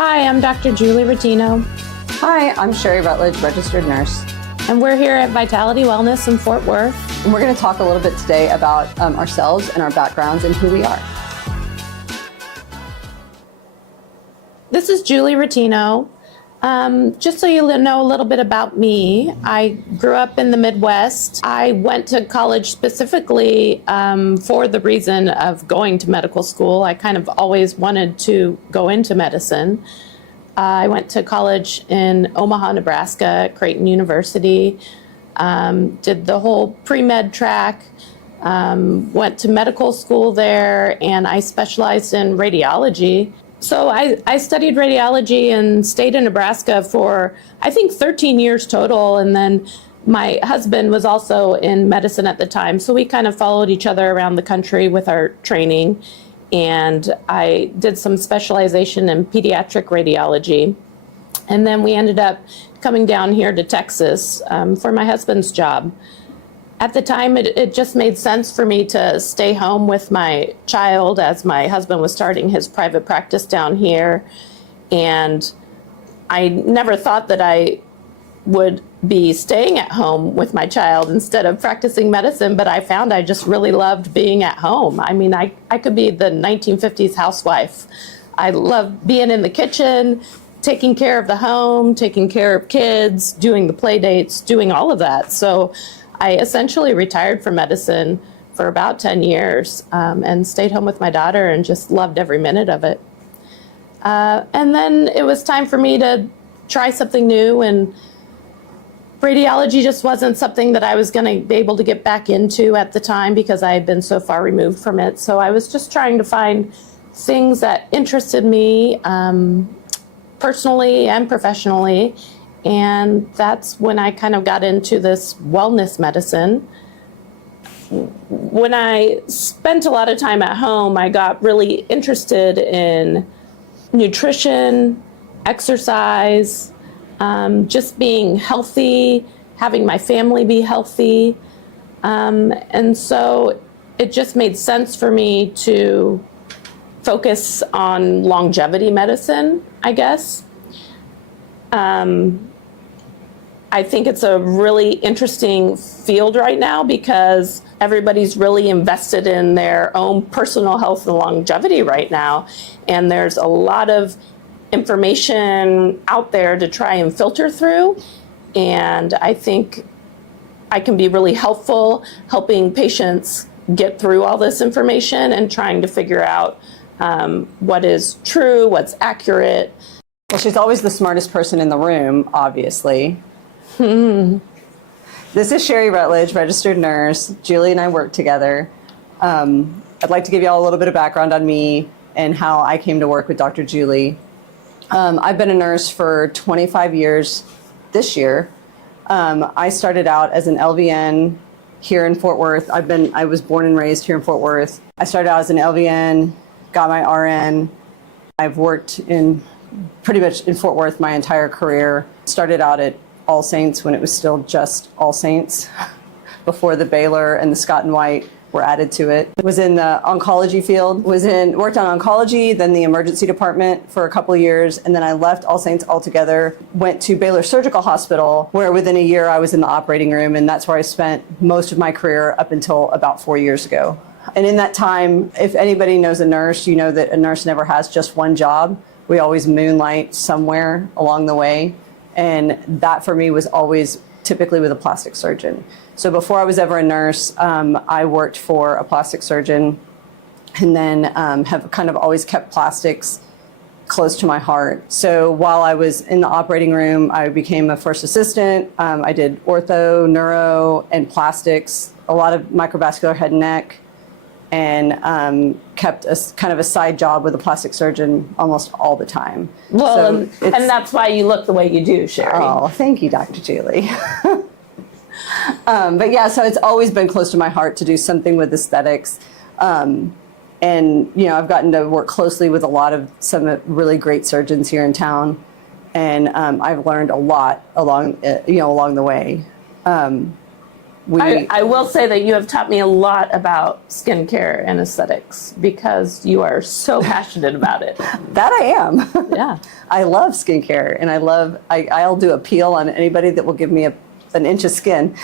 Hi, I'm Dr. Julie Ratino. Hi, I'm Sherry Rutledge, registered nurse. And we're here at Vitality Wellness in Fort Worth. And we're going to talk a little bit today about ourselves and our backgrounds and who we are. This is Julie Ratino. Just so you know a little bit about me, I grew up in the Midwest. I went to college specifically for the reason of going to medical school. I kind of always wanted to go into medicine. I went to college in Omaha, Nebraska at Creighton University, did the whole pre-med track, went to medical school there, and I specialized in radiology. So I studied radiology and stayed in Nebraska for, I think, 13 years total. And then my husband was also in medicine at the time. So we kind of followed each other around the country with our training. And I did some specialization in pediatric radiology. And then we ended up coming down here to Texas for my husband's job. At the time, it just made sense for me to stay home with my child as my husband was starting his private practice down here. And I never thought that I would be staying at home with my child instead of practicing medicine, but I found I just really loved being at home. I mean, I could be the 1950s housewife. I love being in the kitchen, taking care of the home, taking care of kids, doing the play dates, doing all of that. So I essentially retired from medicine for about 10 years and stayed home with my daughter and just loved every minute of it. And then it was time for me to try something new, and radiology just wasn't something that I was going to be able to get back into at the time because I had been so far removed from it. So I was just trying to find things that interested me personally and professionally. And that's when I kind of got into this wellness medicine. When I spent a lot of time at home, I got really interested in nutrition, exercise, just being healthy, having my family be healthy. And so it just made sense for me to focus on longevity medicine, I guess. I think it's a really interesting field right now because everybody's really invested in their own personal health and longevity right now. And there's a lot of information out there to try and filter through. And I think I can be really helpful helping patients get through all this information and trying to figure out what is true, what's accurate. Well, she's always the smartest person in the room, obviously. This is Sherry Rutledge, registered nurse. Julie and I work together. I'd like to give you all a little bit of background on me and how I came to work with Dr. Julie. I've been a nurse for 25 years this year. I started out as an LVN here in Fort Worth. I was born and raised here in Fort Worth. I started out as an LVN, got my RN. I've worked in pretty much in Fort Worth my entire career. Started out at All Saints when it was still just All Saints before the Baylor and the Scott and White were added to it. Was in the oncology field, worked on oncology, then the emergency department for a couple of years, and then I left All Saints altogether, went to Baylor Surgical Hospital, where within a year I was in the operating room, and that's where I spent most of my career up until about 4 years ago. And in that time, if anybody knows a nurse, you know that a nurse never has just one job. We always moonlight somewhere along the way. And that for me was always typically with a plastic surgeon. So before I was ever a nurse, I worked for a plastic surgeon, and then have kind of always kept plastics close to my heart. So while I was in the operating room, I became a first assistant. I did ortho, neuro, and plastics, a lot of microvascular head and neck, and kept a kind of a side job with a plastic surgeon almost all the time. Well, so and that's why you look the way you do, Sherry. Oh, thank you, Dr. Julie. But yeah, so it's always been close to my heart to do something with aesthetics. And, you know, I've gotten to work closely with some really great surgeons here in town. And I've learned a lot along the way. I will say that you have taught me a lot about skincare and aesthetics because you are so passionate about it. That I am. Yeah. I love skincare, and I'll do a peel on anybody that will give me an inch of skin.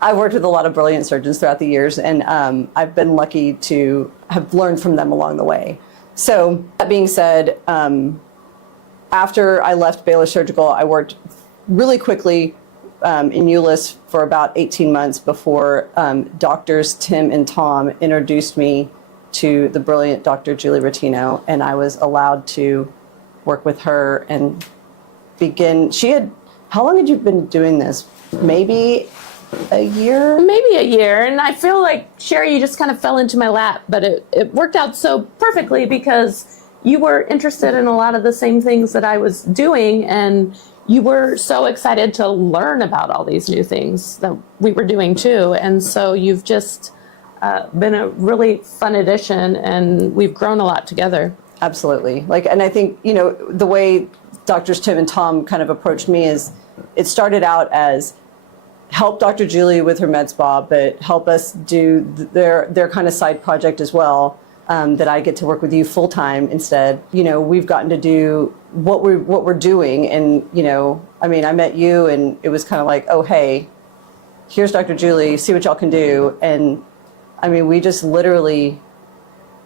I've worked with a lot of brilliant surgeons throughout the years, and I've been lucky to have learned from them along the way. So that being said, after I left Baylor Surgical, I worked really quickly in Euless for about 18 months before doctors Tim and Tom introduced me to the brilliant Dr. Julie Ratino, and I was allowed to work with her and begin. How long had you been doing this? Maybe a year? Maybe a year. And I feel like, Sherry, you just kind of fell into my lap, but it worked out so perfectly because you were interested in a lot of the same things that I was doing, and you were so excited to learn about all these new things that we were doing too. And so you've just been a really fun addition, and we've grown a lot together. Absolutely. And I think, the way Doctors Tim and Tom kind of approached me is it started out as help Dr. Julie with her med spa, but help us do their kind of side project as well, that I get to work with you full time instead. We've gotten to do what we're doing, and I met you, and it was kind of like, oh hey, here's Dr. Julie, see what y'all can do. And we just literally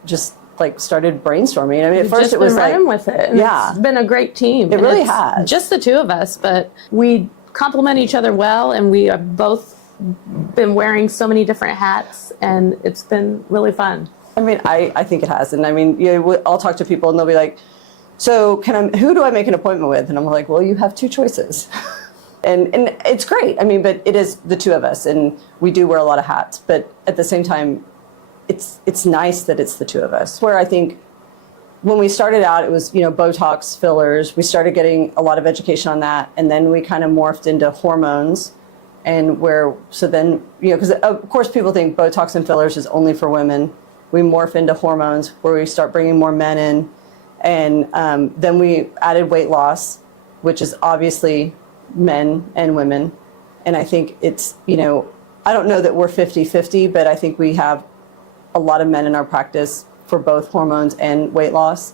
started brainstorming. At first it was running with it. And yeah, it's been a great team. It really has. Just the two of us, but we complement each other well, and we have both been wearing so many different hats, and it's been really fun. I think it has. And I'll talk to people and they'll be like, so who do I make an appointment with? And I'm like, well, you have two choices. and it's great. But it is the two of us, and we do wear a lot of hats, but at the same time, it's nice that it's the two of us. Where I think when we started out, it was, Botox, fillers. We started getting a lot of education on that. And then we kind of morphed into hormones, and because of course people think Botox and fillers is only for women. We morph into hormones where we start bringing more men in. And then we added weight loss, which is obviously men and women. And I think it's, I don't know that we're 50-50, but I think we have a lot of men in our practice for both hormones and weight loss.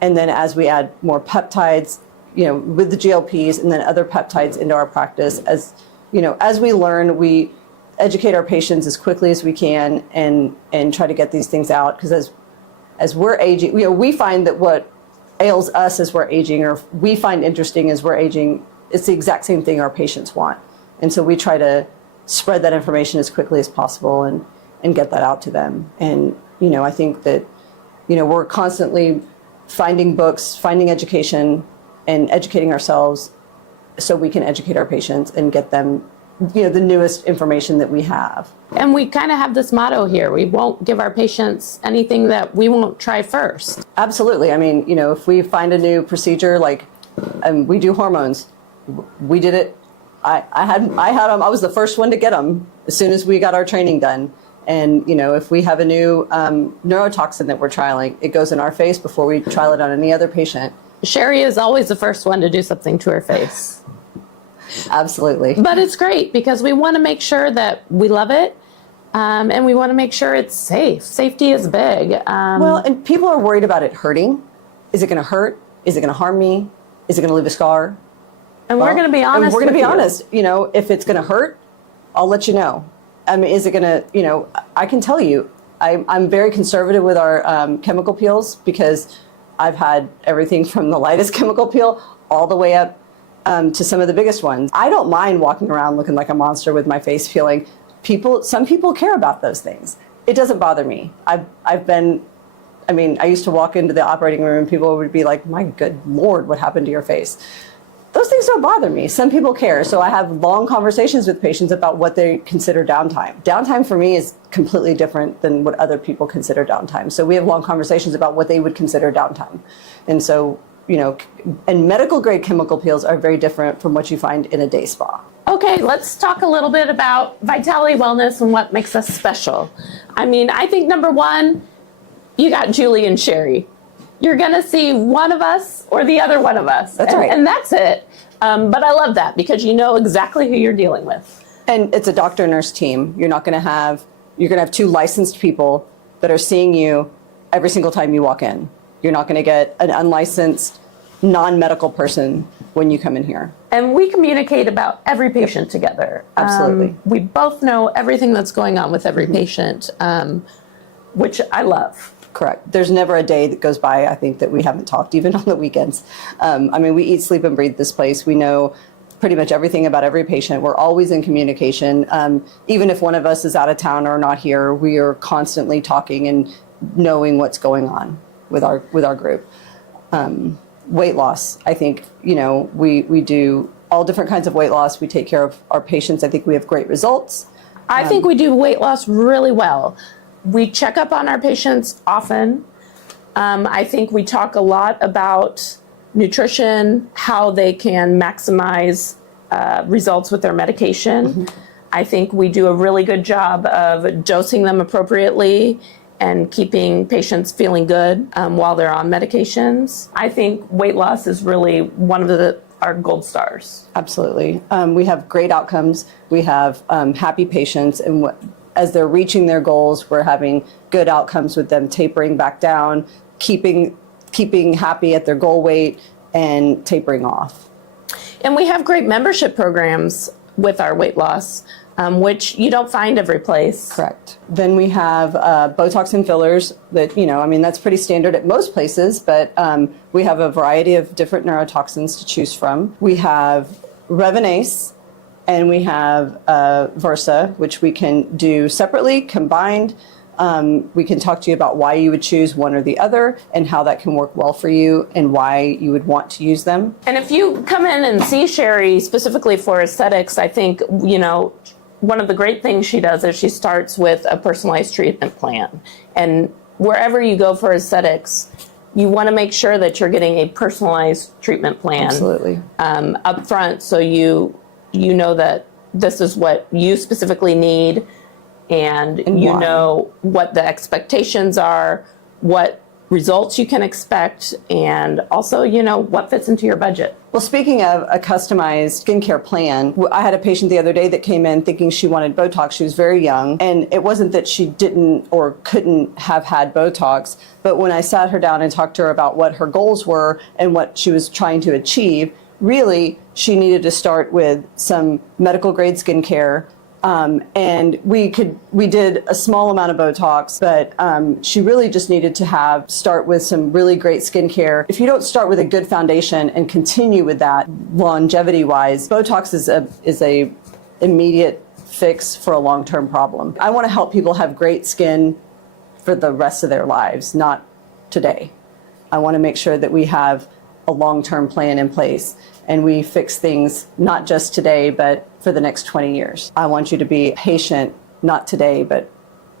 And then as we add more peptides, with the GLPs and then other peptides into our practice, as we learn, we educate our patients as quickly as we can and try to get these things out. Because as we're aging, we find that what ails us as we're aging, or we find interesting as we're aging, it's the exact same thing our patients want. And so we try to spread that information as quickly as possible and get that out to them. And, I think that, we're constantly finding books, finding education, and educating ourselves so we can educate our patients and get them, the newest information that we have. And we kind of have this motto here: we won't give our patients anything that we won't try first. Absolutely. If we find a new procedure, we do hormones. We did it. I had them. I was the first one to get them as soon as we got our training done. And, if we have a new neurotoxin that we're trialing, it goes in our face before we trial it on any other patient. Sherry is always the first one to do something to her face. Absolutely. But it's great because we want to make sure that we love it, and we want to make sure it's safe. Safety is big. And people are worried about it hurting. Is it going to hurt? Is it going to harm me? Is it going to leave a scar? And we're going to be honest. We're going to be honest. If it's going to hurt, I'll let you know. Is it going to, I can tell you, I'm very conservative with our chemical peels, because I've had everything from the lightest chemical peel all the way up to some of the biggest ones. I don't mind walking around looking like a monster with my face peeling. Some people care about those things. It doesn't bother me. I used to walk into the operating room and people would be like, my good Lord, what happened to your face? Those things don't bother me. Some people care. So I have long conversations with patients about what they consider downtime. Downtime for me is completely different than what other people consider downtime. So we have long conversations about what they would consider downtime. And so, and medical grade chemical peels are very different from what you find in a day spa. Okay, let's talk a little bit about Vitality Wellness and what makes us special. I think number one, you got Julie and Sherry. You're going to see one of us or the other one of us. That's right. And that's it. But I love that because you know exactly who you're dealing with. And it's a doctor-nurse team. You're going to have 2 licensed people that are seeing you every single time you walk in. You're not going to get an unlicensed, non-medical person when you come in here. And we communicate about every patient together. Absolutely. We both know everything that's going on with every patient, which I love. Correct. There's never a day that goes by, I think, that we haven't talked, even on the weekends. I mean, we eat, sleep, and breathe this place. We know pretty much everything about every patient. We're always in communication. Even if one of us is out of town or not here, we are constantly talking and knowing what's going on with our group. Weight loss, I think, we do all different kinds of weight loss. We take care of our patients. I think we have great results. I think we do weight loss really well. We check up on our patients often. I think we talk a lot about nutrition, how they can maximize results with their medication. I think we do a really good job of dosing them appropriately and keeping patients feeling good while they're on medications. I think weight loss is really one of our gold stars. Absolutely. We have great outcomes. We have happy patients, and as they're reaching their goals, we're having good outcomes with them tapering back down, keeping happy at their goal weight, and tapering off. And we have great membership programs with our weight loss, which you don't find every place. Correct. Then we have Botox and fillers that, that's pretty standard at most places, but we have a variety of different neurotoxins to choose from. We have Revanase, and we have Versa, which we can do separately, combined. We can talk to you about why you would choose one or the other and how that can work well for you and why you would want to use them. And if you come in and see Sherry specifically for aesthetics, I think, one of the great things she does is she starts with a personalized treatment plan. And wherever you go for aesthetics, you want to make sure that you're getting a personalized treatment plan. Absolutely. Up front, so you know that this is what you specifically need, and you why. know what the expectations are, what results you can expect, and also what fits into your budget. Well, speaking of a customized skincare plan, I had a patient the other day that came in thinking she wanted Botox. She was very young, and it wasn't that she didn't or couldn't have had Botox, but when I sat her down and talked to her about what her goals were and what she was trying to achieve, really, she needed to start with some medical grade skincare. And we did a small amount of Botox, but she really just needed to start with some really great skincare. If you don't start with a good foundation and continue with that longevity-wise, Botox is a immediate fix for a long-term problem. I want to help people have great skin for the rest of their lives, not today. I want to make sure that we have a long-term plan in place and we fix things not just today, but for the next 20 years. I want you to be patient, not today, but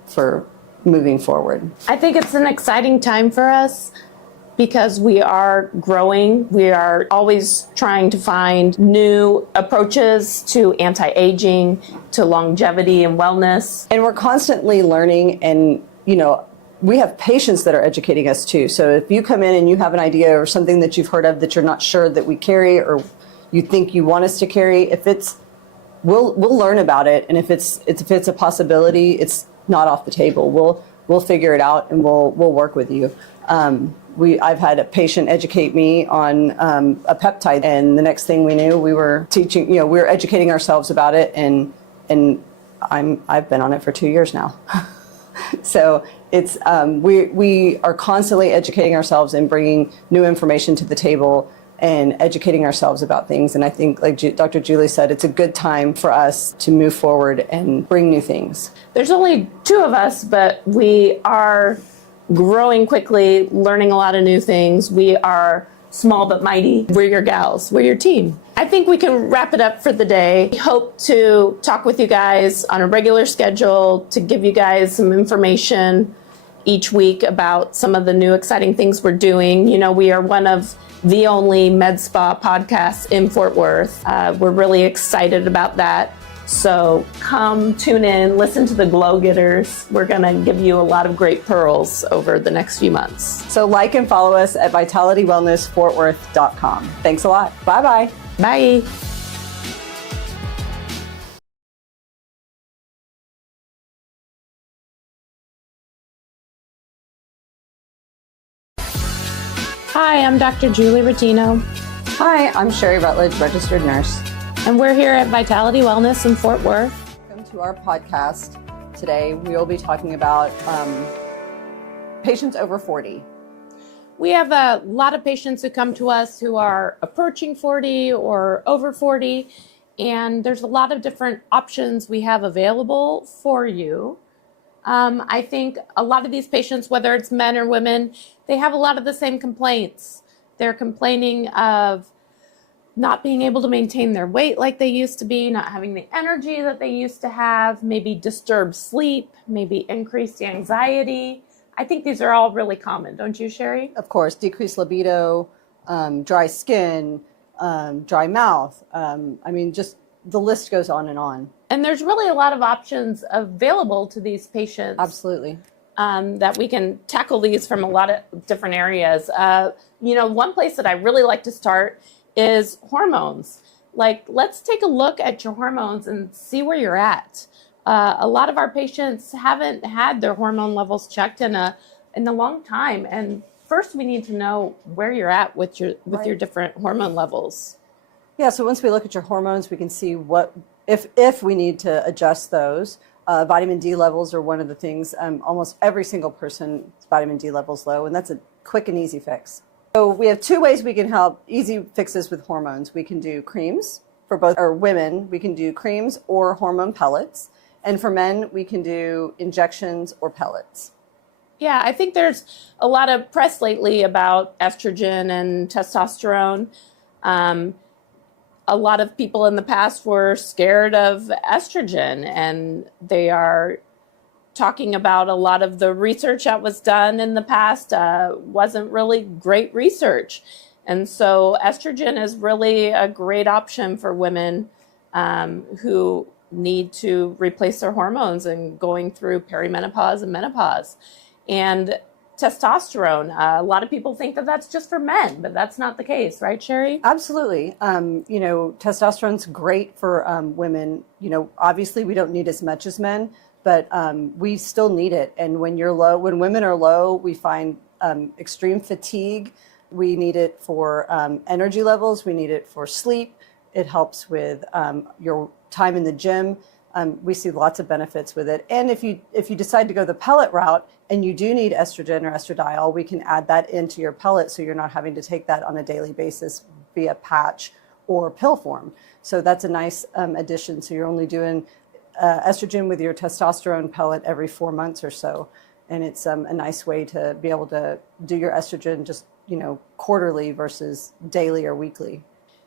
for moving forward. I think it's an exciting time for us because we are growing. We are always trying to find new approaches to anti-aging, to longevity and wellness. And we're constantly learning, and we have patients that are educating us too. So if you come in and you have an idea or something that you've heard of that you're not sure that we carry or you think you want us to carry, we'll learn about it. And if it's a possibility, it's not off the table. We'll figure it out and we'll work with you. I've had a patient educate me on a peptide, and the next thing we knew, we were teaching. We were educating ourselves about it, and I've been on it for 2 years now. So it's we are constantly educating ourselves and bringing new information to the table and educating ourselves about things. And I think, like Dr. Julie said, it's a good time for us to move forward and bring new things. There's only 2 of us, but we are growing quickly, learning a lot of new things. We are small but mighty. We're your gals. We're your team. I think we can wrap it up for the day. We hope to talk with you guys on a regular schedule to give you guys some information each week about some of the new exciting things we're doing. We are one of the only med spa podcasts in Fort Worth. We're really excited about that. So come tune in, listen to the GlowGetters. We're gonna give you a lot of great pearls over the next few months. So like and follow us at vitalitywellnessfortworth.com. Thanks a lot. Bye-bye. Bye. Hi, I'm Dr. Julie Ratino, Hi, I'm Sherry Rutledge, registered nurse. and we're here at Vitality Wellness in Fort Worth. Welcome to our podcast. Today we will be talking about patients over 40. We have a lot of patients who come to us who are approaching 40 or over 40, and there's a lot of different options we have available for you. I think a lot of these patients, whether it's men or women, they have a lot of the same complaints. They're complaining of not being able to maintain their weight like they used to be, not having the energy that they used to have, maybe disturbed sleep, maybe increased anxiety. I think these are all really common, don't you, Sherry? Of course, decreased libido, dry skin, dry mouth. Just the list goes on and on. And there's really a lot of options available to these patients. Absolutely. That we can tackle these from a lot of different areas. One place that I really like to start is hormones. Like, let's take a look at your hormones and see where you're at. A lot of our patients haven't had their hormone levels checked in a long time. And first we need to know where you're at with your different hormone levels. Yeah, so once we look at your hormones, we can see what if we need to adjust those. Vitamin D levels are one of the things. Almost every single person's vitamin D level's low, and that's a quick and easy fix. So we have two ways we can help easy fixes with hormones. We can do creams for both, or women, we can do creams or hormone pellets. And for men, we can do injections or pellets. Yeah, I think there's a lot of press lately about estrogen and testosterone. A lot of people in the past were scared of estrogen, and they are talking about a lot of the research that was done in the past wasn't really great research. And so estrogen is really a great option for women who need to replace their hormones and going through perimenopause and menopause. And testosterone, a lot of people think that that's just for men, but that's not the case, right, Sherry? Absolutely. Testosterone's great for women. Obviously we don't need as much as men, but we still need it. And when women are low, we find extreme fatigue. We need it for energy levels. We need it for sleep. It helps with your time in the gym. We see lots of benefits with it. And if you decide to go the pellet route and you do need estrogen or estradiol, we can add that into your pellet so you're not having to take that on a daily basis via patch or pill form. So that's a nice addition. So you're only doing estrogen with your testosterone pellet every 4 months or so. And it's a nice way to be able to do your estrogen just, quarterly versus daily or weekly.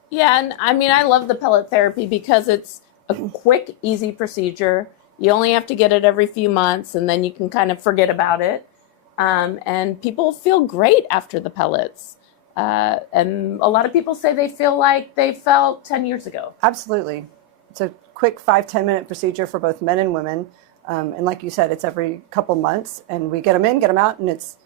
Yeah, and I love the pellet therapy because it's a quick, easy procedure. You only have to get it every few months, and then you can kind of forget about it. And people feel great after the pellets. And a lot of people say they feel like they felt 10 years ago. Absolutely. It's a quick 5-10 minute procedure for both men and women. And like you said, it's every couple months, and we get them in, get them out, and it's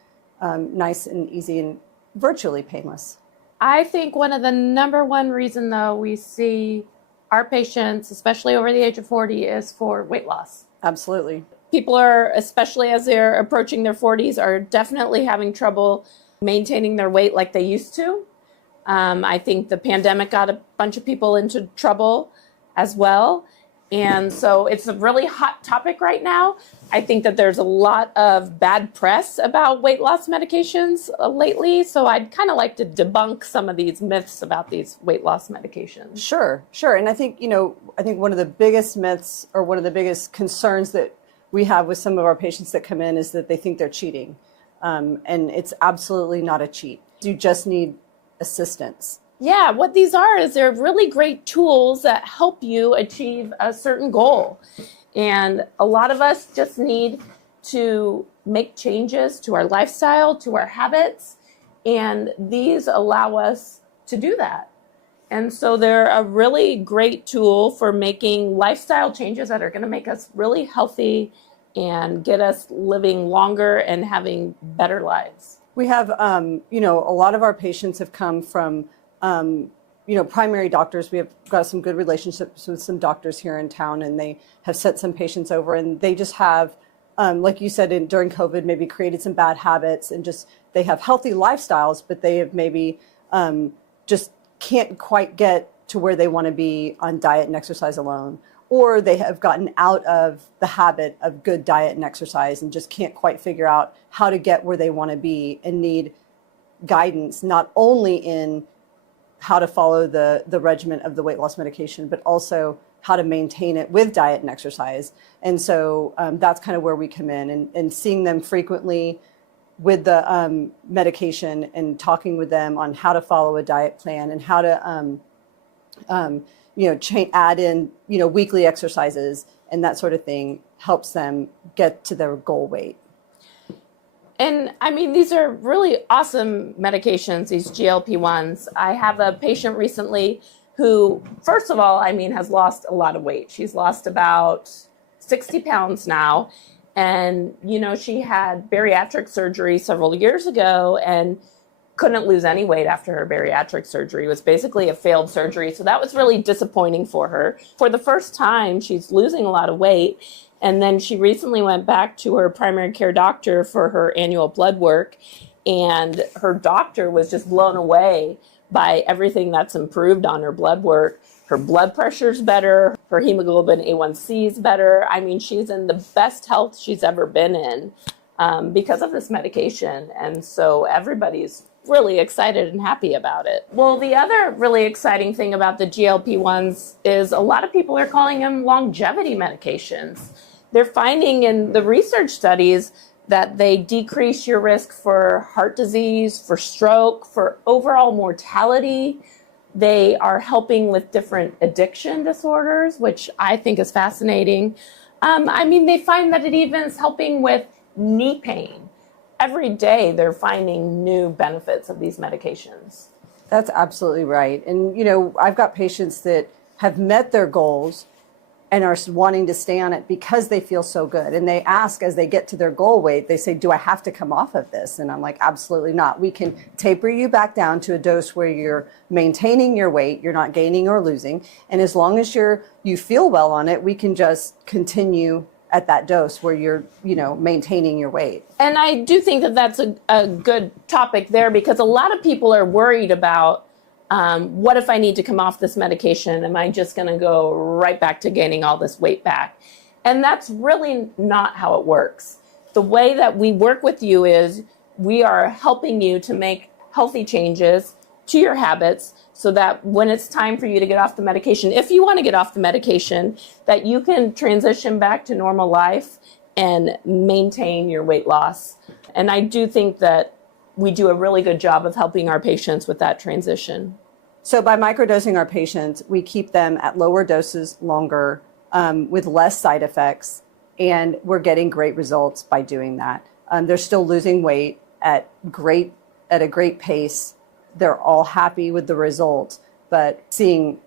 nice and easy and virtually painless. I think one of the number one reason, though, we see our patients, especially over the age of 40, is for weight loss. Absolutely. People are, especially as they're approaching their 40s, are definitely having trouble maintaining their weight like they used to. I think the pandemic got a bunch of people into trouble as well. And so it's a really hot topic right now. I think that there's a lot of bad press about weight loss medications lately. So I'd kind of like to debunk some of these myths about these weight loss medications. Sure. And I think one of the biggest myths or one of the biggest concerns that we have with some of our patients that come in is that they think they're cheating. And it's absolutely not a cheat. You just need assistance. Yeah, what these are is they're really great tools that help you achieve a certain goal. And a lot of us just need to make changes to our lifestyle, to our habits, and these allow us to do that. And so they're a really great tool for making lifestyle changes that are going to make us really healthy and get us living longer and having better lives. We have, a lot of our patients have come from primary doctors. We have got some good relationships with some doctors here in town, and they have sent some patients over, and they just have like you said, during COVID, maybe created some bad habits, and just they have healthy lifestyles, but they have maybe just can't quite get to where they want to be on diet and exercise alone. Or they have gotten out of the habit of good diet and exercise and just can't quite figure out how to get where they want to be, and need guidance, not only in how to follow the regimen of the weight loss medication, but also how to maintain it with diet and exercise. And so that's kind of where we come in, and seeing them frequently with the medication, and talking with them on how to follow a diet plan, and how to add in weekly exercises and that sort of thing, helps them get to their goal weight. And I mean, these are really awesome medications, these GLP-1s. I have a patient recently who, first of all, I mean, has lost a lot of weight. She's lost about 60 pounds now. And, she had bariatric surgery several years ago and couldn't lose any weight after her bariatric surgery. It was basically a failed surgery. So that was really disappointing for her. For the first time, she's losing a lot of weight. And then she recently went back to her primary care doctor for her annual blood work. And her doctor was just blown away by everything that's improved on her blood work. Her blood pressure's better. Her hemoglobin A1C is better. I mean, she's in the best health she's ever been in because of this medication. And so everybody's really excited and happy about it. Well, the other really exciting thing about the GLP-1s is a lot of people are calling them longevity medications. They're finding in the research studies that they decrease your risk for heart disease, for stroke, for overall mortality. They are helping with different addiction disorders, which I think is fascinating. They find that it even is helping with knee pain. Every day they're finding new benefits of these medications. That's absolutely right. And, I've got patients that have met their goals and are wanting to stay on it because they feel so good. And they ask, as they get to their goal weight, they say, do I have to come off of this? And I'm like, absolutely not. We can taper you back down to a dose where you're maintaining your weight, you're not gaining or losing. And as long as you feel well on it, we can just continue at that dose where you're, maintaining your weight. And I do think that that's a good topic there, because a lot of people are worried about what if I need to come off this medication? Am I just going to go right back to gaining all this weight back? And that's really not how it works. The way that we work with you is we are helping you to make healthy changes to your habits so that when it's time for you to get off the medication, if you want to get off the medication, that you can transition back to normal life and maintain your weight loss. And I do think that we do a really good job of helping our patients with that transition. So by microdosing our patients, we keep them at lower doses longer, with less side effects, and we're getting great results by doing that. They're still losing weight at a great pace. They're all happy with the result, but seeing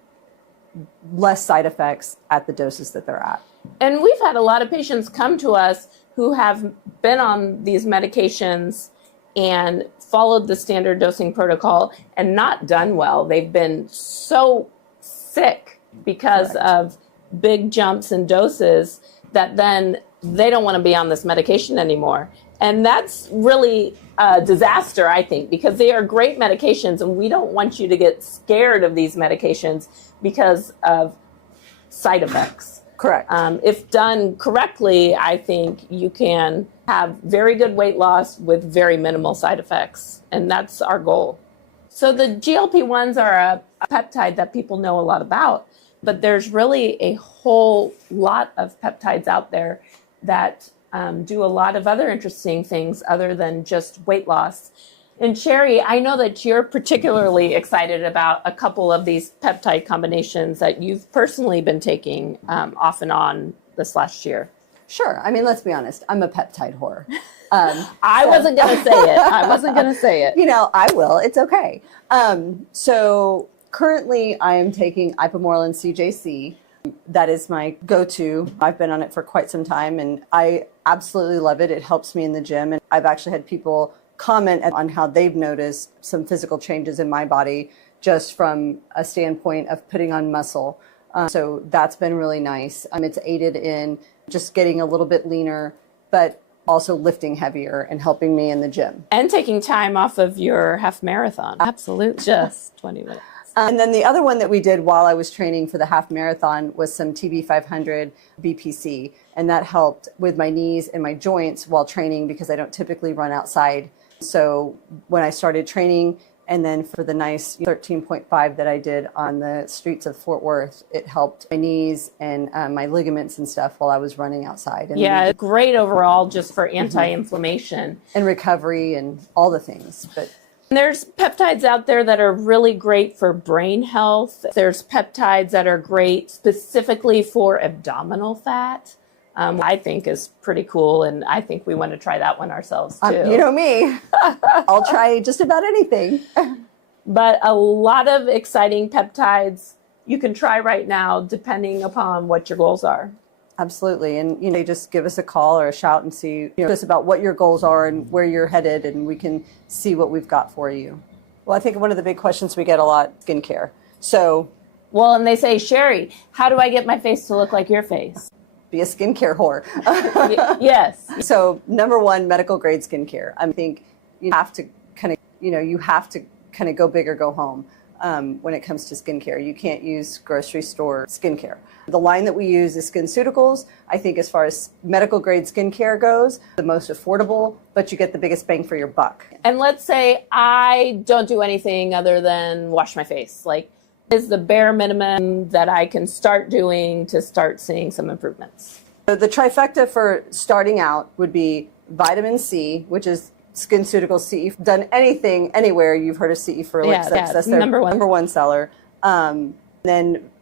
less side effects at the doses that they're at. And we've had a lot of patients come to us who have been on these medications and followed the standard dosing protocol and not done well. They've been so sick because of big jumps in doses that then they don't want to be on this medication anymore. And that's really a disaster, I think, because they are great medications, and we don't want you to get scared of these medications because of side effects. Correct. If done correctly, I think you can have very good weight loss with very minimal side effects, and that's our goal. So the GLP-1s are a peptide that people know a lot about, but there's really a whole lot of peptides out there that do a lot of other interesting things other than just weight loss. And Sherry, I know that you're particularly excited about a couple of these peptide combinations that you've personally been taking off and on this last year. Sure. I mean, let's be honest. I'm a peptide whore. I wasn't going to say it. I wasn't going to say it. I will. It's okay. So currently I am taking ipamorelin CJC. That is my go-to. I've been on it for quite some time, and I absolutely love it. It helps me in the gym. And I've actually had people comment on how they've noticed some physical changes in my body just from a standpoint of putting on muscle. So that's been really nice. It's aided in just getting a little bit leaner but also lifting heavier and helping me in the gym. And taking time off of your half marathon. Absolutely. Just 20 minutes. And then the other one that we did while I was training for the half marathon was some TB500 BPC. And that helped with my knees and my joints while training because I don't typically run outside. So when I started training, and then for the nice 13.5 that I did on the streets of Fort Worth, it helped my knees and my ligaments and stuff while I was running outside. And yeah, great overall just for anti-inflammation. And recovery and all the things. But there's peptides out there that are really great for brain health. There's peptides that are great specifically for abdominal fat. I think is pretty cool, and I think we want to try that one ourselves too. You know me, I'll try just about anything. But a lot of exciting peptides you can try right now depending upon what your goals are. Absolutely. And, just give us a call or a shout and see just about what your goals are and where you're headed, and we can see what we've got for you. Well, I think one of the big questions we get a lot, skincare. Well, and they say, Sherry, how do I get my face to look like your face? Be a skincare whore. Yes. So number one, medical grade skincare. I think you have to kind of go big or go home. When it comes to skincare, you can't use grocery store skincare. The line that we use is SkinCeuticals. I think as far as medical grade skincare goes, the most affordable, but you get the biggest bang for your buck. And let's say I don't do anything other than wash my face. Is the bare minimum that I can start doing to start seeing some improvements? So the trifecta for starting out would be vitamin C, which is SkinCeuticals CE. Done anything, anywhere, you've heard of CE Ferlix. That's their number one seller. Then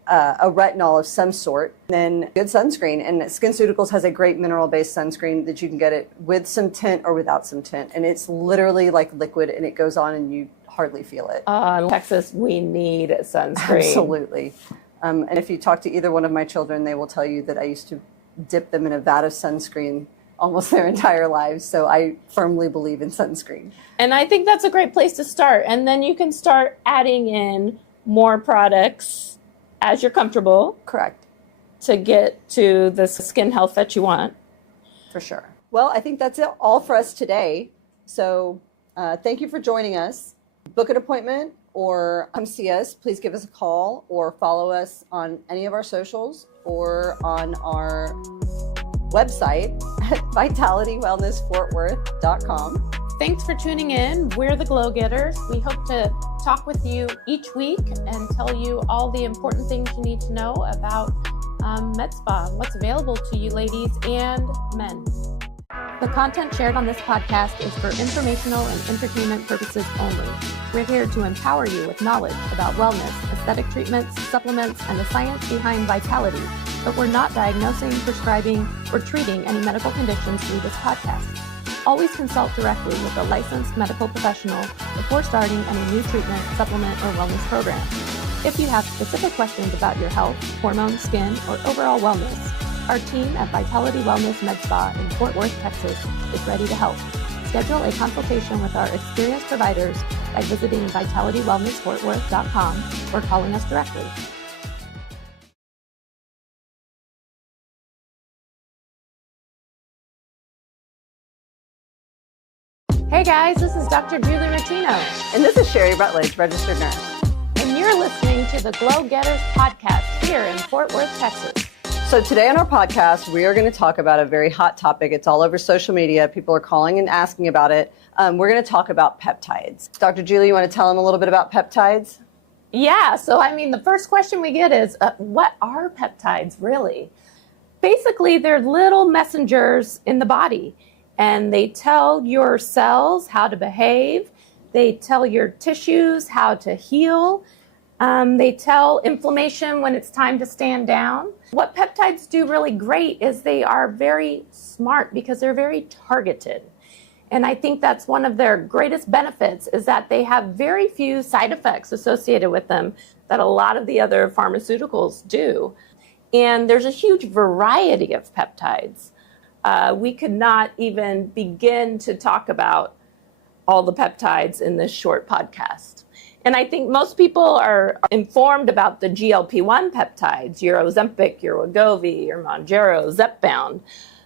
a retinol of some sort, then good sunscreen. And SkinCeuticals has a great mineral-based sunscreen that you can get it with some tint or without some tint. And it's literally like liquid, and it goes on and you hardly feel it. In Texas, we need sunscreen. Absolutely. And if you talk to either one of my children, they will tell you that I used to dip them in a vat of sunscreen almost their entire lives. So I firmly believe in sunscreen. And I think that's a great place to start. And then you can start adding in more products as you're comfortable. Correct. To get to the skin health that you want. For sure. Well, I think that's it all for us today. So thank you for joining us. Book an appointment or come see us. Please give us a call or follow us on any of our socials or on our website at vitalitywellnessfortworth.com. Thanks for tuning in. We're the GlowGetters. We hope to talk with you each week and tell you all the important things you need to know about medspa, what's available to you ladies and men. The content shared on this podcast is for informational and entertainment purposes only. We're here to empower you with knowledge about wellness, aesthetic treatments, supplements, and the science behind vitality, but we're not diagnosing, prescribing, or treating any medical conditions through this podcast. Always consult directly with a licensed medical professional before starting any new treatment, supplement, or wellness program. If you have specific questions about your health, hormones, skin, or overall wellness, our team at Vitality Wellness Medspa in Fort Worth, Texas is ready to help. Schedule a consultation with our experienced providers by visiting vitalitywellnessfortworth.com or calling us directly. Hey guys, this is Dr. Julie Ratino. And this is Sherry Rutledge, registered nurse. And you're listening to the GlowGetters podcast here in Fort Worth, Texas. So today on our podcast, we are going to talk about a very hot topic. It's all over social media. People are calling and asking about it. We're going to talk about peptides. Dr. Julie, you want to tell them a little bit about peptides? Yeah. So, the first question we get is, what are peptides really? Basically, they're little messengers in the body, and they tell your cells how to behave. They tell your tissues how to heal. They tell inflammation when it's time to stand down. What peptides do really great is they are very smart because they're very targeted. And I think that's one of their greatest benefits is that they have very few side effects associated with them that a lot of the other pharmaceuticals do. And there's a huge variety of peptides. We could not even begin to talk about all the peptides in this short podcast. And I think most people are informed about the GLP-1 peptides, your Ozempic, your Wegovy, your Mounjaro, Zepbound.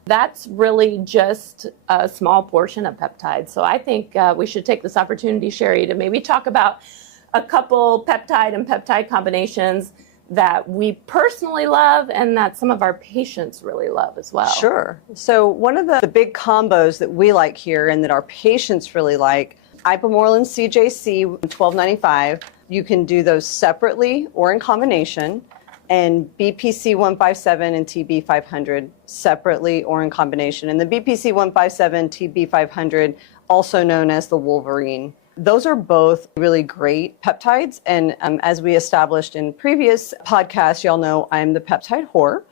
That's really just a small portion of peptides. So I think we should take this opportunity, Sherry, to maybe talk about a couple peptide and peptide combinations that we personally love and that some of our patients really love as well. Sure. So one of the big combos that we like here and that our patients really like, ipamorelin CJC 1295. You can do those separately or in combination, and BPC 157 and TB 500 separately or in combination. And the BPC 157, TB 500, also known as the Wolverine. Those are both really great peptides. And as we established in previous podcasts, y'all know I'm the peptide whore.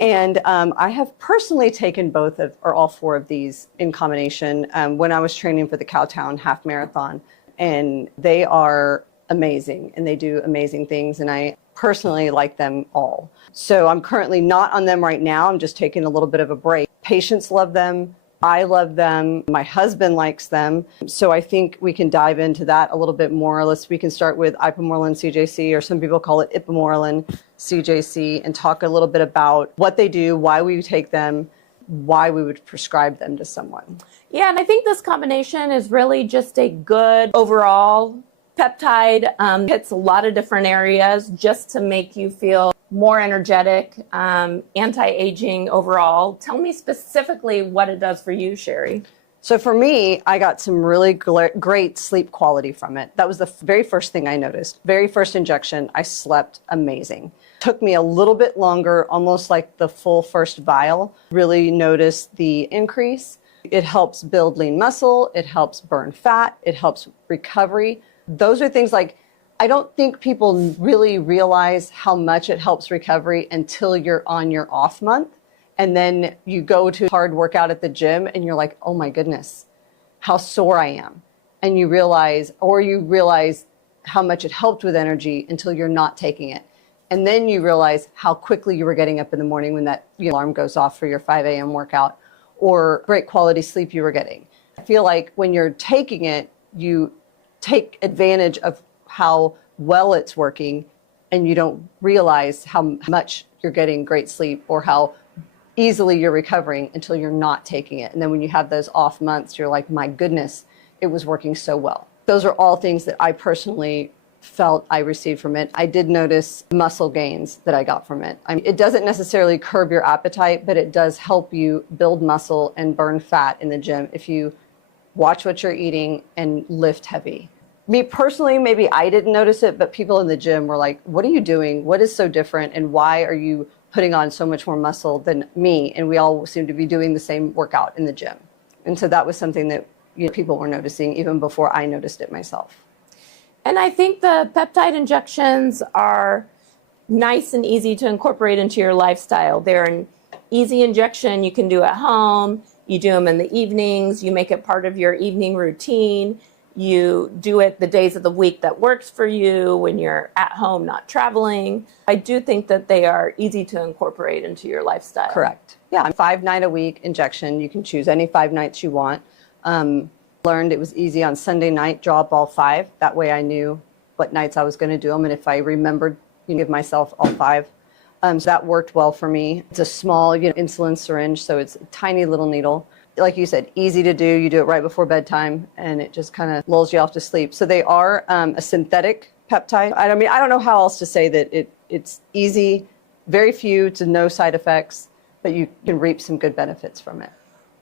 And I have personally taken both of, or all four of these in combination when I was training for the Cowtown Half Marathon. And they are amazing and they do amazing things. And I personally like them all. So I'm currently not on them right now. I'm just taking a little bit of a break. Patients love them. I love them. My husband likes them. So I think we can dive into that a little bit more. We can start with ipamorelin CJC, or some people call it ipamorelin CJC, and talk a little bit about what they do, why we take them, why we would prescribe them to someone. Yeah, and I think this combination is really just a good overall peptide. Hits a lot of different areas just to make you feel more energetic, anti-aging overall. Tell me specifically what it does for you, Sherry. So for me, I got some really great sleep quality from it. That was the very first thing I noticed. Very first injection, I slept amazing. Took me a little bit longer, almost like the full first vial. Really noticed the increase. It helps build lean muscle. It helps burn fat. It helps recovery. Those are things like, I don't think people really realize how much it helps recovery until you're on your off month. And then you go to a hard workout at the gym and you're like, oh my goodness, how sore I am. And you realize how much it helped with energy until you're not taking it. And then you realize how quickly you were getting up in the morning when that alarm goes off for your 5 a.m. workout, or great quality sleep you were getting. I feel like when you're taking it, you take advantage of how well it's working, and you don't realize how much you're getting great sleep or how easily you're recovering until you're not taking it. And then when you have those off months, you're like, my goodness, it was working so well. Those are all things that I personally felt I received from it. I did notice muscle gains that I got from it. I mean, it doesn't necessarily curb your appetite, but it does help you build muscle and burn fat in the gym if you watch what you're eating and lift heavy. Me personally, maybe I didn't notice it, but people in the gym were like, what are you doing? What is so different? And why are you putting on so much more muscle than me? And we all seem to be doing the same workout in the gym. And so that was something that people were noticing even before I noticed it myself. And I think the peptide injections are nice and easy to incorporate into your lifestyle. They're an easy injection you can do at home. You do them in the evenings. You make it part of your evening routine. You do it the days of the week that works for you when you're at home, not traveling. I do think that they are easy to incorporate into your lifestyle. Correct. Yeah, 5-night-a-week injection. You can choose any 5 nights you want. Learned it was easy on Sunday night, draw up all 5. That way I knew what nights I was going to do them. And if I remembered, give myself all 5. So that worked well for me. It's a small insulin syringe, so it's a tiny little needle. Like you said, easy to do. You do it right before bedtime, and it just kind of lulls you off to sleep. So they are a synthetic peptide. I mean, I don't know how else to say that it's easy, very few to no side effects, but you can reap some good benefits from it.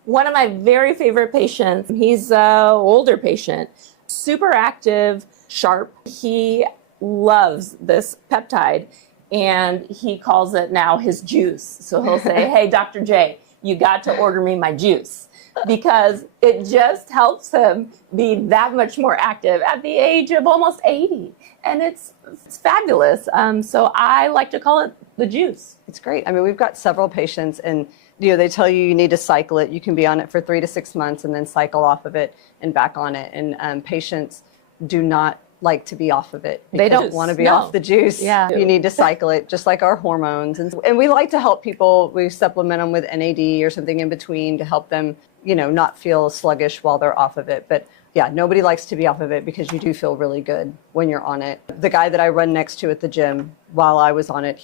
One of my very favorite patients, he's an older patient, super active, sharp. He loves this peptide, and he calls it now his juice. So he'll say, hey, Dr. J, you got to order me my juice, because it just helps him be that much more active at the age of almost 80. And it's fabulous. So I like to call it the juice. It's great. I mean, we've got several patients, and they tell you need to cycle it. You can be on it for 3 to 6 months and then cycle off of it and back on it. And patients do not like to be off of it. They don't want to be off the juice. Yeah. You need to cycle it, just like our hormones. And we like to help people. We supplement them with NAD or something in between to help them, not feel sluggish while they're off of it. But yeah, nobody likes to be off of it because you do feel really good when you're on it. The guy that I run next to at the gym, while I was on it,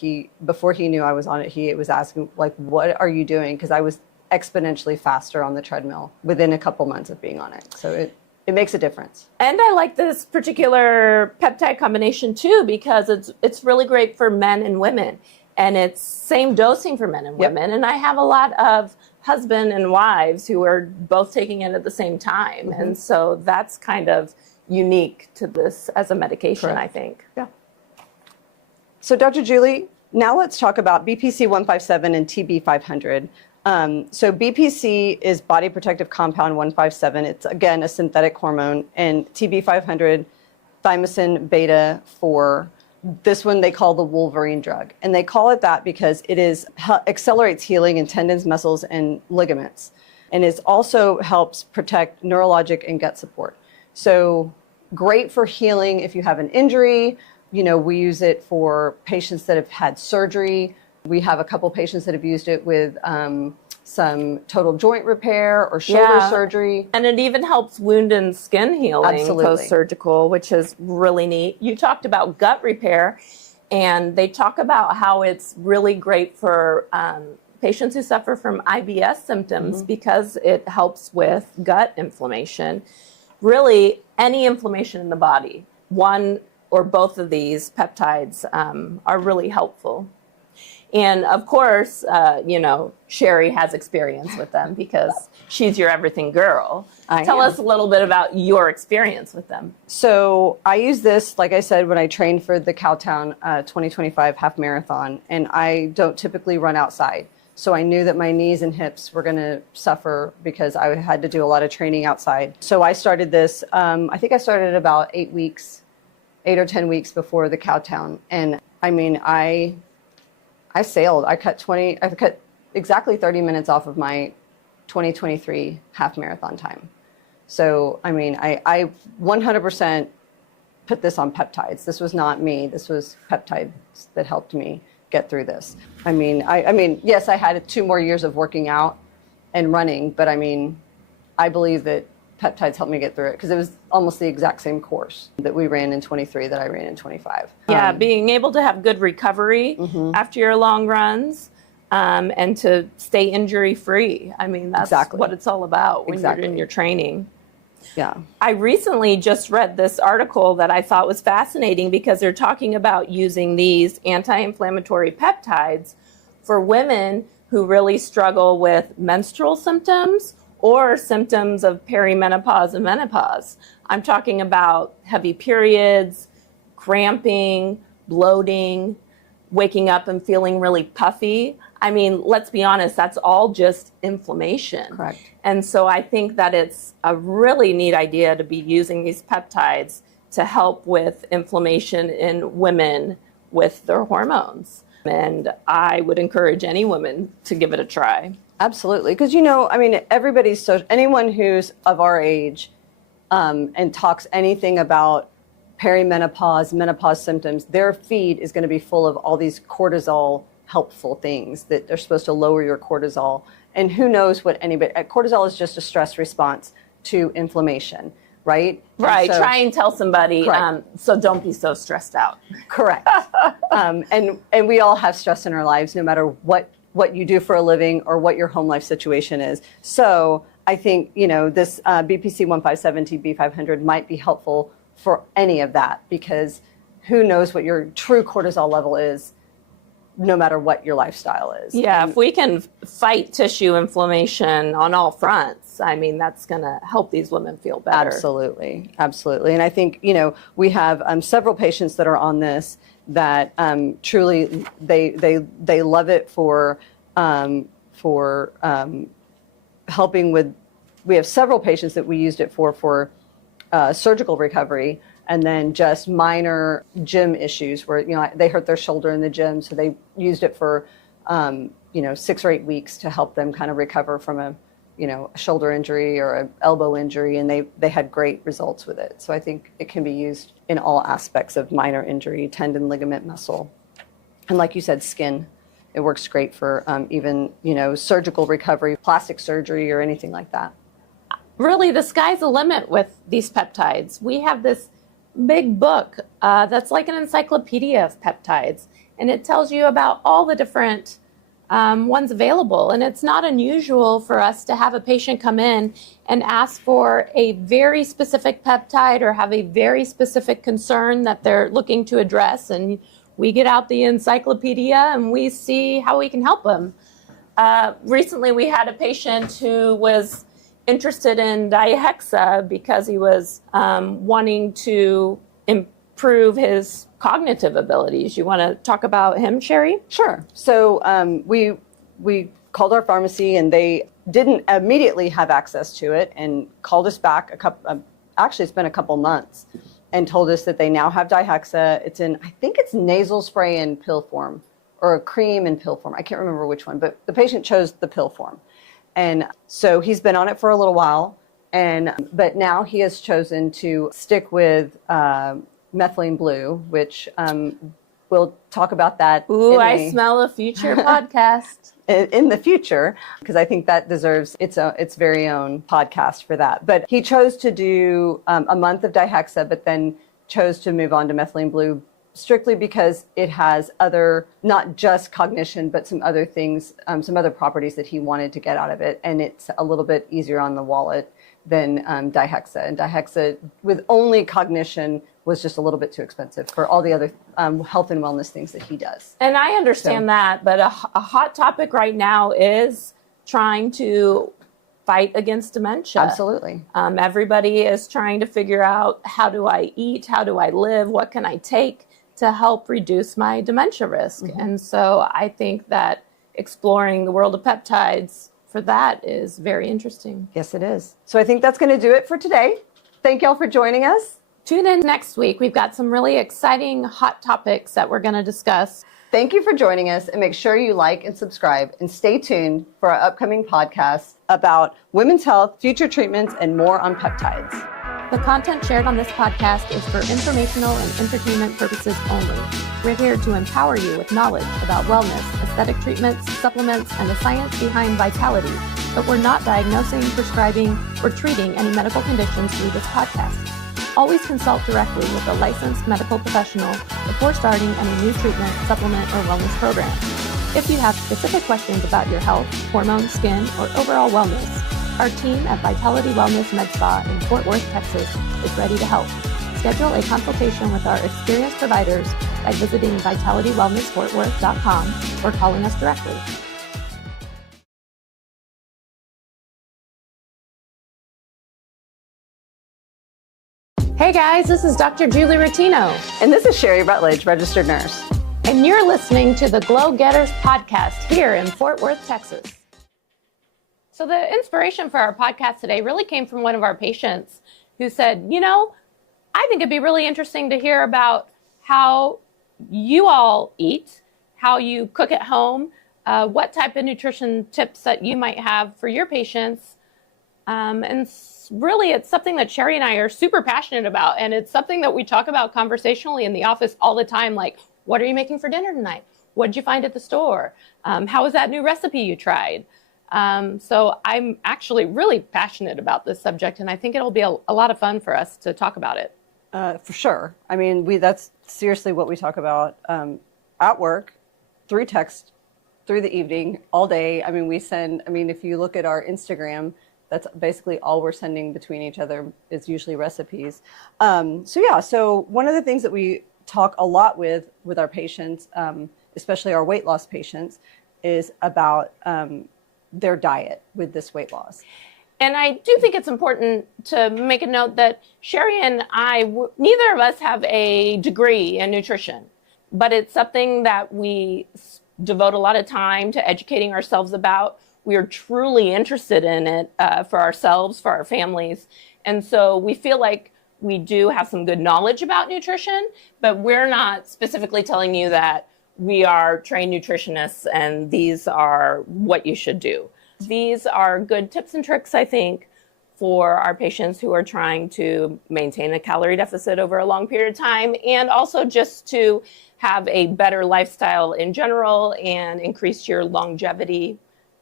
before he knew I was on it, he was asking, like, what are you doing? Because I was exponentially faster on the treadmill within a couple months of being on it. So it makes a difference. And I like this particular peptide combination too, because it's really great for men and women. And it's same dosing for men and women. And I have a lot of husband and wives who are both taking it at the same time. And so that's kind of unique to this as a medication, I think. Yeah. So Dr. Julie, now let's talk about BPC 157 and TB500. So BPC is body protective compound 157. It's, again, a synthetic hormone. And TB500, thymosin beta 4. This one they call the Wolverine drug. And they call it that because it accelerates healing in tendons, muscles, and ligaments. And it also helps protect neurologic and gut support. So great for healing if you have an injury. You know, we use it for patients that have had surgery. We have a couple patients that have used it with some total joint repair or shoulder surgery. And it even helps wound and skin healing post-surgical, which is really neat. You talked about gut repair, and they talk about how it's really great for patients who suffer from IBS symptoms because it helps with gut inflammation. Really, any inflammation in the body, one or both of these peptides are really helpful. And of course, you know, Sherry has experience with them because she's your everything girl. Tell us a little bit about your experience with them. So I use this, like I said, when I trained for the Cowtown 2025 half marathon, and I don't typically run outside. So I knew that my knees and hips were going to suffer because I had to do a lot of training outside. So I started this, I think I started about 8 or 10 weeks before the Cowtown. And I mean, I sailed. I cut exactly 30 minutes off of my 2023 half marathon time. So, I mean, I 100% put this on peptides. This was not me. This was peptides that helped me get through this. I mean, yes, I had 2 more years of working out and running, but I mean, I believe that peptides helped me get through it because it was almost the exact same course that we ran in 23 that I ran in 25. Yeah, being able to have good recovery after your long runs and to stay injury free. I mean, that's what it's all about when you're in your training. Yeah. I recently just read this article that I thought was fascinating because they're talking about using these anti-inflammatory peptides for women who really struggle with menstrual symptoms or symptoms of perimenopause and menopause. I'm talking about heavy periods, cramping, bloating, waking up and feeling really puffy. I mean, let's be honest, that's all just inflammation. Correct. And so I think that it's a really neat idea to be using these peptides to help with inflammation in women with their hormones. And I would encourage any woman to give it a try. Absolutely. Because, you know, I mean, anyone who's of our age and talks anything about perimenopause, menopause symptoms, their feed is going to be full of all these cortisol helpful things that are supposed to lower your cortisol. And who knows what cortisol is just a stress response to inflammation, right? Right. Try and tell somebody, so don't be so stressed out. Correct. And we all have stress in our lives, no matter what you do for a living or what your home life situation is. So I think, you know, this BPC 157 TB500 might be helpful for any of that because who knows what your true cortisol level is, no matter what your lifestyle is. Yeah, if we can fight tissue inflammation on all fronts, I mean, that's going to help these women feel better. Absolutely. Absolutely. And I think, you know, we have several patients that are on this that truly they love it for helping with. We have several patients that we used it for surgical recovery, and then just minor gym issues where, you know, they hurt their shoulder in the gym, so they used it for 6 or 8 weeks to help them kind of recover from a shoulder injury or an elbow injury, and they had great results with it. So I think it can be used in all aspects of minor injury, tendon, ligament, muscle, and like you said, skin. It works great for even surgical recovery, plastic surgery, or anything like that. Really, the sky's the limit with these peptides. We have this big book that's like an encyclopedia of peptides, and it tells you about all the different ones available. And it's not unusual for us to have a patient come in and ask for a very specific peptide or have a very specific concern that they're looking to address. And we get out the encyclopedia and we see how we can help them. Recently, we had a patient who was interested in dihexa because he was wanting to improve his cognitive abilities. You want to talk about him, Sherry? Sure. So we called our pharmacy and they didn't immediately have access to it and called us back actually it's been a couple months, and told us that they now have dihexa. It's in, I think it's nasal spray in pill form or a cream in pill form. I can't remember which one, but the patient chose the pill form. And so he's been on it for a little while, but now he has chosen to stick with methylene blue, which we'll talk about that. Ooh, I smell a future podcast. In the future, because I think that deserves its very own podcast for that. But he chose to do a month of dihexa, but then chose to move on to methylene blue strictly because it has other, not just cognition, but some other things, some other properties that he wanted to get out of it. And it's a little bit easier on the wallet than dihexa. And dihexa with only cognition was just a little bit too expensive for all the other health and wellness things that he does. And I understand that, but a hot topic right now is trying to fight against dementia. Absolutely. Everybody is trying to figure out, how do I eat? How do I live? What can I take to help reduce my dementia risk? Mm-hmm. And so I think that exploring the world of peptides for that is very interesting. Yes, it is. So I think that's going to do it for today. Thank y'all for joining us. Tune in next week. We've got some really exciting hot topics that we're going to discuss. Thank you for joining us, and make sure you like and subscribe and stay tuned for our upcoming podcasts about women's health, future treatments, and more on peptides. The content shared on this podcast is for informational and entertainment purposes only. We're here to empower you with knowledge about wellness, aesthetic treatments, supplements, and the science behind vitality, but we're not diagnosing, prescribing, or treating any medical conditions through this podcast. Always consult directly with a licensed medical professional before starting any new treatment, supplement, or wellness program. If you have specific questions about your health, hormones, skin, or overall wellness, our team at Vitality Wellness Medspa in Fort Worth, Texas is ready to help. Schedule a consultation with our experienced providers by visiting vitalitywellnessfortworth.com or calling us directly. Hey guys, this is Dr. Julie Ratino. And this is Sherry Rutledge, registered nurse. And you're listening to the GlowGetters podcast here in Fort Worth, Texas. So the inspiration for our podcast today really came from one of our patients who said, I think it'd be really interesting to hear about how you all eat, how you cook at home, what type of nutrition tips that you might have for your patients. And really, it's something that Sherry and I are super passionate about. And it's something that we talk about conversationally in the office all the time. Like, what are you making for dinner tonight? What did you find at the store? How was that new recipe you tried? So I'm actually really passionate about this subject, and I think it'll be a lot of fun for us to talk about it. For sure. I mean, that's seriously what we talk about at work, through text, through the evening, all day. I mean, if you look at our Instagram, that's basically all we're sending between each other is usually recipes. So one of the things that we talk a lot with our patients, especially our weight loss patients, is about their diet with this weight loss. And I do think it's important to make a note that Sherry and I, neither of us have a degree in nutrition, but it's something that we devote a lot of time to educating ourselves about. We are truly interested in it for ourselves, for our families. And so we feel like we do have some good knowledge about nutrition, but we're not specifically telling you that we are trained nutritionists and these are what you should do. These are good tips and tricks, I think, for our patients who are trying to maintain a calorie deficit over a long period of time, and also just to have a better lifestyle in general and increase your longevity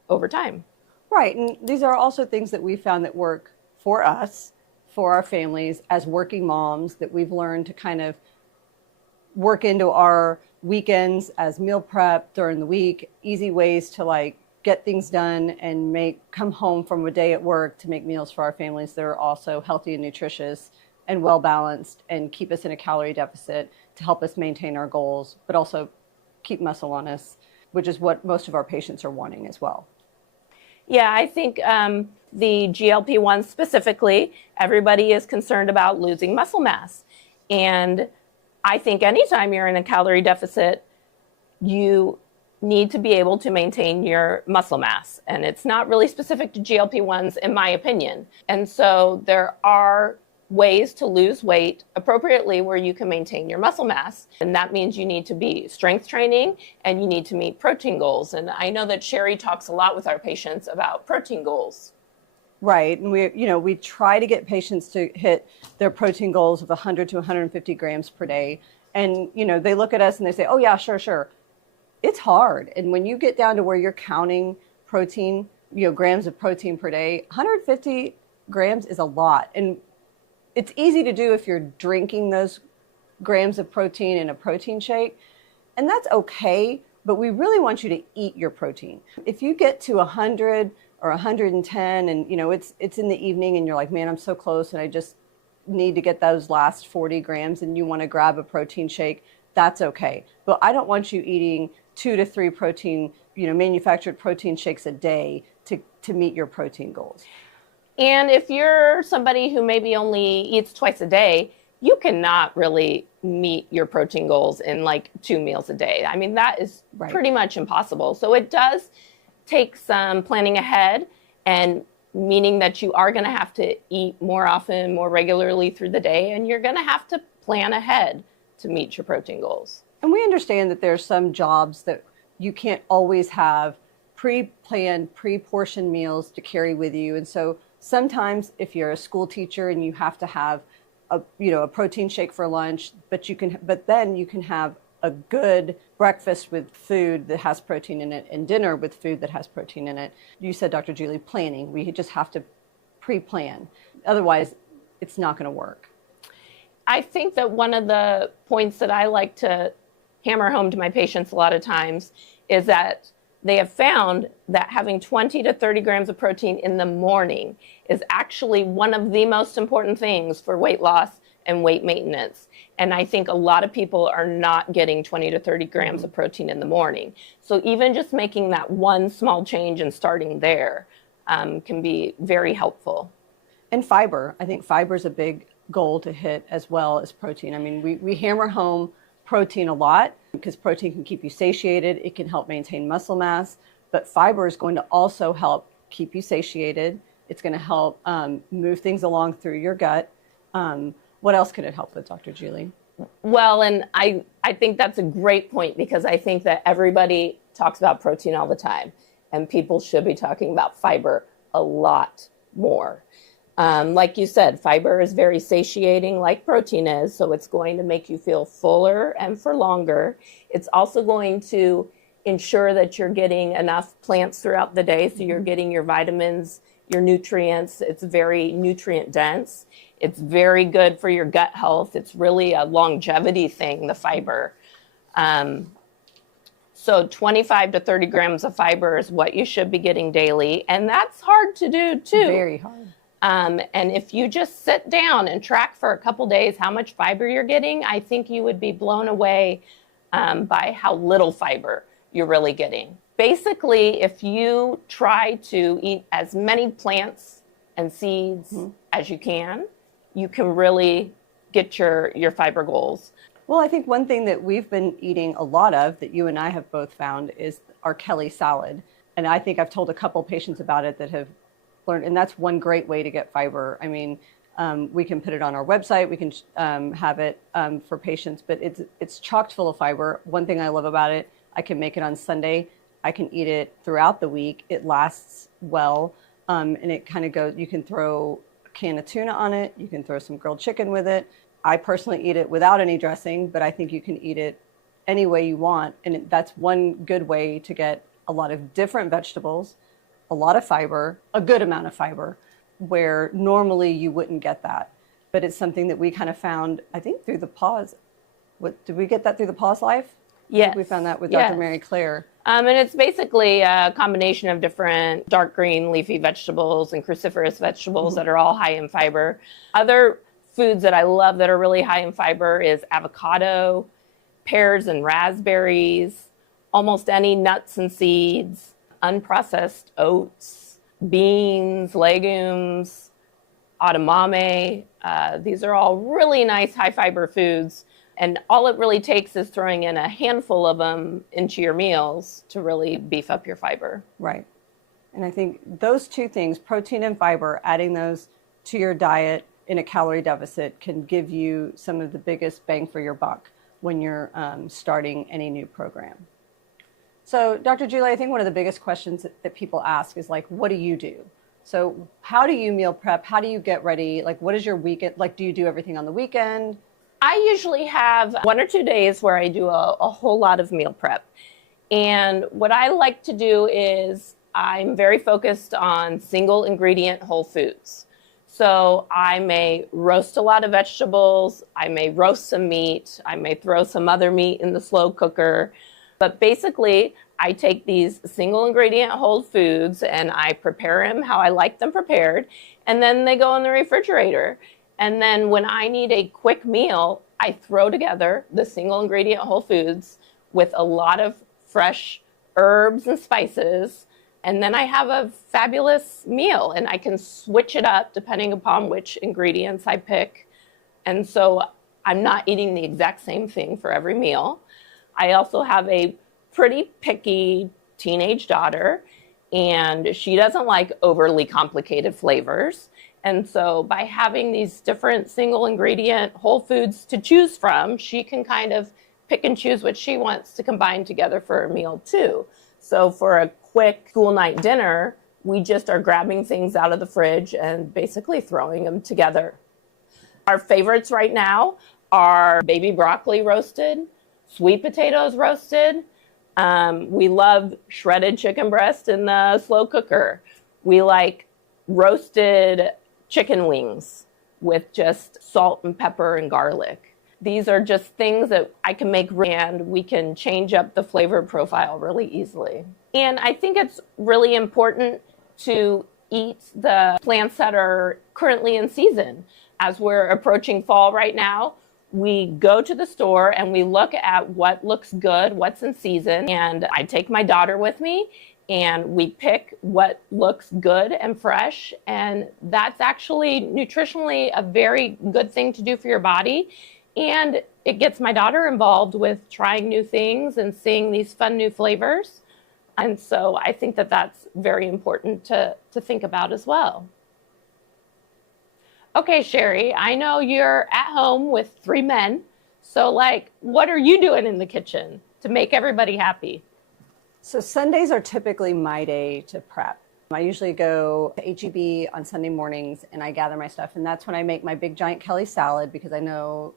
over time. Right, and these are also things that we found that work for us, for our families as working moms, that we've learned to kind of work into our weekends as meal prep during the week, easy ways to like get things done and come home from a day at work to make meals for our families that are also healthy and nutritious and well balanced and keep us in a calorie deficit to help us maintain our goals, but also keep muscle on us, which is what most of our patients are wanting as well. Yeah, I think the GLP-1 specifically, everybody is concerned about losing muscle mass. And I think anytime you're in a calorie deficit, you need to be able to maintain your muscle mass. And it's not really specific to GLP-1s, in my opinion. And so there are ways to lose weight appropriately where you can maintain your muscle mass. And that means you need to be strength training and you need to meet protein goals. And I know that Sherry talks a lot with our patients about protein goals. Right. And we try to get patients to hit their protein goals of 100 to 150 grams per day. And, they look at us and they say, oh yeah, sure. It's hard. And when you get down to where you're counting protein, grams of protein per day, 150 grams is a lot. And it's easy to do if you're drinking those grams of protein in a protein shake. And that's okay, but we really want you to eat your protein. If you get to 100 or 110 and it's in the evening and you're like, man, I'm so close and I just need to get those last 40 grams and you want to grab a protein shake, that's okay. But I don't want you eating 2 to 3 manufactured protein shakes a day to meet your protein goals. And if you're somebody who maybe only eats twice a day, you cannot really meet your protein goals in like 2 meals a day. I mean, that is pretty much impossible. So it does take some planning ahead, and meaning that you are going to have to eat more often, more regularly through the day, and you're going to have to plan ahead to meet your protein goals. And we understand that there's some jobs that you can't always have pre-planned, pre-portioned meals to carry with you. And so sometimes if you're a school teacher and you have to have a protein shake for lunch, but then you can have a good breakfast with food that has protein in it and dinner with food that has protein in it. You said, Dr. Julie, planning. We just have to pre-plan. Otherwise, it's not going to work. I think that one of the points that I like to hammer home to my patients a lot of times is that they have found that having 20 to 30 grams of protein in the morning is actually one of the most important things for weight loss and weight maintenance. And I think a lot of people are not getting 20 to 30 grams of protein in the morning. So even just making that one small change and starting there can be very helpful. And fiber. I think fiber is a big goal to hit as well as protein. I mean, we hammer home protein a lot because protein can keep you satiated. It can help maintain muscle mass, but fiber is going to also help keep you satiated. It's going to help move things along through your gut. What else could it help with, Dr. Julie? Well, and I think that's a great point because I think that everybody talks about protein all the time and people should be talking about fiber a lot more. Like you said, fiber is very satiating like protein is, so it's going to make you feel fuller and for longer. It's also going to ensure that you're getting enough plants throughout the day, so you're getting your vitamins, your nutrients. It's very nutrient dense. It's very good for your gut health. It's really a longevity thing, the fiber. So 25 to 30 grams of fiber is what you should be getting daily, and that's hard to do too. Very hard. And if you just sit down and track for a couple days how much fiber you're getting, I think you would be blown away by how little fiber you're really getting. Basically, if you try to eat as many plants and seeds as you can really get your fiber goals. Well, I think one thing that we've been eating a lot of that you and I have both found is our Kelly salad. And I think I've told a couple patients about it that have learned, and that's one great way to get fiber. I mean, we can put it on our website, we can have it for patients, but it's chocked full of fiber. One thing I love about it, I can make it on Sunday. I can eat it throughout the week. It lasts well, and it kind of goes, you can throw a can of tuna on it, you can throw some grilled chicken with it. I personally eat it without any dressing, but I think you can eat it any way you want, and that's one good way to get a lot of different vegetables, a lot of fiber, a good amount of fiber, where normally you wouldn't get that. But it's something that we kind of found, I think, through the pause. Did we get that through the Pause Life? Yes. We found that with Dr. Yes. Mary Claire. And it's basically a combination of different dark green leafy vegetables and cruciferous vegetables that are all high in fiber. Other foods that I love that are really high in fiber is avocado, pears and raspberries, almost any nuts and seeds, unprocessed oats, beans, legumes, edamame. These are all really nice high fiber foods. And all it really takes is throwing in a handful of them into your meals to really beef up your fiber. Right. And I think those two things, protein and fiber, adding those to your diet in a calorie deficit can give you some of the biggest bang for your buck when you're starting any new program. So, Dr. Julie, I think one of the biggest questions that people ask is like, what do you do? So how do you meal prep? How do you get ready? Like, what is your weekend? Like, do you do everything on the weekend? I usually have 1 or 2 days where I do a whole lot of meal prep. And what I like to do is I'm very focused on single ingredient whole foods. So I may roast a lot of vegetables, I may roast some meat, I may throw some other meat in the slow cooker. But basically, I take these single ingredient whole foods and I prepare them how I like them prepared, and then they go in the refrigerator. And then when I need a quick meal, I throw together the single ingredient whole foods with a lot of fresh herbs and spices. And then I have a fabulous meal and I can switch it up depending upon which ingredients I pick. And so I'm not eating the exact same thing for every meal. I also have a pretty picky teenage daughter, and she doesn't like overly complicated flavors. And so by having these different single ingredient whole foods to choose from, she can kind of pick and choose what she wants to combine together for a meal too. So for a quick school night dinner, we just are grabbing things out of the fridge and basically throwing them together. Our favorites right now are baby broccoli roasted, sweet potatoes roasted. We love shredded chicken breast in the slow cooker. We like roasted chicken wings with just salt and pepper and garlic. These are just things that I can make and we can change up the flavor profile really easily. And I think it's really important to eat the plants that are currently in season. As we're approaching fall right now, we go to the store and we look at what looks good, what's in season, and I take my daughter with me and we pick what looks good and fresh, and that's actually nutritionally a very good thing to do for your body, and it gets my daughter involved with trying new things and seeing these fun new flavors, and so I think that that's very important to think about as well. Okay, Sherry, I know you're at home with 3 men, so like, what are you doing in the kitchen to make everybody happy? So Sundays are typically my day to prep. I usually go to H-E-B on Sunday mornings and I gather my stuff, and that's when I make my big giant Kelly salad, because I know,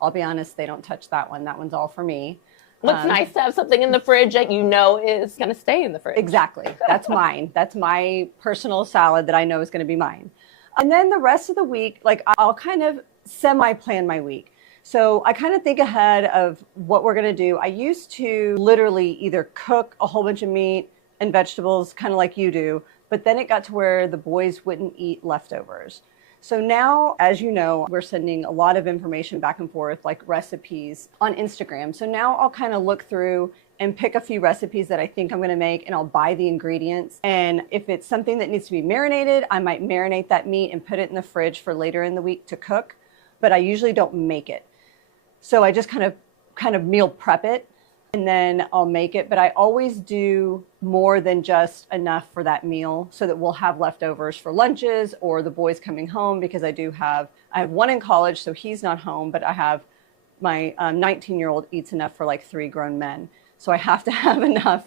I'll be honest, they don't touch that one. That one's all for me. Well, it's nice to have something in the fridge that you know is going to stay in the fridge. Exactly. That's mine. That's my personal salad that I know is going to be mine. And then the rest of the week, like, I'll kind of semi-plan my week. So I kind of think ahead of what we're going to do. I used to literally either cook a whole bunch of meat and vegetables, kind of like you do, but then it got to where the boys wouldn't eat leftovers. So now, as you know, we're sending a lot of information back and forth, like recipes on Instagram. So now I'll kind of look through and pick a few recipes that I think I'm going to make, and I'll buy the ingredients. And if it's something that needs to be marinated, I might marinate that meat and put it in the fridge for later in the week to cook, but I usually don't make it. So I just kind of meal prep it, and then I'll make it. But I always do more than just enough for that meal, so that we'll have leftovers for lunches or the boys coming home, because I have one in college, so he's not home, but I have my 19-year-old eats enough for like 3 grown men. So I have to have enough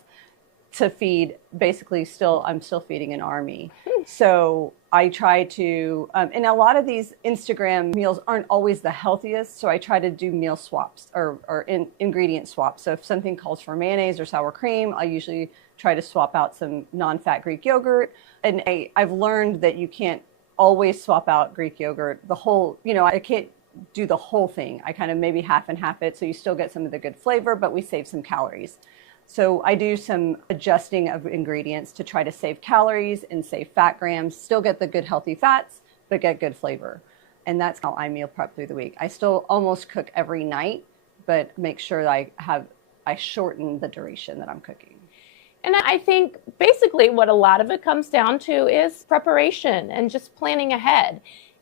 to feed, basically I'm still feeding an army. So I try to, and a lot of these Instagram meals aren't always the healthiest, so I try to do meal swaps or ingredient swaps. So if something calls for mayonnaise or sour cream, I usually try to swap out some non-fat Greek yogurt. And I've learned that you can't always swap out Greek yogurt. I can't do the whole thing. I kind of maybe half and half it, so you still get some of the good flavor, but we save some calories. So I do some adjusting of ingredients to try to save calories and save fat grams, still get the good healthy fats, but get good flavor. And that's how I meal prep through the week. I still almost cook every night, but make sure that I shorten the duration that I'm cooking. And I think basically what a lot of it comes down to is preparation and just planning ahead.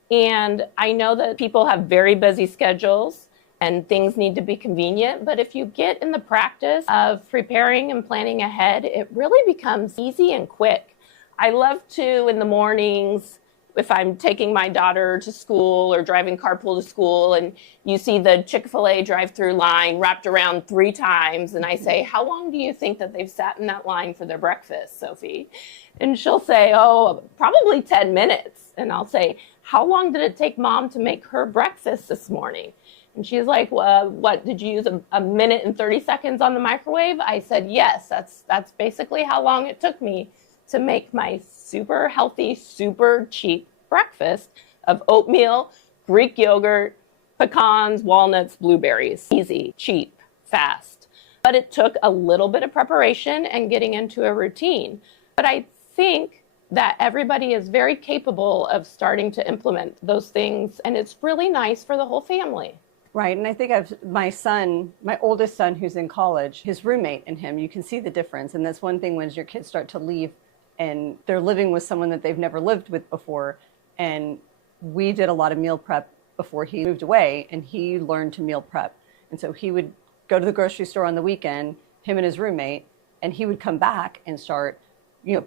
And I know that people have very busy schedules and things need to be convenient, but if you get in the practice of preparing and planning ahead, it really becomes easy and quick. I love to, in the mornings, if I'm taking my daughter to school or driving carpool to school and you see the Chick-fil-A drive-through line wrapped around 3 times, and I say, how long do you think that they've sat in that line for their breakfast, Sophie? And she'll say, oh, probably 10 minutes. And I'll say, how long did it take Mom to make her breakfast this morning? And she's like, well, what, did you use a minute and 30 seconds on the microwave? I said, yes, that's basically how long it took me to make my super healthy, super cheap breakfast of oatmeal, Greek yogurt, pecans, walnuts, blueberries. Easy, cheap, fast. But it took a little bit of preparation and getting into a routine. But I think that everybody is very capable of starting to implement those things, and it's really nice for the whole family. Right, and I think my oldest son who's in college, his roommate and him, you can see the difference. And that's one thing when your kids start to leave and they're living with someone that they've never lived with before. And we did a lot of meal prep before he moved away, and he learned to meal prep. And so he would go to the grocery store on the weekend, him and his roommate, and he would come back and start,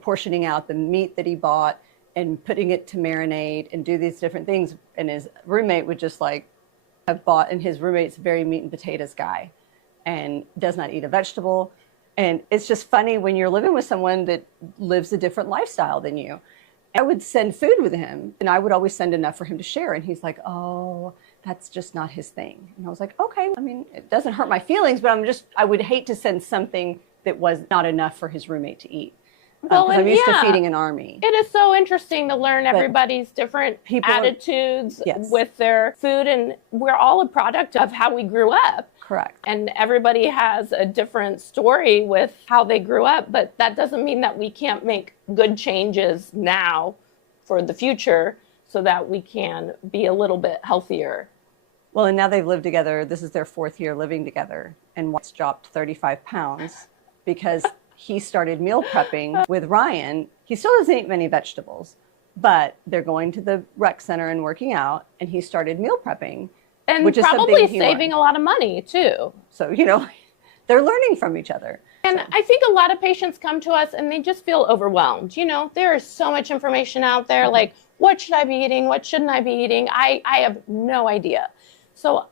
portioning out the meat that he bought and putting it to marinate and do these different things. And his roommate would just have bought, and his roommate's a very meat and potatoes guy and does not eat a vegetable. And it's just funny when you're living with someone that lives a different lifestyle than you. I would send food with him, and I would always send enough for him to share. And he's like, oh, that's just not his thing. And I was like, okay, I mean, it doesn't hurt my feelings, but I would hate to send something that was not enough for his roommate to eat. Well, I'm used to feeding an army. It is so interesting to learn everybody's different attitudes with their food, and we're all a product of how we grew up. Correct. And everybody has a different story with how they grew up, but that doesn't mean that we can't make good changes now for the future so that we can be a little bit healthier. Well, and now they've lived together. This is their 4th year living together, and Watts dropped 35 pounds because he started meal prepping with Ryan. He still doesn't eat many vegetables, but they're going to the rec center and working out, and he started meal prepping. And which is probably saving a lot of money too. So, they're learning from each other. And I think a lot of patients come to us and they just feel overwhelmed. There is so much information out there, like what should I be eating? What shouldn't I be eating? I have no idea. So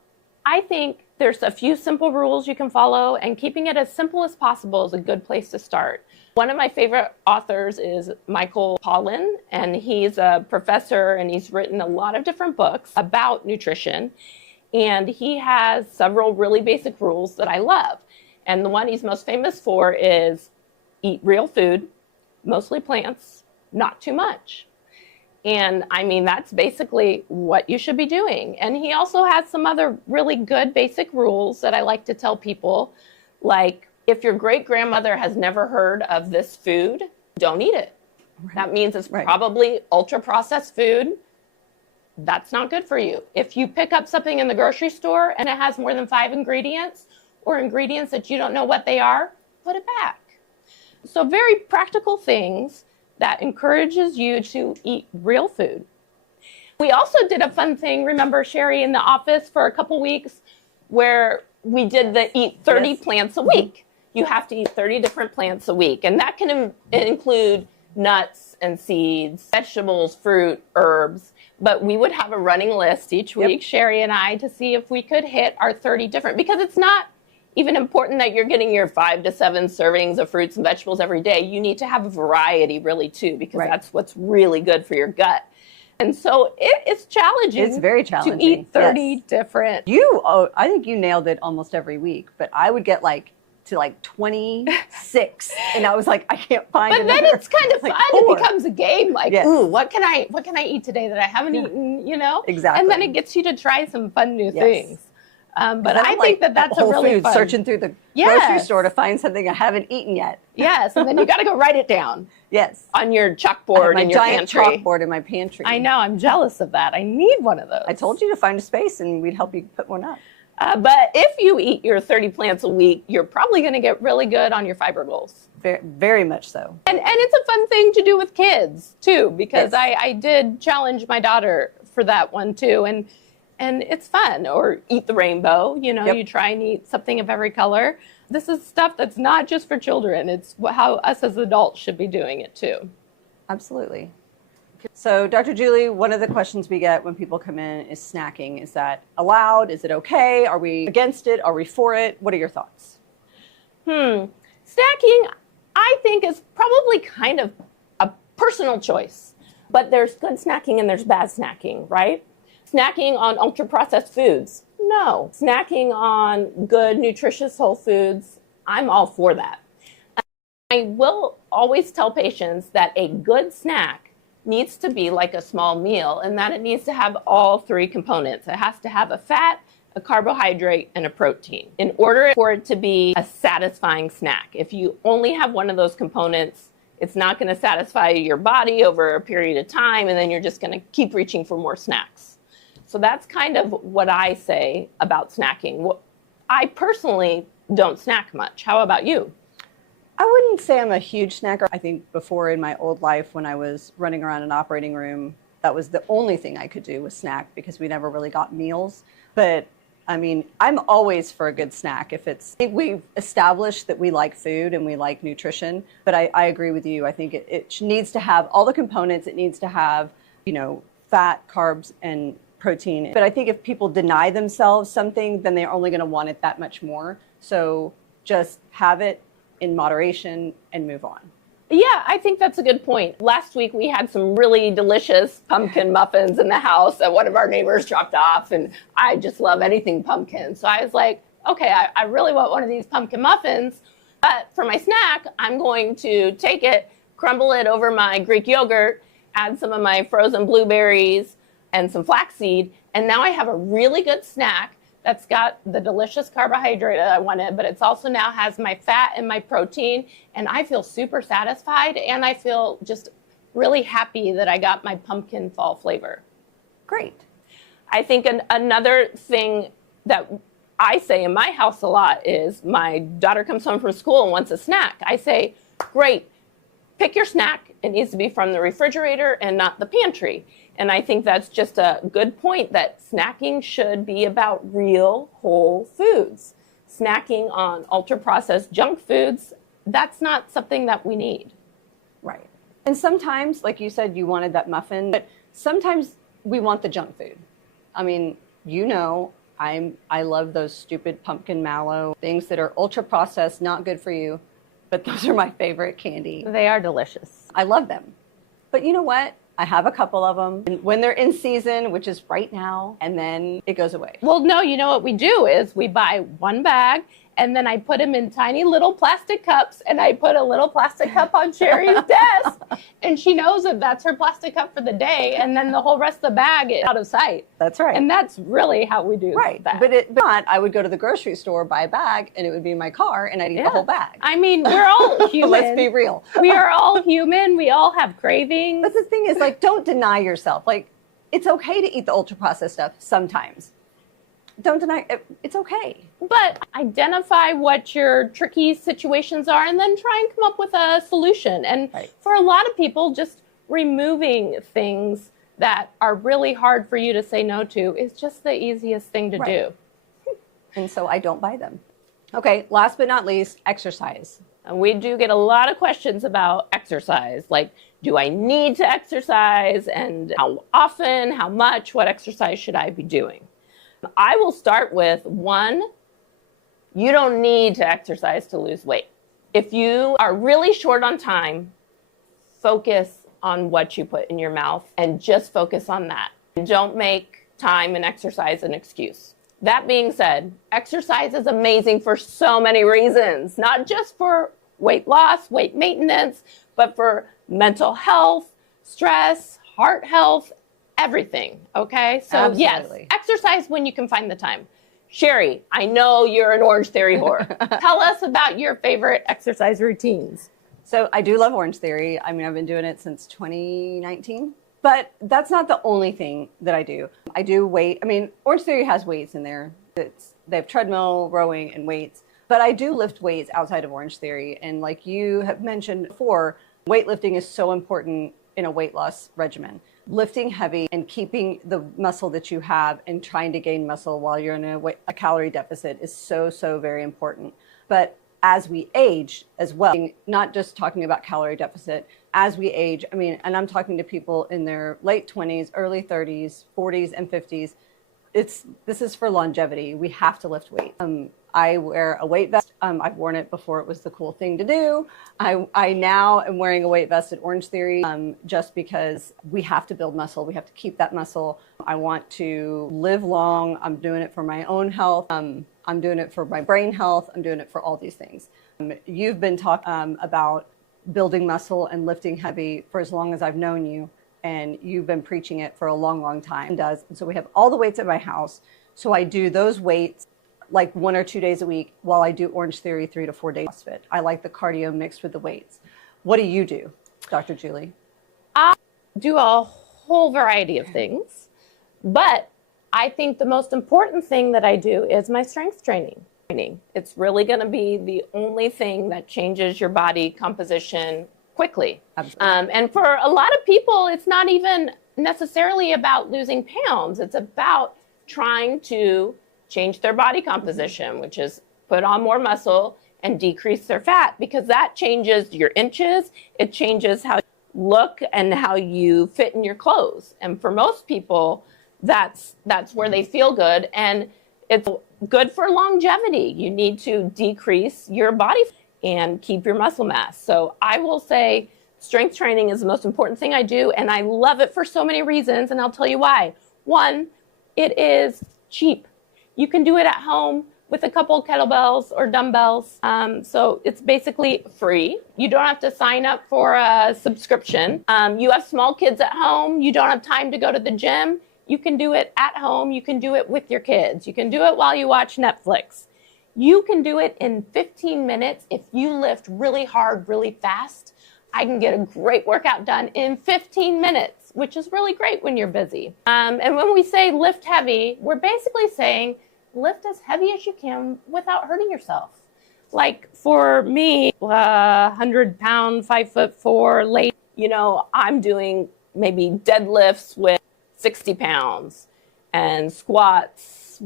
I think there's a few simple rules you can follow, and keeping it as simple as possible is a good place to start. One of my favorite authors is Michael Pollan, and he's a professor, and he's written a lot of different books about nutrition. And he has several really basic rules that I love. And the one he's most famous for is eat real food, mostly plants, not too much. And I mean, that's basically what you should be doing. And he also has some other really good basic rules that I like to tell people, like if your great-grandmother has never heard of this food, don't eat it. Right. That means it's probably ultra-processed food. That's not good for you. If you pick up something in the grocery store and it has more than 5 ingredients or ingredients that you don't know what they are, put it back. So very practical things that encourages you to eat real food. We also did a fun thing, remember, Sherry, in the office for a couple weeks where we did the eat 30 plants a week. You have to eat 30 different plants a week. And that can include nuts and seeds, vegetables, fruit, herbs. But we would have a running list each week, Sherry and I, to see if we could hit our 30 different, because it's not even important that you're getting your 5 to 7 servings of fruits and vegetables every day. You need to have a variety really too, because that's what's really good for your gut. And so it's challenging. It's very challenging. To eat 30 different. I think you nailed it almost every week, but I would get to like 26, and I was like, I can't find. But then it's kind of like fun. 4. It becomes a game. Like, Yes. ooh, what can I eat today that I haven't eaten? You know, Exactly. And then it gets you to try some fun new things. But I I'm think like that's a Whole really Foods, fun. searching through the grocery store to find something I haven't eaten yet. Yes, and then you got to go write it down. Yes. On your I have chalkboard my in your giant pantry. chalkboard in my pantry. I know. I'm jealous of that. I need one of those. I told you to find a space, and we'd help you put one up. But if you eat your 30 plants a week, you're probably going to get really good on your fiber goals. Very, very much so. And it's a fun thing to do with kids, too, because Yes. I did challenge my daughter for that one, too. And it's fun. Or eat the rainbow. You know, you try and eat something of every color. This is stuff that's not just for children. It's how us as adults should be doing it, too. Absolutely. So, Dr. Julie, one of the questions we get when people come in is snacking. Is that allowed? Is it okay? Are we against it? Are we for it? What are your thoughts? Snacking, I think, is probably kind of a personal choice. But there's good snacking and there's bad snacking, right? Snacking on ultra-processed foods, no. Snacking on good, nutritious whole foods, I'm all for that. I will always tell patients that a good snack needs to be like a small meal, and that it needs to have all 3 components. It has to have a fat, a carbohydrate, and a protein in order for it to be a satisfying snack. If you only have one of those components, it's not going to satisfy your body over a period of time, and then you're just going to keep reaching for more snacks. So that's kind of what I say about snacking. I personally don't snack much. How about you? I wouldn't say I'm a huge snacker. I think before in my old life when I was running around an operating room, that was the only thing I could do was snack because we never really got meals. But I mean, I'm always for a good snack. I think we've established that we like food and we like nutrition, but I agree with you. I think it needs to have all the components. It needs to have, fat, carbs, and protein. But I think if people deny themselves something, then they're only going to want it that much more. So just have it in moderation and move on. Yeah, I think that's a good point. Last week we had some really delicious pumpkin muffins in the house that one of our neighbors dropped off, and I just love anything pumpkin. So I was like, okay, I really want one of these pumpkin muffins, but for my snack, I'm going to take it, crumble it over my Greek yogurt, add some of my frozen blueberries and some flaxseed, and now I have a really good snack that's got the delicious carbohydrate that I wanted, but it's also now has my fat and my protein, and I feel super satisfied, and I feel just really happy that I got my pumpkin fall flavor. Great. I think another thing that I say in my house a lot is my daughter comes home from school and wants a snack. I say, great, pick your snack. It needs to be from the refrigerator and not the pantry. And I think that's just a good point that snacking should be about real whole foods. Snacking on ultra-processed junk foods, that's not something that we need. Right. And sometimes, like you said, you wanted that muffin, but sometimes we want the junk food. I mean, I love those stupid pumpkin mallow things that are ultra-processed, not good for you, but those are my favorite candy. They are delicious. I love them. But you know what? I have a couple of them when they're in season, which is right now, and then it goes away. Well, no, you know what we do is we buy one bag, and then I put them in tiny little plastic cups, and I put a little plastic cup on Sherry's desk, and she knows that that's her plastic cup for the day, and then the whole rest of the bag is out of sight. That's right. And that's really how we do that. But not, I would go to the grocery store, buy a bag, and it would be in my car, and I'd eat the whole bag. I mean, we're all human. Let's be real. We are all human. We all have cravings. But the thing is, don't deny yourself. It's okay to eat the ultra-processed stuff sometimes. Don't deny it. It's okay. But identify what your tricky situations are and then try and come up with a solution. And for a lot of people, just removing things that are really hard for you to say no to is just the easiest thing to do. And so I don't buy them. Okay, last but not least, exercise. And we do get a lot of questions about exercise, like, do I need to exercise? And how often, how much, what exercise should I be doing? I will start with one, you don't need to exercise to lose weight. If you are really short on time, focus on what you put in your mouth and just focus on that. Don't make time and exercise an excuse. That being said, exercise is amazing for so many reasons, not just for weight loss, weight maintenance, but for mental health, stress, heart health, everything, okay? So Absolutely. yes, exercise when you can find the time. Sherry, I know you're an Orange Theory whore. Tell us about your favorite exercise routines. So I do love Orange Theory. I mean, I've been doing it since 2019. But that's not the only thing that I do. I do weight. I mean, Orange Theory has weights in there. They have treadmill, rowing, and weights. But I do lift weights outside of Orange Theory. And like you have mentioned before, weightlifting is so important in a weight loss regimen. Lifting heavy and keeping the muscle that you have and trying to gain muscle while you're in a calorie deficit is so, so very important. But as we age as well, not just talking about calorie deficit, as we age, I mean, and I'm talking to people in their late 20s, early 30s, 40s, and 50s. This is for longevity. We have to lift weight. I wear a weight vest. I've worn it before it was the cool thing to do. I now am wearing a weight vest at Orange Theory just because we have to build muscle. We have to keep that muscle. I want to live long. I'm doing it for my own health. I'm doing it for my brain health. I'm doing it for all these things. You've been talking about building muscle and lifting heavy for as long as I've known you, and you've been preaching it for a long, long time. And so we have all the weights at my house. So I do those weights like 1 or 2 days a week while I do Orange Theory 3 to 4 days CrossFit. I like the cardio mixed with the weights. What do you do, Dr. Julie? I do a whole variety of things, but I think the most important thing that I do is my strength training. It's really going to be the only thing that changes your body composition quickly. And for a lot of people, it's not even necessarily about losing pounds. It's about trying to change their body composition, which is put on more muscle and decrease their fat, because that changes your inches. It changes how you look and how you fit in your clothes. And for most people, that's where they feel good. And it's good for longevity. You need to decrease your body and keep your muscle mass. So I will say strength training is the most important thing I do, and I love it for so many reasons, and I'll tell you why. One, it is cheap. You can do it at home with a couple kettlebells or dumbbells. So it's basically free. You don't have to sign up for a subscription. You have small kids at home. You don't have time to go to the gym. You can do it at home. You can do it with your kids. You can do it while you watch Netflix. You can do it in 15 minutes. If you lift really hard, really fast, I can get a great workout done in 15 minutes, which is really great when you're busy. And when we say lift heavy, we're basically saying lift as heavy as you can without hurting yourself. Like for me, 100-pound, 5'4" lady, I'm doing maybe deadlifts with 60 pounds and squats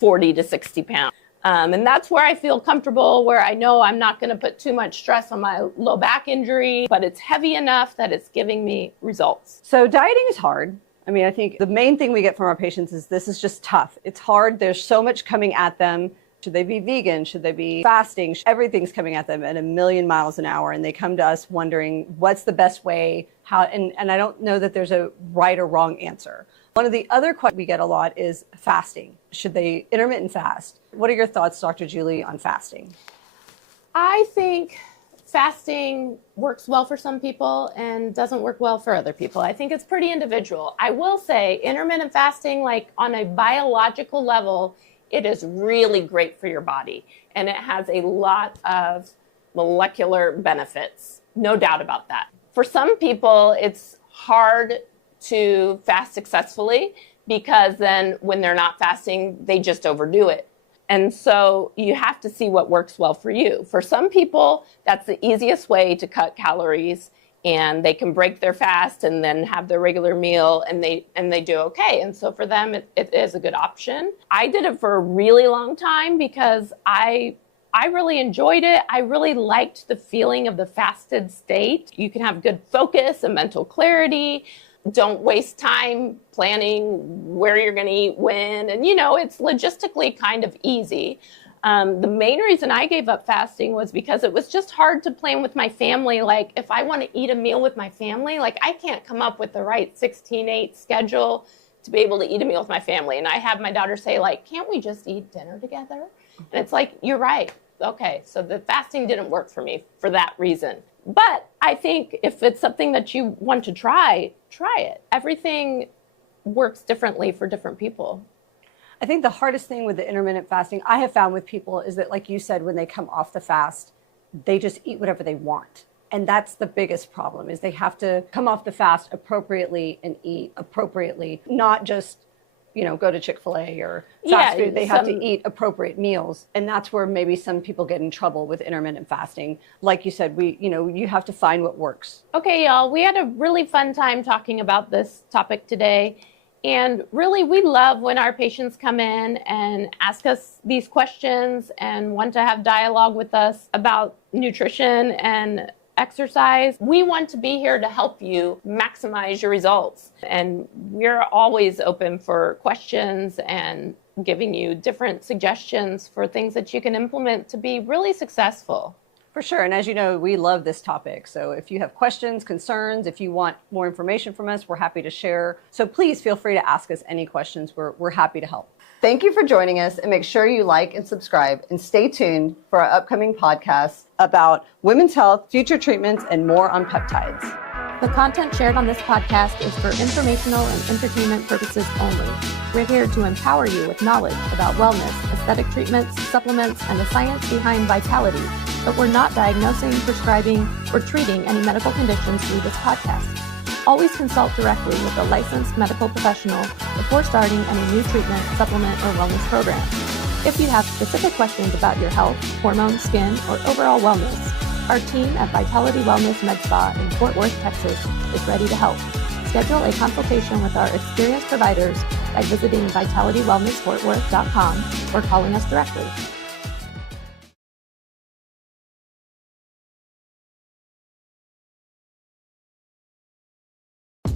40 to 60 pounds. And that's where I feel comfortable, where I know I'm not going to put too much stress on my low back injury, but it's heavy enough that it's giving me results. So dieting is hard. I mean, I think the main thing we get from our patients is this is just tough. It's hard. There's so much coming at them. Should they be vegan? Should they be fasting? Everything's coming at them at 1,000,000 miles an hour. And they come to us wondering what's the best way, how, and I don't know that there's a right or wrong answer. One of the other questions we get a lot is fasting. Should they intermittent fast? What are your thoughts, Dr. Julie, on fasting? I think fasting works well for some people and doesn't work well for other people. I think it's pretty individual. I will say intermittent fasting, like on a biological level, it is really great for your body. And it has a lot of molecular benefits, no doubt about that. For some people, it's hard to fast successfully because then when they're not fasting, they just overdo it. And so you have to see what works well for you. For some people, that's the easiest way to cut calories, and they can break their fast and then have their regular meal and they do okay. And so for them, it is a good option. I did it for a really long time because I really enjoyed it. I really liked the feeling of the fasted state. You can have good focus and mental clarity. Don't waste time planning where you're going to eat when. And, it's logistically kind of easy. The main reason I gave up fasting was because it was just hard to plan with my family. Like, if I want to eat a meal with my family, like, I can't come up with the right 16/8 schedule to be able to eat a meal with my family. And I have my daughter say, like, can't we just eat dinner together? And it's like, you're right. Okay, so the fasting didn't work for me for that reason. But I think if it's something that you want to try it. Everything works differently for different people. I think the hardest thing with the intermittent fasting I have found with people is that, like you said, when they come off the fast, they just eat whatever they want. And that's the biggest problem, is they have to come off the fast appropriately and eat appropriately, not just, go to Chick-fil-A or fast food. They have to eat appropriate meals. And that's where maybe some people get in trouble with intermittent fasting. Like you said, you have to find what works. Okay, y'all, we had a really fun time talking about this topic today. And really, we love when our patients come in and ask us these questions and want to have dialogue with us about nutrition and exercise. We want to be here to help you maximize your results. And we're always open for questions and giving you different suggestions for things that you can implement to be really successful. For sure. And as you know, we love this topic. So if you have questions, concerns, if you want more information from us, we're happy to share. So please feel free to ask us any questions. We're happy to help. Thank you for joining us, and make sure you like and subscribe, and stay tuned for our upcoming podcasts about women's health, future treatments, and more on peptides. The content shared on this podcast is for informational and entertainment purposes only. We're here to empower you with knowledge about wellness, aesthetic treatments, supplements, and the science behind vitality, but we're not diagnosing, prescribing, or treating any medical conditions through this podcast. Always consult directly with a licensed medical professional before starting any new treatment, supplement, or wellness program. If you have specific questions about your health, hormones, skin, or overall wellness, our team at Vitality Wellness Medspa in Fort Worth, Texas is ready to help. Schedule a consultation with our experienced providers by visiting vitalitywellnessfortworth.com or calling us directly.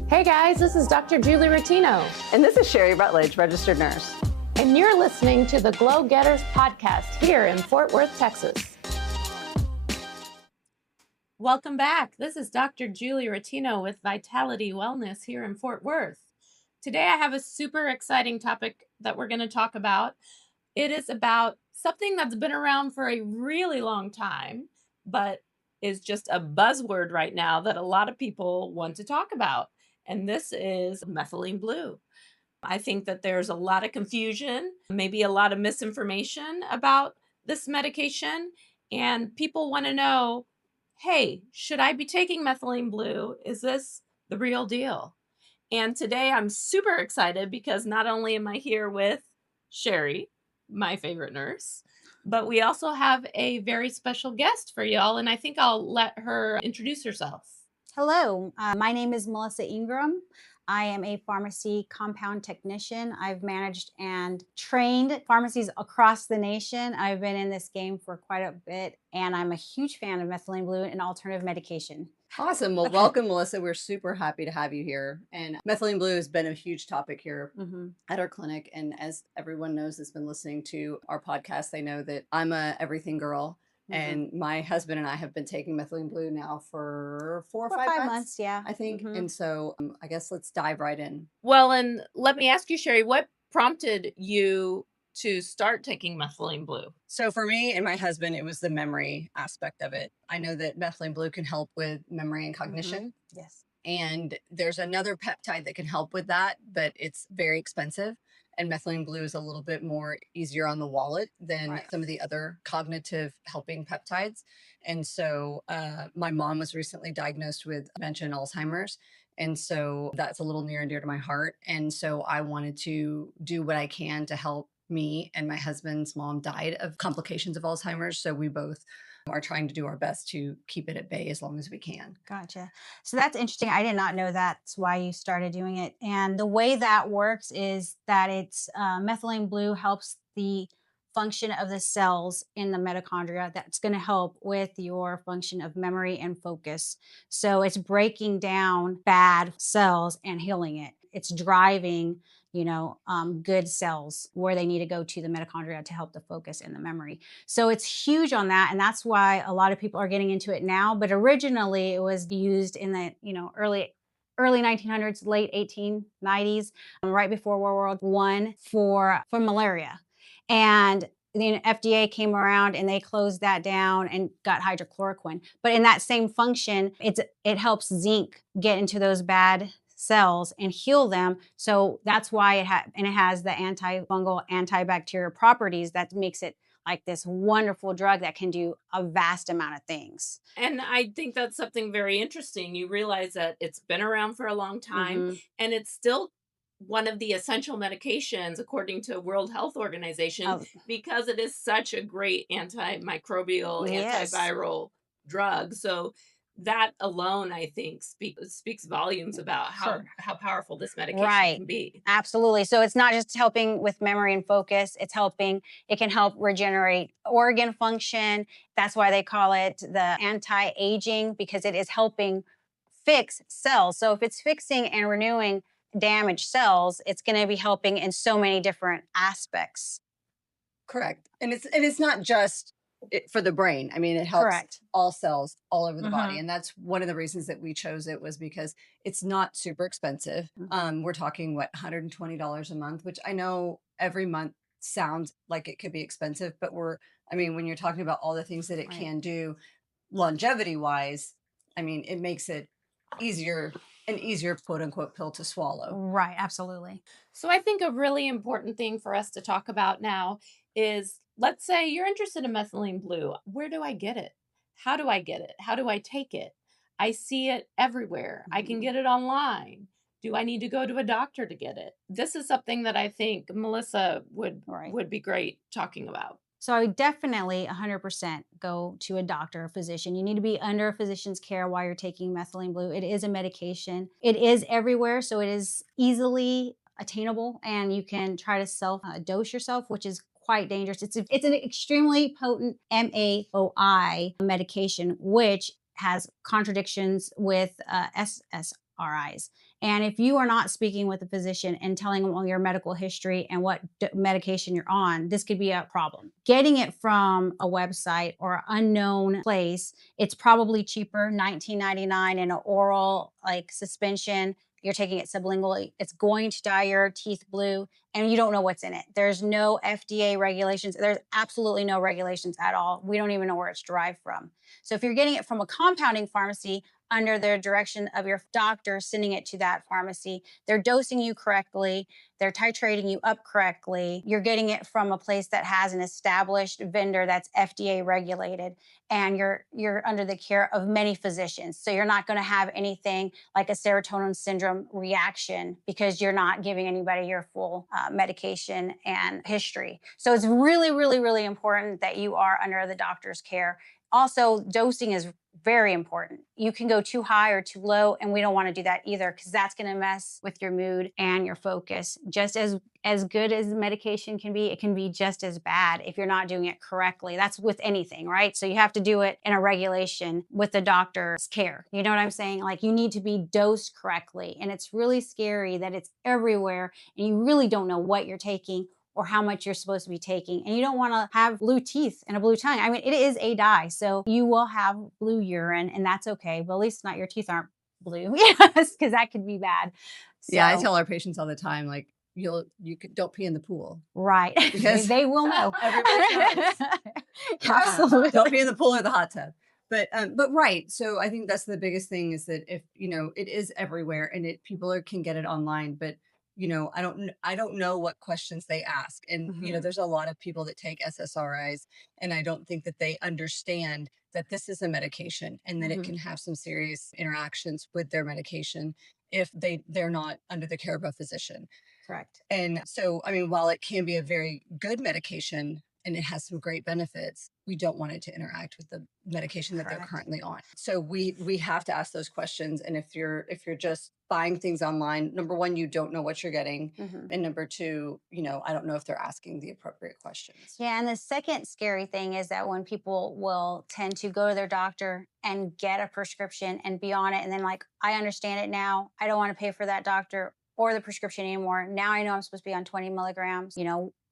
Hey guys, this is Dr. Julie Ratino. And this is Sherry Rutledge, registered nurse. And you're listening to the GlowGetters podcast here in Fort Worth, Texas. Welcome back. This is Dr. Julie Ratino with Vitality Wellness here in Fort Worth. Today I have a super exciting topic that we're going to talk about. It is about something that's been around for a really long time, but is just a buzzword right now that a lot of people want to talk about. And this is methylene blue. I think that there's a lot of confusion, maybe a lot of misinformation about this medication. And people want to know, hey, should I be taking methylene blue? Is this the real deal? And today I'm super excited because not only am I here with Sherry, my favorite nurse, but we also have a very special guest for y'all. And I think I'll let her introduce herself. Hello, my name is Melissa Ingram. I am a pharmacy compound technician. I've managed and trained pharmacies across the nation. I've been in this game for quite a bit, and I'm a huge fan of methylene blue and alternative medication. Awesome. Well, welcome, Melissa. We're super happy to have you here. And methylene blue has been a huge topic here at our clinic. And as everyone knows that's been listening to our podcast, they know that I'm a everything girl. And my husband and I have been taking methylene blue now for 4 or 5 months, yeah, I think. And so I guess let's dive right in. Well, and let me ask you, Sherry, what prompted you to start taking methylene blue? So for me and my husband, it was the memory aspect of it. I know that methylene blue can help with memory and cognition. Yes. And there's another peptide that can help with that, but it's very expensive. And methylene blue is a little bit more easier on the wallet than some of the other cognitive helping peptides. And so my mom was recently diagnosed with dementia and Alzheimer's. And so that's a little near and dear to my heart. And so I wanted to do what I can to help me. And my husband's mom died of complications of Alzheimer's. So we both are trying to do our best to keep it at bay as long as we can. Gotcha. So that's interesting. I did not know that's why you started doing it. And the way that works is that it's methylene blue helps the function of the cells in the mitochondria. That's going to help with your function of memory and focus. So it's breaking down bad cells and healing it. It's driving good cells where they need to go to the mitochondria to help the focus and the memory. So it's huge on that. And that's why a lot of people are getting into it now. But originally it was used in the, early early 1900s, late 1890s, right before World War I for malaria. And the FDA came around and they closed that down and got hydrochloroquine. But in that same function, it helps zinc get into those bad cells and heal them. So that's why it has the antifungal, antibacterial properties that makes it like this wonderful drug that can do a vast amount of things. And I think that's something very interesting. You realize that it's been around for a long time and it's still one of the essential medications according to World Health Organization Oh, because it is such a great antimicrobial, yes. antiviral drug. So that alone, I think, speaks volumes about Sure. how powerful this medication Right. can be. Absolutely. So it's not just helping with memory and focus, it can help regenerate organ function. That's why they call it the anti-aging, because it is helping fix cells. So if it's fixing and renewing damaged cells, it's going to be helping in so many different aspects. Correct. And it's not just for the brain. I mean, it helps Correct. all cells all over the body. Mhm. And that's one of the reasons that we chose it, was because it's not super expensive. We're talking what, $120 a month, which I know every month sounds like it could be expensive, but when you're talking about all the things that it Right. can do longevity wise, I mean, it makes it an easier quote unquote pill to swallow. Right. Absolutely. So I think a really important thing for us to talk about now is, let's say you're interested in methylene blue. Where do I get it? How do I get it? How do I take it? I see it everywhere. I can get it online. Do I need to go to a doctor to get it? This is something that I think Melissa Right. would be great talking about. So I would definitely 100% go to a doctor or physician. You need to be under a physician's care while you're taking methylene blue. It is a medication. It is everywhere, so it is easily attainable, and you can try to self dose yourself, which is quite dangerous. It's an extremely potent MAOI medication, which has contradictions with SSRIs. And if you are not speaking with a physician and telling them all your medical history and what medication you're on, this could be a problem. Getting it from a website or unknown place, it's probably cheaper, $19.99 in an oral like suspension. You're taking it sublingually. It's going to dye your teeth blue, and you don't know what's in it. There's no FDA regulations. There's absolutely no regulations at all. We don't even know where it's derived from. So if you're getting it from a compounding pharmacy, under the direction of your doctor, sending it to that pharmacy, they're dosing you correctly, they're titrating you up correctly, you're getting it from a place that has an established vendor that's FDA regulated, and you're under the care of many physicians. So you're not going to have anything like a serotonin syndrome reaction because you're not giving anybody your full medication and history. So it's really, really, really important that you are under the doctor's care. Also, dosing is very important. You can go too high or too low, and we don't want to do that either, because that's going to mess with your mood and your focus. Just as good as medication can be, it can be just as bad if you're not doing it correctly. That's with anything, right? So you have to do it in a regulation with the doctor's care. You know what I'm saying? Like, you need to be dosed correctly. And it's really scary that it's everywhere and you really don't know what you're taking or how much you're supposed to be taking. And you don't want to have blue teeth and a blue tongue. I mean, it is a dye, so you will have blue urine, and that's okay. But at least not your teeth aren't blue, yes, because that could be bad. Yeah, I So- tell our patients all the time, like, don't pee in the pool. right. Because they will know. everybody knows. Absolutely. Don't be in the pool or the hot tub. But right. So I think that's the biggest thing, is that if it is everywhere, and people can get it online, but I don't know what questions they ask. And there's a lot of people that take SSRIs, and I don't think that they understand that this is a medication, and that it can have some serious interactions with their medication if they're not under the care of a physician. Correct. And so, I mean, while it can be a very good medication and it has some great benefits, we don't want it to interact with the medication that they're Correct. currently on. So we have to ask those questions. And if you're just buying things online, number one, you don't know what you're getting. And number two, I don't know if they're asking the appropriate questions. Yeah, and the second scary thing is that when people will tend to go to their doctor and get a prescription and be on it, and then like, I understand it now, I don't want to pay for that doctor or the prescription anymore. Now I know I'm supposed to be on 20 milligrams,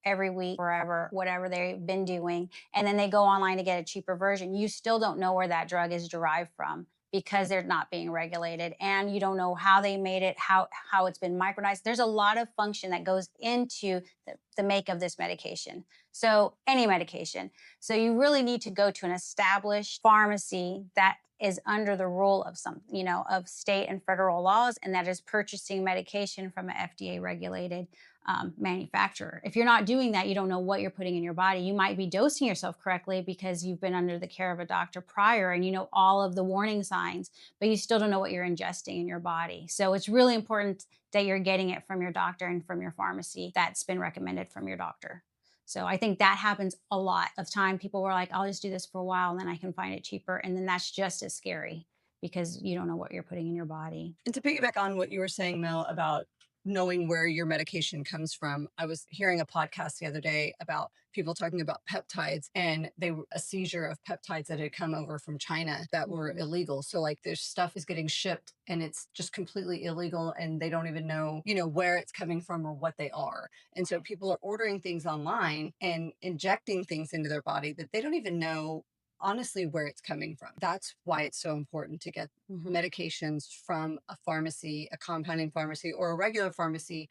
every week, forever, whatever they've been doing. And then they go online to get a cheaper version. You still don't know where that drug is derived from, because they're not being regulated, and you don't know how they made it, how it's been micronized. There's a lot of function that goes into the make of this medication. So any medication. So you really need to go to an established pharmacy that is under the rule of some, of state and federal laws, and that is purchasing medication from an FDA regulated manufacturer. If you're not doing that, you don't know what you're putting in your body. You might be dosing yourself correctly because you've been under the care of a doctor prior and you know all of the warning signs, but you still don't know what you're ingesting in your body. So it's really important that you're getting it from your doctor and from your pharmacy that's been recommended from your doctor. So I think that happens a lot of time. People were like, I'll just do this for a while and then I can find it cheaper. And then that's just as scary because you don't know what you're putting in your body. And to piggyback on what you were saying, Mel, about knowing where your medication comes from, I was hearing a podcast the other day about people talking about peptides, and they were a seizure of peptides that had come over from China that were illegal. So like their stuff is getting shipped and it's just completely illegal, and they don't even know, where it's coming from or what they are. And so people are ordering things online and injecting things into their body that they don't even know honestly where it's coming from. That's why it's so important to get medications from a pharmacy, a compounding pharmacy, or a regular pharmacy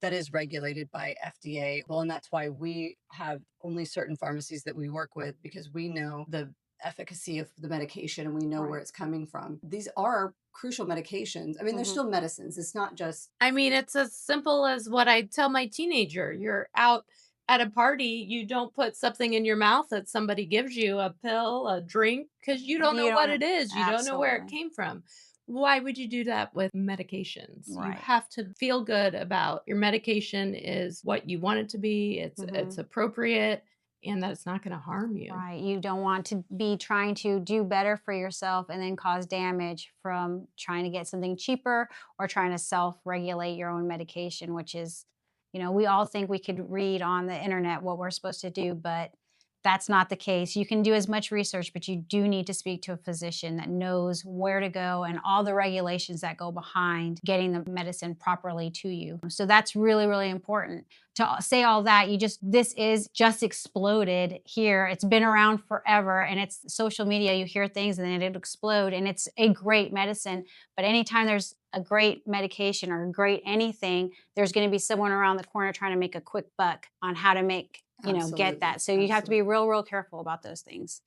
that is regulated by FDA. Well, and that's why we have only certain pharmacies that we work with, because we know the efficacy of the medication and we know where it's coming from. These are crucial medications. I mean, they're still medicines. It's not just... I mean, it's as simple as what I tell my teenager. You're out at a party, you don't put something in your mouth that somebody gives you, a pill, a drink, because you don't know what it is. You don't know where it came from. Why would you do that with medications? You have to feel good about your medication is what you want it to be. It's appropriate, and that it's not going to harm you. Right. You don't want to be trying to do better for yourself and then cause damage from trying to get something cheaper or trying to self-regulate your own medication, which is, we all think we could read on the internet what we're supposed to do, but that's not the case. You can do as much research, but you do need to speak to a physician that knows where to go and all the regulations that go behind getting the medicine properly to you. So that's really, really important. To say all that, this is just exploded here. It's been around forever, and it's social media. You hear things and then it'll explode, and it's a great medicine. But anytime there's a great medication or a great anything, there's going to be someone around the corner trying to make a quick buck on how to make get that. So you have to be real, real careful about those things.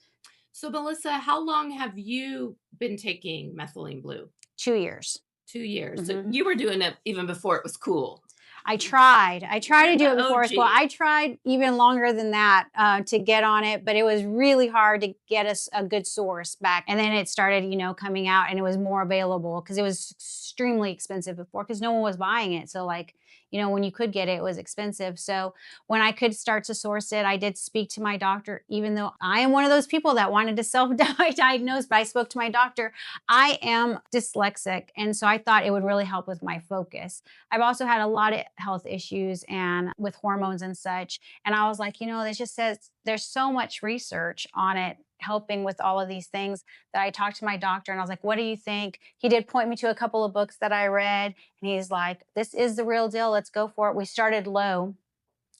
So Melissa, how long have you been taking methylene blue? 2 years. 2 years. So you were doing it even before it was cool. I tried to do it before it was cool. I tried even longer than that to get on it, but it was really hard to get us a good source back. And then it started, coming out, and it was more available because it was extremely expensive before because no one was buying it. So like, when you could get it, it was expensive. So when I could start to source it, I did speak to my doctor, even though I am one of those people that wanted to self-diagnose, but I spoke to my doctor. I am dyslexic, and so I thought it would really help with my focus. I've also had a lot of health issues and with hormones and such. And I was like, it just says there's so much research on it helping with all of these things that I talked to my doctor and I was like, what do you think? He did point me to a couple of books that I read, and he's like, this is the real deal. Let's go for it. We started low.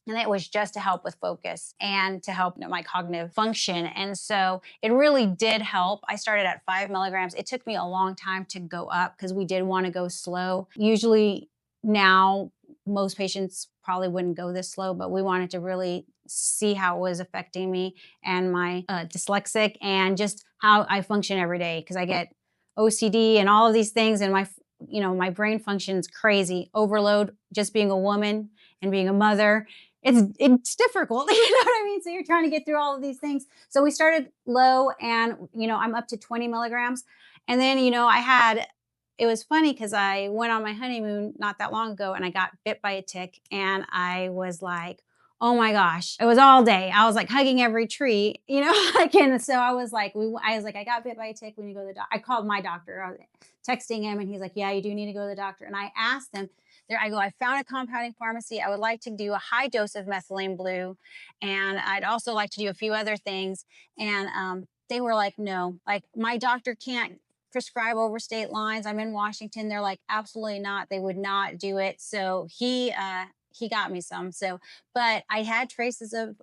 And it was just to help with focus and to help my cognitive function. And so it really did help. I started at 5 milligrams. It took me a long time to go up because we did want to go slow. Usually now, most patients probably wouldn't go this slow, but we wanted to really see how it was affecting me and my dyslexic and just how I function every day because I get OCD and all of these things, and my brain functions crazy. Overload, just being a woman and being a mother. It's difficult, you know what I mean? So you're trying to get through all of these things. So we started low, and I'm up to 20 milligrams. And then it was funny because I went on my honeymoon not that long ago and I got bit by a tick, and I was like, oh my gosh, it was all day. I was like hugging every tree, and so I was like, I got bit by a tick. We need to go to the doctor. I called my doctor. I was texting him, and he's like, yeah, you do need to go to the doctor. And I asked him, I found a compounding pharmacy. I would like to do a high dose of methylene blue, and I'd also like to do a few other things. And they were like, no, like my doctor can't prescribe over state lines. I'm in Washington. They're like, absolutely not. They would not do it. So he got me some. So, but I had traces of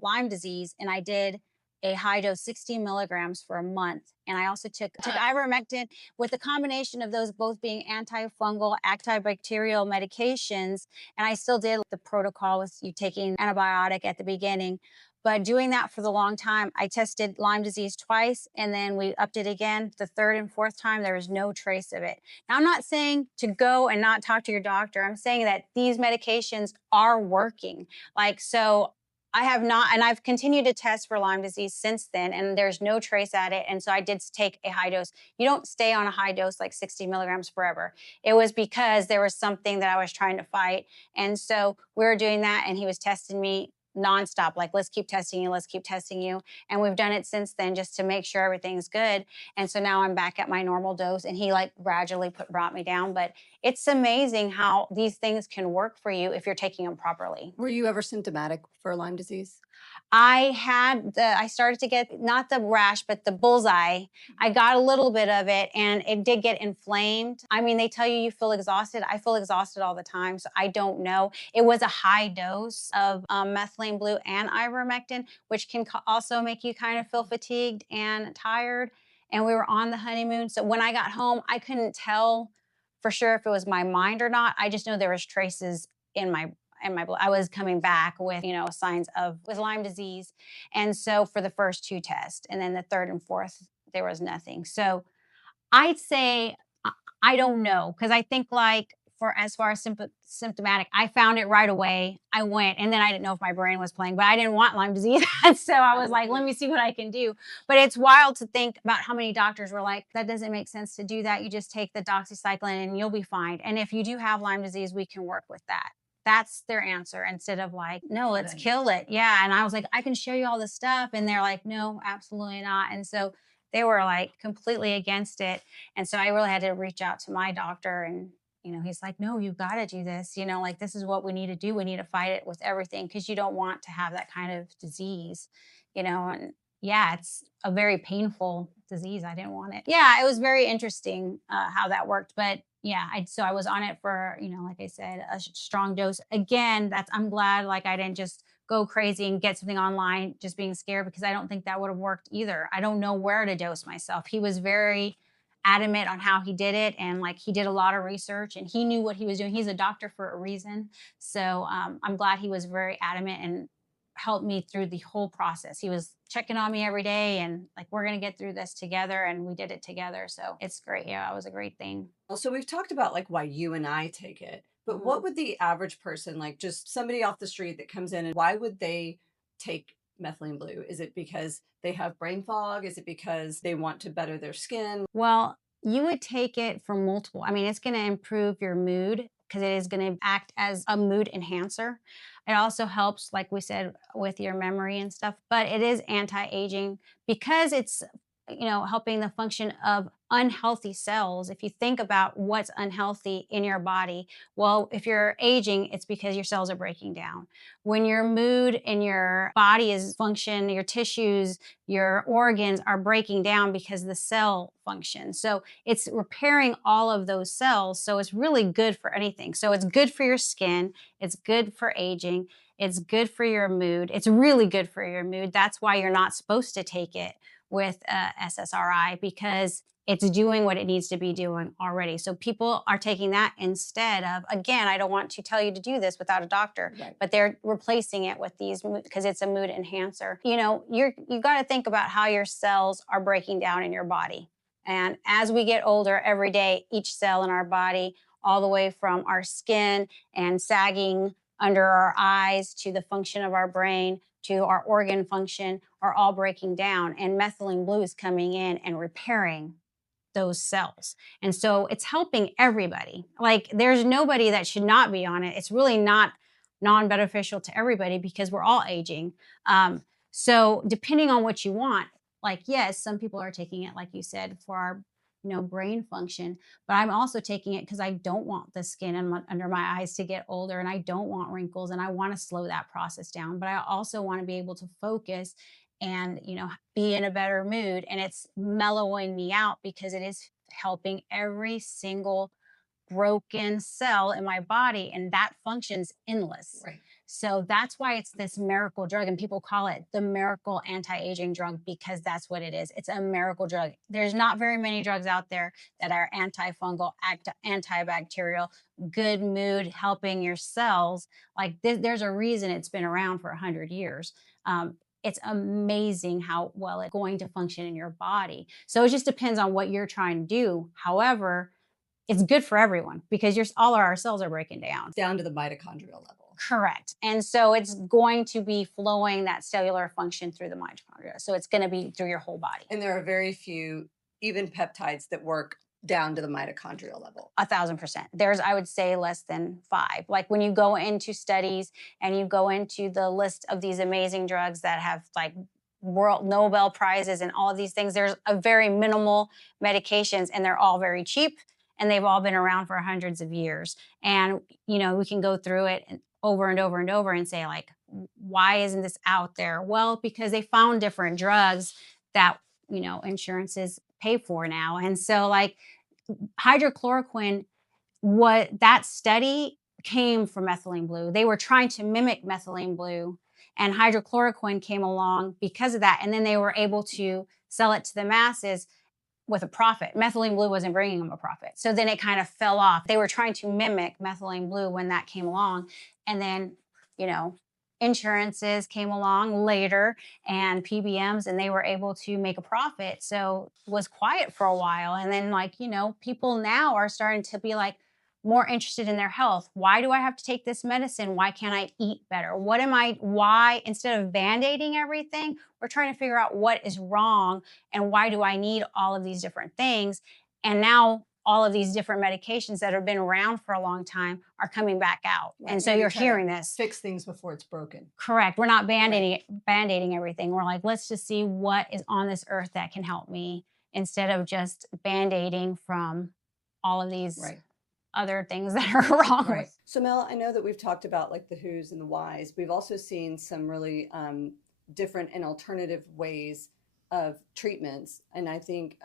Lyme disease, and I did a high dose 60 milligrams for a month. And I also took ivermectin with the combination of those both being antifungal, antibacterial medications. And I still did the protocol with you taking antibiotic at the beginning. But doing that for the long time, I tested Lyme disease twice, and then we upped it again. The third and fourth time, there was no trace of it. Now, I'm not saying to go and not talk to your doctor. I'm saying that these medications are working. Like, so I have not, and I've continued to test for Lyme disease since then, and there's no trace at it. And so I did take a high dose. You don't stay on a high dose like 60 milligrams forever. It was because there was something that I was trying to fight. And so we were doing that, and he was testing me nonstop, like, let's keep testing you, let's keep testing you. And we've done it since then just to make sure everything's good. And so now I'm back at my normal dose, and he like gradually brought me down. But it's amazing how these things can work for you if you're taking them properly. Were you ever symptomatic for Lyme disease? I started to get not the rash, but the bullseye. I got a little bit of it, and it did get inflamed. I mean, they tell you feel exhausted. I feel exhausted all the time, so I don't know. It was a high dose of methylene blue and ivermectin, which can also make you kind of feel fatigued and tired. And we were on the honeymoon, so when I got home, I couldn't tell for sure if it was my mind or not. I just know there was traces in my blood. I was coming back with, signs of with Lyme disease. And so for the first two tests, and then the third and fourth, there was nothing. So I'd say, I don't know, because I think like for as far as symptomatic, I found it right away. I went, and then I didn't know if my brain was playing, but I didn't want Lyme disease. So I was like, let me see what I can do. But it's wild to think about how many doctors were like, that doesn't make sense to do that. You just take the doxycycline and you'll be fine. And if you do have Lyme disease, we can work with that. That's their answer, instead of like, no, let's kill it. Yeah. And I was like, I can show you all this stuff. And they're like, no, absolutely not. And so they were like completely against it. And so I really had to reach out to my doctor, and, he's like, no, you've got to do this. Like, this is what we need to do. We need to fight it with everything, because you don't want to have that kind of disease, and yeah, it's a very painful disease. I didn't want it. Yeah, it was very interesting how that worked. But yeah, so I was on it for, like I said, a strong dose. Again, I'm glad like I didn't just go crazy and get something online just being scared, because I don't think that would have worked either. I don't know where to dose myself. He was very adamant on how he did it, and like he did a lot of research, and he knew what he was doing. He's a doctor for a reason. So I'm glad he was very adamant and helped me through the whole process. He was checking on me every day, and like, we're going to get through this together, and we did it together. So it's great. Yeah, it was a great thing. So we've talked about like why you and I take it, but what would the average person, like just somebody off the street that comes in, and why would they take methylene blue? Is it because they have brain fog? Is it because they want to better their skin? Well, you would take it for multiple. I mean, it's going to improve your mood, because it is going to act as a mood enhancer. It also helps, like we said, with your memory and stuff, but it is anti-aging, because it's, helping the function of unhealthy cells. If you think about what's unhealthy in your body, well, if you're aging, it's because your cells are breaking down. When your mood and your body is function, your tissues, your organs are breaking down because the cell function. So it's repairing all of those cells. So it's really good for anything. So it's good for your skin. It's good for aging. It's good for your mood. It's really good for your mood. That's why you're not supposed to take it with SSRI, because it's doing what it needs to be doing already. So people are taking that instead of, again, I don't want to tell you to do this without a doctor, right, but they're replacing it with these, because it's a mood enhancer. You got to think about how your cells are breaking down in your body. And as we get older every day, each cell in our body, all the way from our skin and sagging under our eyes to the function of our brain, to our organ function, are all breaking down. And methylene blue is coming in and repairing those cells. And so it's helping everybody. Like, there's nobody that should not be on it. It's really not non-beneficial to everybody, because we're all aging. So depending on what you want, like, yes, some people are taking it, like you said, for our brain function, but I'm also taking it because I don't want the skin under my eyes to get older, and I don't want wrinkles, and I want to slow that process down. But I also want to be able to focus and, be in a better mood, and it's mellowing me out, because it is helping every single broken cell in my body, and that functions endless. Right. So that's why it's this miracle drug, and people call it the miracle anti-aging drug, because that's what it is. It's a miracle drug. There's not very many drugs out there that are antifungal, antibacterial, good mood, helping your cells. Like this, there's a reason it's been around for 100 years. It's amazing how well it's going to function in your body. So it just depends on what you're trying to do. However, it's good for everyone because all our cells are breaking down. Down to the mitochondrial level. Correct. And so it's going to be flowing that cellular function through the mitochondria. So it's going to be through your whole body. And there are very few, even peptides, that work down to the mitochondrial level. 1,000%. There's, I would say, less than 5. Like when you go into studies and you go into the list of these amazing drugs that have like world Nobel prizes and all of these things, there's a very minimal medications, and they're all very cheap, and they've all been around for hundreds of years. And, you know, we can go through it over and over and over and say, like, why isn't this out there? Well, because they found different drugs that, you know, insurances pay for now. And so like hydrochloroquine, that study came from methylene blue. They were trying to mimic methylene blue, and hydrochloroquine came along because of that. And then they were able to sell it to the masses with a profit. Methylene blue wasn't bringing them a profit. So then it kind of fell off. They were trying to mimic methylene blue when that came along. And then, you know, insurances came along later and PBMs, and they were able to make a profit. So it was quiet for a while. And then, like, you know, people now are starting to be like more interested in their health. Why do I have to take this medicine? Why can't I eat better? Why, instead of band-aiding everything, we're trying to figure out what is wrong and why do I need all of these different things? And now all of these different medications that have been around for a long time are coming back out. Right. And so you're hearing this. Fix things before it's broken. Correct. We're not band-aiding everything. We're like, let's just see what is on this earth that can help me, instead of just band-aiding from all of these other things that are wrong. Right. So Mel, I know that we've talked about like the who's and the whys. We've also seen some really different and alternative ways of treatments. And I think,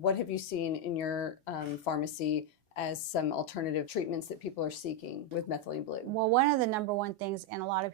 what have you seen in your pharmacy as some alternative treatments that people are seeking with methylene blue? Well, one of the number one things, and a lot of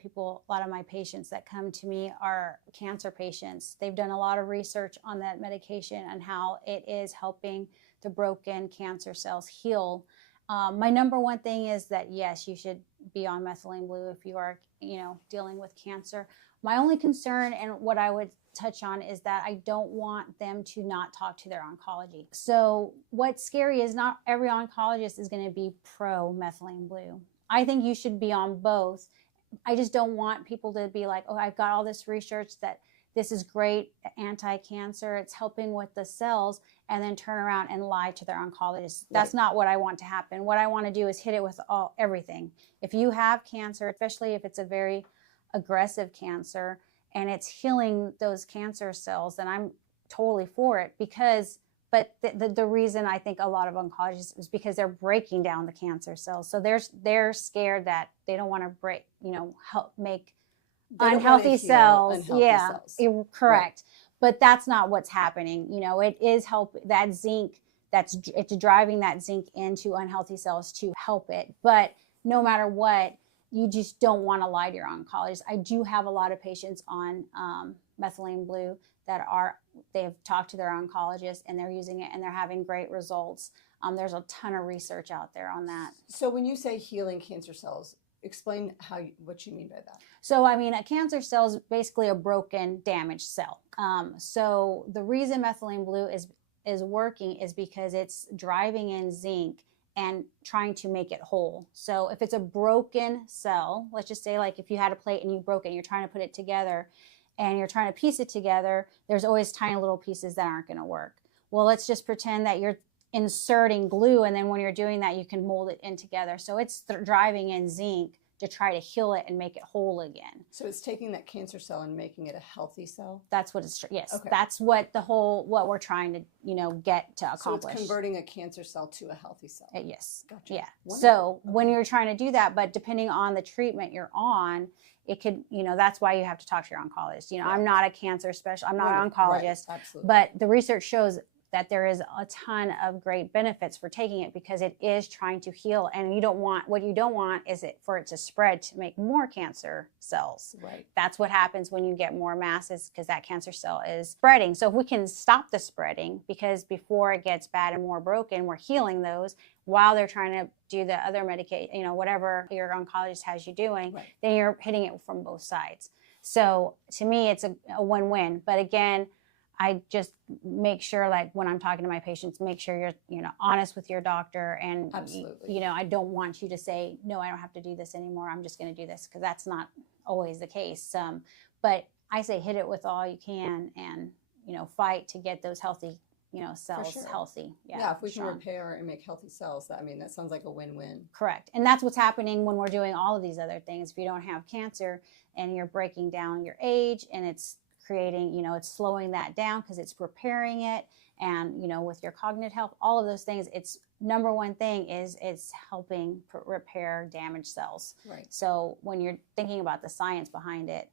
my patients that come to me are cancer patients. They've done a lot of research on that medication and how it is helping the broken cancer cells heal. My number one thing is that, yes, you should be on methylene blue if you are, you know, dealing with cancer. My only concern, and what I would touch on, is that I don't want them to not talk to their oncology. So what's scary is not every oncologist is going to be pro methylene blue. I think you should be on both. I just don't want people to be like, oh, I've got all this research that this is great, anti-cancer, it's helping with the cells, and then turn around and lie to their oncologist. That's not what I want to happen. What I want to do is hit it with everything. If you have cancer, especially if it's a very aggressive cancer and it's healing those cancer cells, then I'm totally for it. But the reason I think a lot of oncologists is because they're breaking down the cancer cells. So they're scared that they don't want to help make unhealthy cells. Cells. Correct. Right. But that's not what's happening. You know, it is that zinc, it's driving that zinc into unhealthy cells to help it. But no matter what, you just don't want to lie to your oncologist. I do have a lot of patients on methylene blue that they've talked to their oncologist and they're using it and they're having great results. There's a ton of research out there on that. So when you say healing cancer cells, explain what you mean by that. So, I mean, a cancer cell is basically a broken, damaged cell. So the reason methylene blue is working is because it's driving in zinc and trying to make it whole. So if it's a broken cell, let's just say, like, if you had a plate and you broke it and you're trying to put it together and you're trying to piece it together, there's always tiny little pieces that aren't going to work. Well, let's just pretend that you're inserting glue, and then when you're doing that, you can mold it in together. So it's driving in zinc to try to heal it and make it whole again. So it's taking that cancer cell and making it a healthy cell? That's what it's, yes. Okay. That's what what we're trying to, get to accomplish. So it's converting a cancer cell to a healthy cell? Yes. Gotcha. Yeah. Wonderful. So when you're trying to do that, but depending on the treatment you're on, it could, that's why you have to talk to your oncologist. I'm not a cancer specialist. I'm not an oncologist. Right. Absolutely. But the research shows that there is a ton of great benefits for taking it, because it is trying to heal, and what you don't want is for it to spread to make more cancer cells. Right. That's what happens when you get more masses, because that cancer cell is spreading. So if we can stop the spreading, because before it gets bad and more broken, we're healing those while they're trying to do the other medication, whatever your oncologist has you doing, Right. then you're hitting it from both sides. So to me, it's a win-win. But again, I just make sure, like when I'm talking to my patients, make sure you're, honest with your doctor. And, Absolutely. I don't want you to say, no, I don't have to do this anymore. I'm just going to do this, because that's not always the case. But I say hit it with all you can, and, fight to get those healthy, cells healthy. Yeah, if we can strong. repair and make healthy cells, that sounds like a win-win. Correct. And that's what's happening when we're doing all of these other things. If you don't have cancer and you're breaking down your age, and it's creating, it's slowing that down because it's repairing it. And, with your cognitive health, all of those things, it's number one thing is it's helping repair damaged cells. Right. So when you're thinking about the science behind it,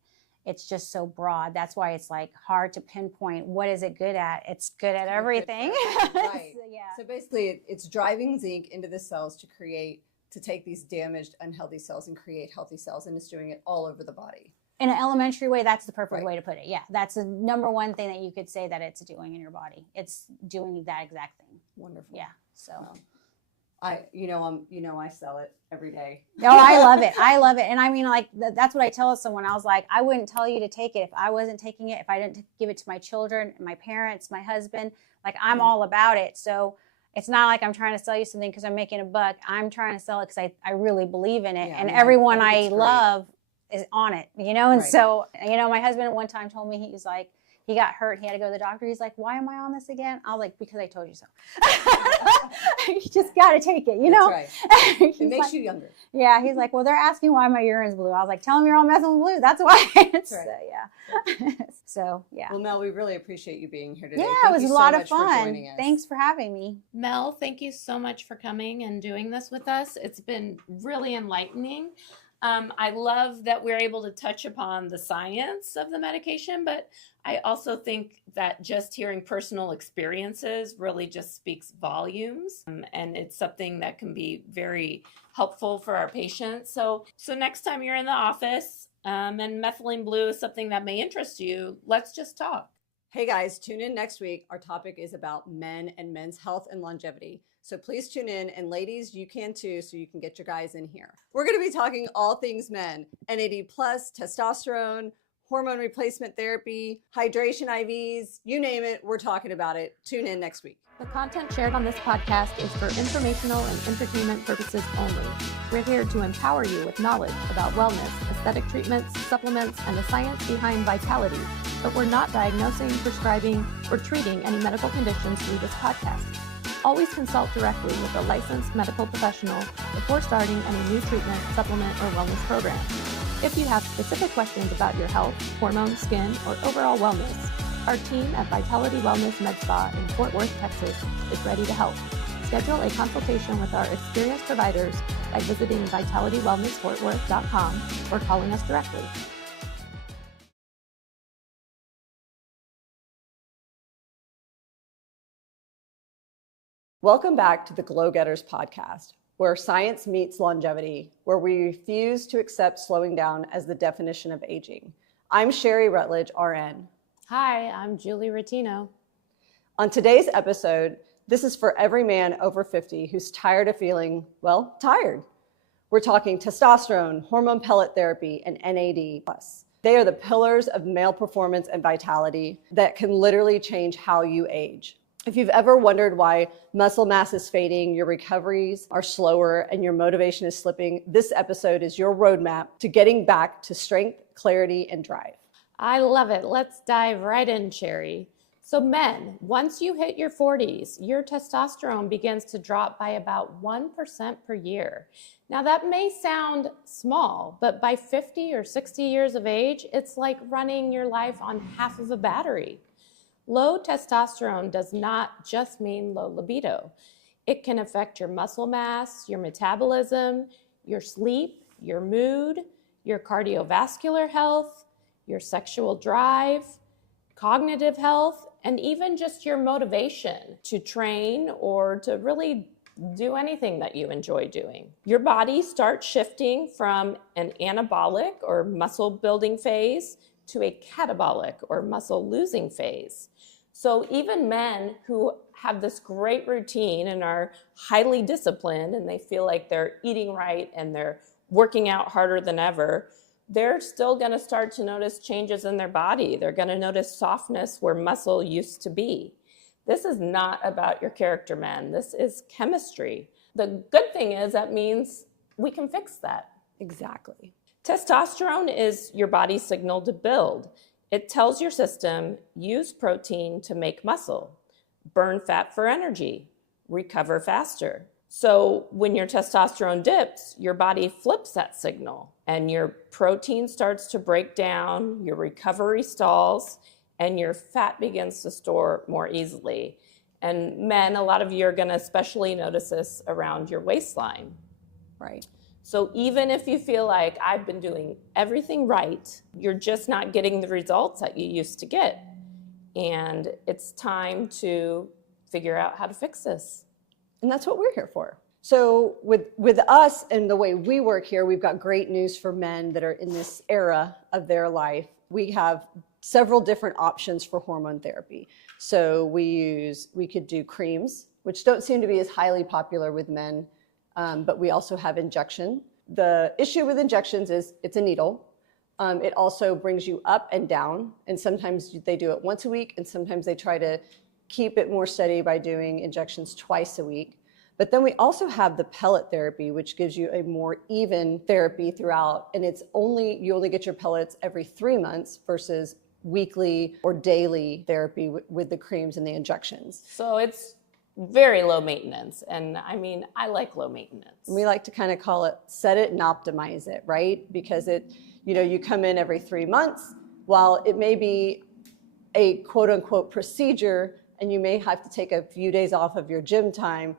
it's just so broad. That's why it's like hard to pinpoint what is it good at. It's good at everything. Right. So, yeah. So basically, it's driving zinc into the cells to take these damaged, unhealthy cells and create healthy cells, and it's doing it all over the body. In an elementary way, that's the perfect Right. way to put it. Yeah, that's the number one thing that you could say that it's doing in your body. It's doing that exact thing. Wonderful. Yeah. So. I sell it every day. No, I love it. I love it. And I mean, like, that's what I tell someone. I was like, I wouldn't tell you to take it if I wasn't taking it, if I didn't give it to my children, my parents, my husband. Like, I'm all about it. So it's not like I'm trying to sell you something because I'm making a buck. I'm trying to sell it because I really believe in it. Yeah, and I everyone think I it's great. love is on it, And Right. so, my husband at one time told me, he was like, he got hurt. He had to go to the doctor. He's like, why am I on this again? I was like, because I told you so. You just got to take it, That's right. It He's makes like, you younger. yeah, he's like, well, they're asking why my urine's blue. I was like, tell them you're all messing with blue. That's why. That's right. So, yeah. So, yeah. Well, Mel, we really appreciate you being here today. Yeah, Thank it was you a so lot of much for fun. joining us. Thanks for having me. Mel, thank you so much for coming and doing this with us. It's been really enlightening. I love that we're able to touch upon the science of the medication, but I also think that just hearing personal experiences really just speaks volumes, and it's something that can be very helpful for our patients. So next time you're in the office and methylene blue is something that may interest you, let's just talk. Hey guys, tune in next week. Our topic is about men and men's health and longevity. So please tune in, and ladies, you can too, so you can get your guys in here. We're going to be talking all things men, NAD+, testosterone, hormone replacement therapy, hydration IVs, you name it, we're talking about it. Tune in next week. The content shared on this podcast is for informational and entertainment purposes only. We're here to empower you with knowledge about wellness, aesthetic treatments, supplements, and the science behind vitality, but we're not diagnosing, prescribing, or treating any medical conditions through this podcast. Always consult directly with a licensed medical professional before starting any new treatment, supplement, or wellness program. If you have specific questions about your health, hormones, skin, or overall wellness, our team at Vitality Wellness Medspa in Fort Worth, Texas is ready to help. Schedule a consultation with our experienced providers by visiting vitalitywellnessfortworth.com or calling us directly. Welcome back to the GlowGetters podcast, where science meets longevity, where we refuse to accept slowing down as the definition of aging. I'm Sherry Rutledge, RN. Hi, I'm Julie Ratino. On today's episode, this is for every man over 50 who's tired of feeling, well, tired. We're talking testosterone, hormone pellet therapy, and NAD+. They are the pillars of male performance and vitality that can literally change how you age. If you've ever wondered why muscle mass is fading, your recoveries are slower, and your motivation is slipping, this episode is your roadmap to getting back to strength, clarity, and drive. I love it. Let's dive right in, Sherry. So men, once you hit your 40s, your testosterone begins to drop by about 1% per year. Now that may sound small, but by 50 or 60 years of age, it's like running your life on half of a battery. Low testosterone does not just mean low libido. It can affect your muscle mass, your metabolism, your sleep, your mood, your cardiovascular health, your sexual drive, cognitive health, and even just your motivation to train or to really do anything that you enjoy doing. Your body starts shifting from an anabolic or muscle building phase to a catabolic or muscle losing phase. So even men who have this great routine and are highly disciplined and they feel like they're eating right and they're working out harder than ever, they're still going to start to notice changes in their body. They're going to notice softness where muscle used to be. This is not about your character, men. This is chemistry. The good thing is that means we can fix that. Exactly. Testosterone is your body's signal to build. It tells your system, use protein to make muscle, burn fat for energy, recover faster. So when your testosterone dips, your body flips that signal and your protein starts to break down, your recovery stalls, and your fat begins to store more easily. And men, a lot of you are going to especially notice this around your waistline. Right. So even if you feel like I've been doing everything right, you're just not getting the results that you used to get. And it's time to figure out how to fix this. And that's what we're here for. So with us and the way we work here, we've got great news for men that are in this era of their life. We have several different options for hormone therapy. So we could do creams, which don't seem to be as highly popular with men. But we also have injection. The issue with injections is it's a needle. It also brings you up and down. And sometimes they do it once a week, and sometimes they try to keep it more steady by doing injections twice a week. But then we also have the pellet therapy, which gives you a more even therapy throughout. And you only get your pellets every 3 months versus weekly or daily therapy with the creams and the injections. So it's very low maintenance. And I mean, I like low maintenance. We like to kind of call it set it and optimize it, right? Because you come in every 3 months. While it may be a quote unquote procedure and you may have to take a few days off of your gym time,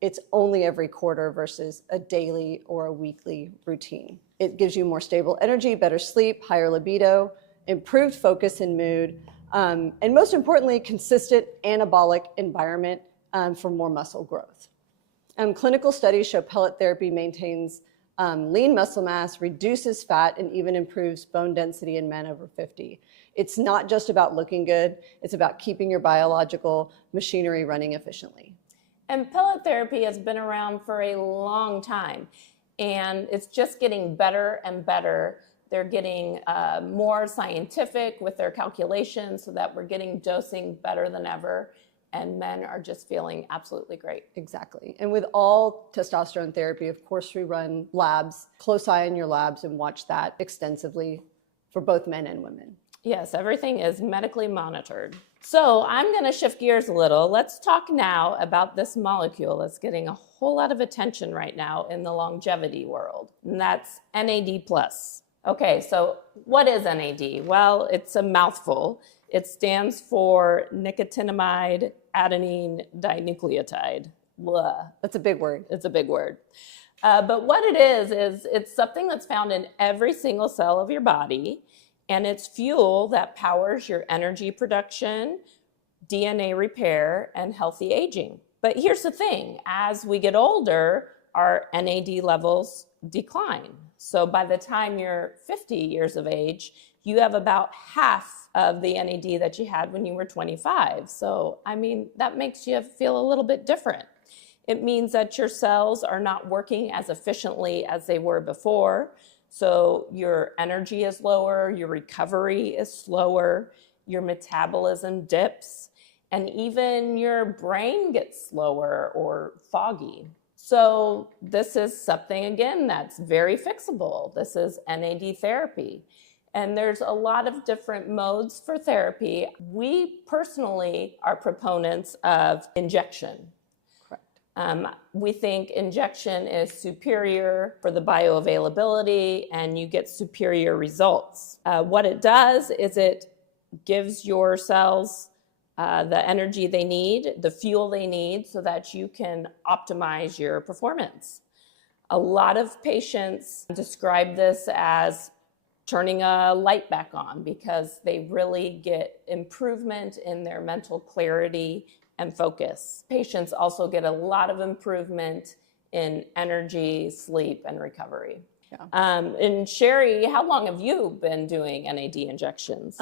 it's only every quarter versus a daily or a weekly routine. It gives you more stable energy, better sleep, higher libido, improved focus and mood, and most importantly, consistent anabolic environment for more muscle growth. Clinical studies show pellet therapy maintains lean muscle mass, reduces fat, and even improves bone density in men over 50. It's not just about looking good, it's about keeping your biological machinery running efficiently. And pellet therapy has been around for a long time, and it's just getting better and better. They're getting more scientific with their calculations so that we're getting dosing better than ever. And men are just feeling absolutely great. Exactly. And with all testosterone therapy, of course, we run labs, close eye on your labs, and watch that extensively for both men and women. Yes, everything is medically monitored. So I'm going to shift gears a little. Let's talk now about this molecule that's getting a whole lot of attention right now in the longevity world, and that's NAD+. Okay, so what is NAD? Well, it's a mouthful. It stands for nicotinamide adenine dinucleotide. Blah. That's a big word. It's a big word. But what it is it's something that's found in every single cell of your body, and it's fuel that powers your energy production, DNA repair, and healthy aging. But here's the thing, as we get older, our NAD levels decline. So by the time you're 50 years of age, you have about half of the NAD that you had when you were 25. So, I mean, that makes you feel a little bit different. It means that your cells are not working as efficiently as they were before. So your energy is lower, your recovery is slower, your metabolism dips, and even your brain gets slower or foggy. So this is something, again, that's very fixable. This is NAD therapy. And there's a lot of different modes for therapy. We personally are proponents of injection. We think injection is superior for the bioavailability and you get superior results. What it does is it gives your cells the energy they need, the fuel they need so that you can optimize your performance. A lot of patients describe this as turning a light back on because they really get improvement in their mental clarity and focus. Patients also get a lot of improvement in energy, sleep, and recovery. Yeah. And Sherry, how long have you been doing NAD injections?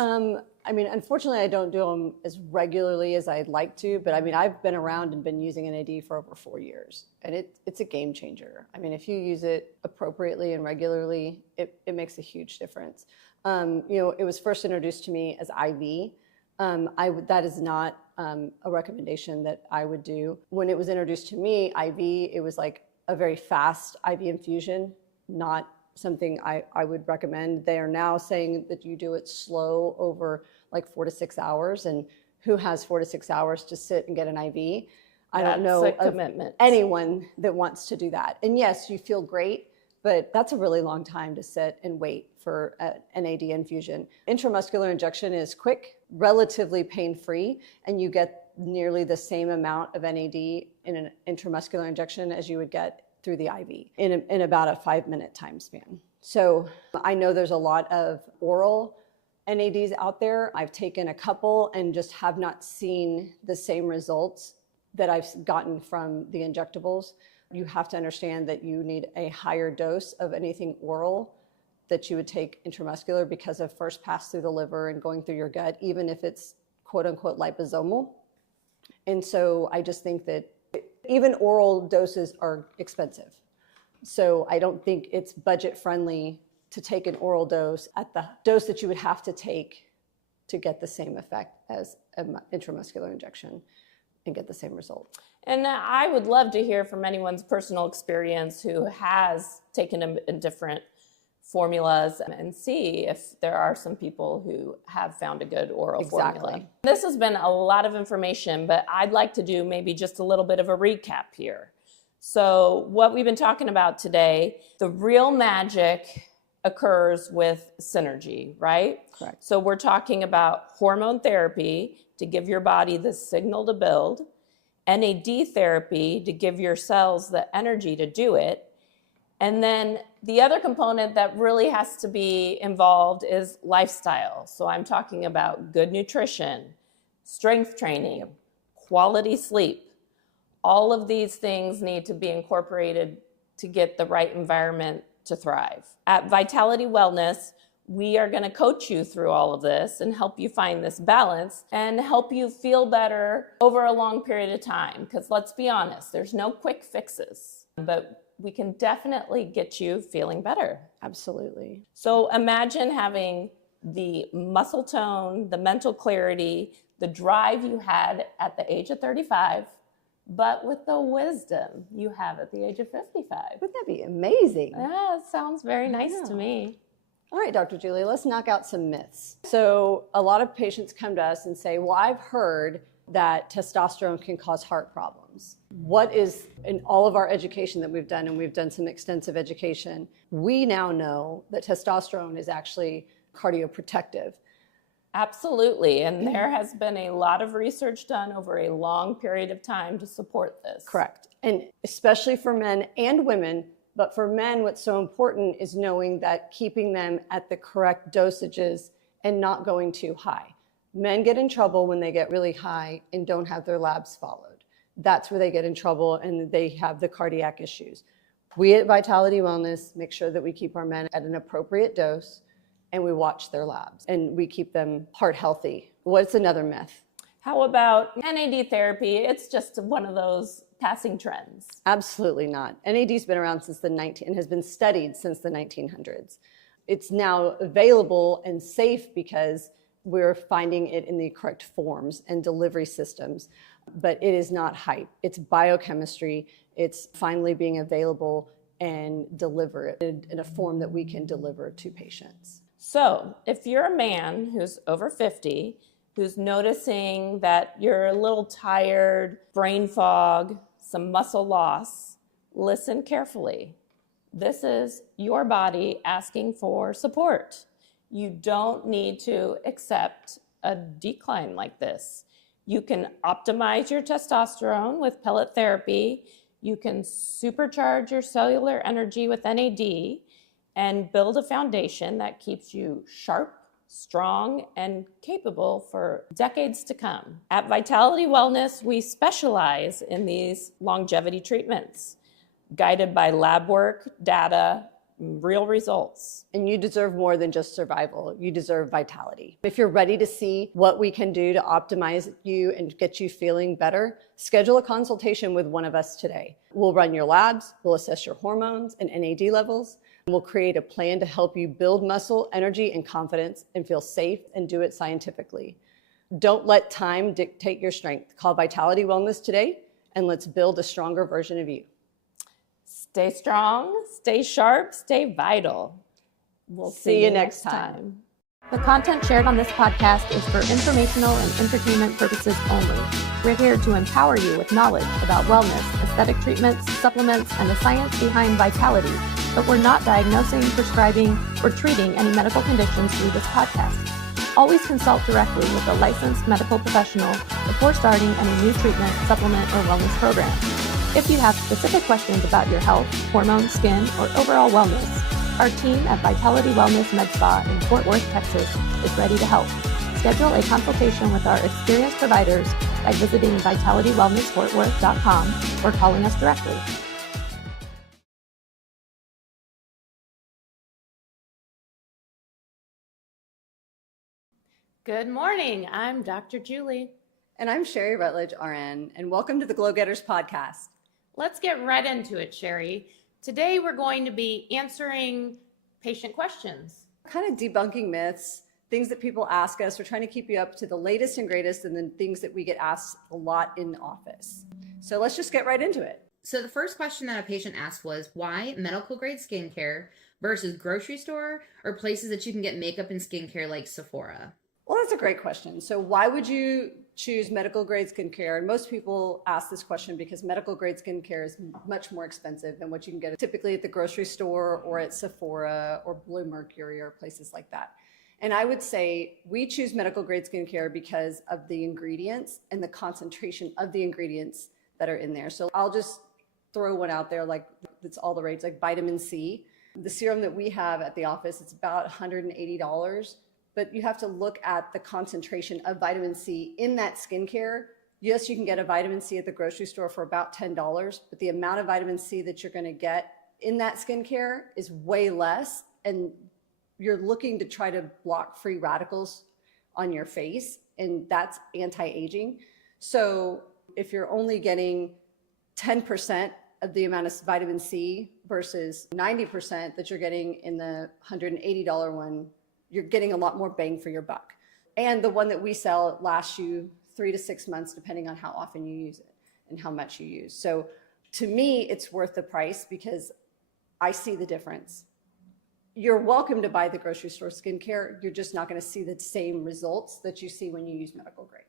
I mean, unfortunately, I don't do them as regularly as I'd like to, but I mean, I've been around and been using NAD for over 4 years, and it's a game changer. I mean, if you use it appropriately and regularly, it makes a huge difference. You know, it was first introduced to me as IV. That is not a recommendation that I would do. When it was introduced to me, IV, it was like a very fast IV infusion, not something I would recommend. They are now saying that you do it slow over like 4 to 6 hours, and who has 4 to 6 hours to sit and get an IV? I don't know of anyone that wants to do that. And yes, you feel great, but that's a really long time to sit and wait for an NAD infusion. Intramuscular injection is quick, relatively pain-free, and you get nearly the same amount of NAD in an intramuscular injection as you would get through the IV in about a 5-minute time span. So I know there's a lot of oral NADs out there. I've taken a couple and just have not seen the same results that I've gotten from the injectables. You have to understand that you need a higher dose of anything oral that you would take intramuscular because of first pass through the liver and going through your gut, even if it's quote unquote liposomal. And so I just think that even oral doses are expensive. So I don't think it's budget friendly to take an oral dose at the dose that you would have to take to get the same effect as an intramuscular injection and get the same result. And I would love to hear from anyone's personal experience who has taken a different formulas and see if there are some people who have found a good oral formula. This has been a lot of information, but I'd like to do maybe just a little bit of a recap here. So what we've been talking about today, the real magic occurs with synergy, right? Correct. So we're talking about hormone therapy to give your body the signal to build, NAD therapy to give your cells the energy to do it, and then the other component that really has to be involved is lifestyle. So I'm talking about good nutrition, strength training, quality sleep. All of these things need to be incorporated to get the right environment to thrive. At Vitality Wellness, we are going to coach you through all of this and help you find this balance and help you feel better over a long period of time. Because let's be honest, there's no quick fixes, but we can definitely get you feeling better. Absolutely. So imagine having the muscle tone, the mental clarity, the drive you had at the age of 35, but with the wisdom you have at the age of 55. Wouldn't that be amazing? Yeah, it sounds very nice to me. All right, Dr. Julie, let's knock out some myths. So a lot of patients come to us and say, well, I've heard that testosterone can cause heart problems. What is, in all of our education that we've done, and we've done some extensive education, we now know that testosterone is actually cardioprotective. Absolutely, and there has been a lot of research done over a long period of time to support this. Correct, and especially for men and women, but for men, what's so important is knowing that keeping them at the correct dosages and not going too high. Men get in trouble when they get really high and don't have their labs followed. That's where they get in trouble and they have the cardiac issues. We at Vitality Wellness make sure that we keep our men at an appropriate dose and we watch their labs and we keep them heart healthy. What's another myth? How about NAD therapy? It's just one of those passing trends. Absolutely not. NAD's been around since and has been studied since the 1900s. It's now available and safe because we're finding it in the correct forms and delivery systems, but it is not hype. It's biochemistry. It's finally being available and deliver it in a form that we can deliver to patients. So if you're a man who's over 50, who's noticing that you're a little tired, brain fog, some muscle loss, listen carefully. This is your body asking for support. You don't need to accept a decline like this. You can optimize your testosterone with pellet therapy. You can supercharge your cellular energy with NAD. and build a foundation that keeps you sharp, strong, and capable for decades to come. At Vitality Wellness, we specialize in these longevity treatments, guided by lab work, data, real results. And you deserve more than just survival. You deserve vitality. If you're ready to see what we can do to optimize you and get you feeling better, schedule a consultation with one of us today. We'll run your labs, we'll assess your hormones and NAD levels, and we'll create a plan to help you build muscle, energy, and confidence and feel safe and do it scientifically. Don't let time dictate your strength. Call Vitality Wellness today and let's build a stronger version of you. Stay strong, stay sharp, stay vital. We'll see you next time. The content shared on this podcast is for informational and entertainment purposes only. We're here to empower you with knowledge about wellness, aesthetic treatments, supplements, and the science behind vitality, but we're not diagnosing, prescribing, or treating any medical conditions through this podcast. Always consult directly with a licensed medical professional before starting any new treatment, supplement, or wellness program. If you have specific questions about your health, hormones, skin, or overall wellness, our team at Vitality Wellness Medspa in Fort Worth, Texas is ready to help. Schedule a consultation with our experienced providers by visiting vitalitywellnessfortworth.com or calling us directly. Good morning. I'm Dr. Julie. And I'm Sherry Rutledge, RN, and welcome to the GlowGetters podcast. Let's get right into it, Sherry. Today we're going to be answering patient questions. Kind of debunking myths, things that people ask us. We're trying to keep you up to the latest and greatest and then things that we get asked a lot in office. So let's just get right into it. So the first question that a patient asked was, why medical grade skincare versus grocery store or places that you can get makeup and skincare like Sephora? Well, that's a great question. So why would you choose medical grade skincare? And most people ask this question because medical grade skincare is much more expensive than what you can get typically at the grocery store or at Sephora or Blue Mercury or places like that. And I would say we choose medical grade skincare because of the ingredients and the concentration of the ingredients that are in there. So I'll just throw one out there like it's all the rage, like vitamin C. The serum that we have at the office, it's about $180. But you have to look at the concentration of vitamin C in that skincare. Yes, you can get a vitamin C at the grocery store for about $10, but the amount of vitamin C that you're going to get in that skincare is way less. And you're looking to try to block free radicals on your face, and that's anti-aging. So if you're only getting 10% of the amount of vitamin C versus 90% that you're getting in the $180 one, you're getting a lot more bang for your buck. And the one that we sell lasts you 3 to 6 months, depending on how often you use it and how much you use. So to me, it's worth the price because I see the difference. You're welcome to buy the grocery store skincare. You're just not going to see the same results that you see when you use medical grade.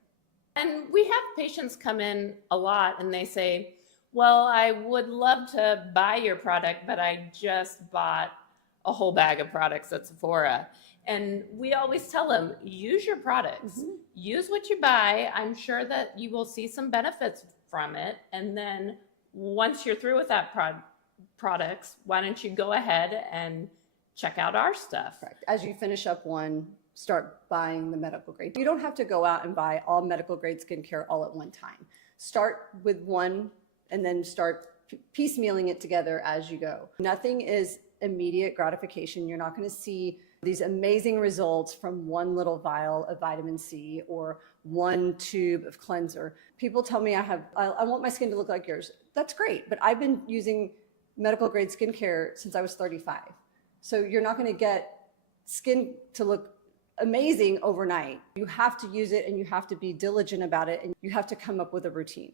And we have patients come in a lot and they say, well, I would love to buy your product, but I just bought a whole bag of products at Sephora. And we always tell them, use your products, use what you buy. I'm sure that you will see some benefits from it. And then once you're through with that products, why don't you go ahead and check out our stuff? Correct. As you finish up one, start buying the medical grade. You don't have to go out and buy all medical grade skincare all at one time. Start with one and then start piecemealing it together as you go. Nothing is immediate gratification. You're not going to see these amazing results from one little vial of vitamin C or one tube of cleanser. People tell me I want my skin to look like yours. That's great, but I've been using medical grade skincare since I was 35. So you're not going to get skin to look amazing overnight. You have to use it and you have to be diligent about it and you have to come up with a routine.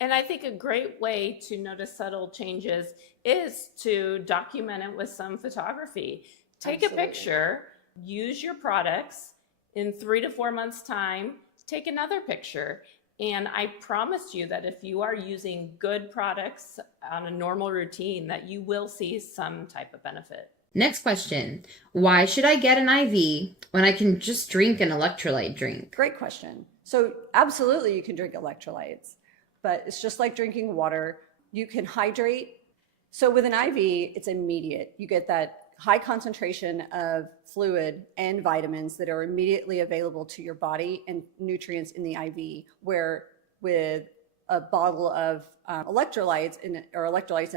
And I think a great way to notice subtle changes is to document it with some photography. Take Absolutely. a picture, use your products. In 3 to 4 months' time, take another picture. And I promise you that if you are using good products on a normal routine, that you will see some type of benefit. Next question. Why should I get an IV when I can just drink an electrolyte drink? Great question. So absolutely you can drink electrolytes, but it's just like drinking water. You can hydrate. So with an IV, it's immediate. You get that high concentration of fluid and vitamins that are immediately available to your body and nutrients in the IV, where with a bottle of electrolytes in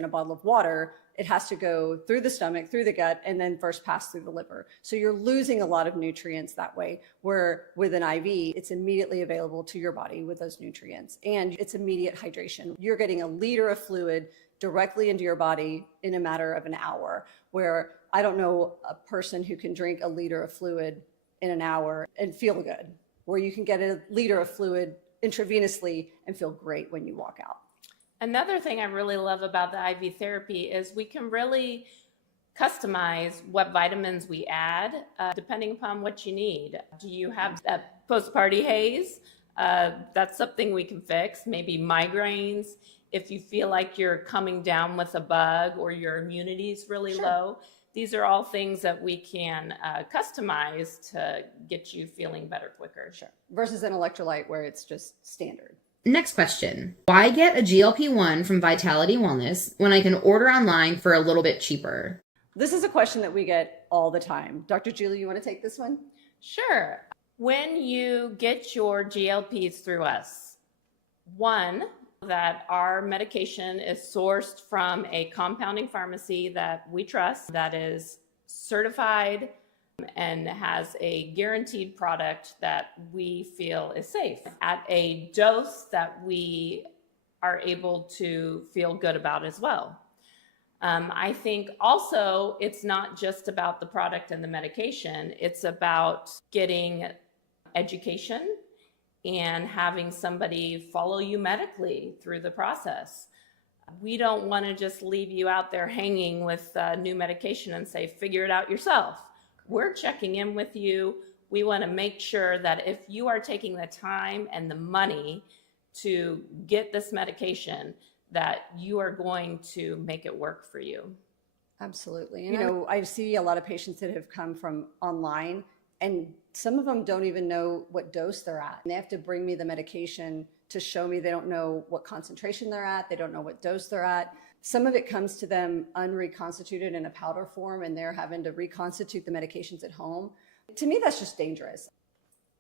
a bottle of water, it has to go through the stomach, through the gut, and then first pass through the liver. So you're losing a lot of nutrients that way, where with an IV, it's immediately available to your body with those nutrients. And it's immediate hydration. You're getting a liter of fluid directly into your body in a matter of an hour, where I don't know a person who can drink a liter of fluid in an hour and feel good, where you can get a liter of fluid intravenously and feel great when you walk out. Another thing I really love about the IV therapy is we can really customize what vitamins we add depending upon what you need. Do you have that post-party haze? That's something we can fix. Maybe migraines. If you feel like you're coming down with a bug or your immunity is really low, these are all things that we can customize to get you feeling better quicker. Versus an electrolyte where it's just standard. Next question. Why get a GLP-1 from Vitality Wellness when I can order online for a little bit cheaper? This is a question that we get all the time. Dr. Julie, you want to take this one? Sure. When you get your GLPs through us, one, that our medication is sourced from a compounding pharmacy that we trust, that is certified and has a guaranteed product that we feel is safe at a dose that we are able to feel good about as well. I think also it's not just about the product and the medication, it's about getting education and having somebody follow you medically through the process. We don't want to just leave you out there hanging with new medication and say, figure it out yourself. We're checking in with you. We want to make sure that if you are taking the time and the money to get this medication, that you are going to make it work for you. Absolutely. And I see a lot of patients that have come from online, and some of them don't even know what dose they're at. And they have to bring me the medication to show me they don't know what concentration they're at. They don't know what dose they're at. Some of it comes to them unreconstituted in a powder form, and they're having to reconstitute the medications at home. To me, that's just dangerous.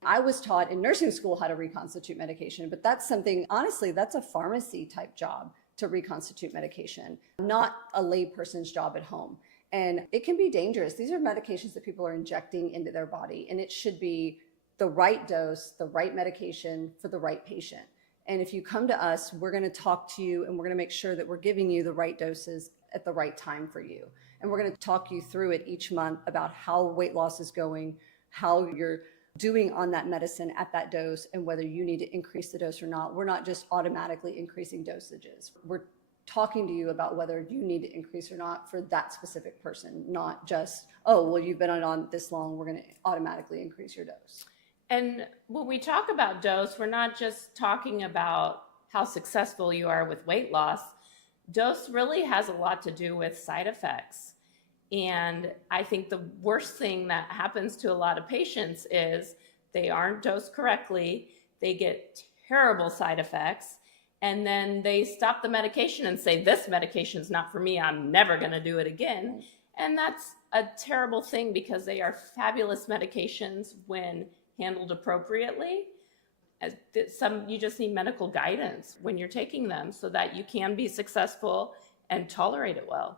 I was taught in nursing school how to reconstitute medication, but that's something, honestly, that's a pharmacy type job to reconstitute medication, not a layperson's job at home. And it can be dangerous. These are medications that people are injecting into their body, and it should be the right dose, the right medication for the right patient. And if you come to us, we're going to talk to you and we're going to make sure that we're giving you the right doses at the right time for you. And we're going to talk you through it each month about how weight loss is going, how you're doing on that medicine at that dose, and whether you need to increase the dose or not. We're not just automatically increasing dosages. We're talking to you about whether you need to increase or not for that specific person, not just, oh, well, you've been on this long, we're going to automatically increase your dose. And when we talk about dose, we're not just talking about how successful you are with weight loss. Dose really has a lot to do with side effects. And I think the worst thing that happens to a lot of patients is they aren't dosed correctly, they get terrible side effects, and then they stop the medication and say, this medication is not for me, I'm never going to do it again. And that's a terrible thing, because they are fabulous medications when handled appropriately. You just need medical guidance when you're taking them so that you can be successful and tolerate it well.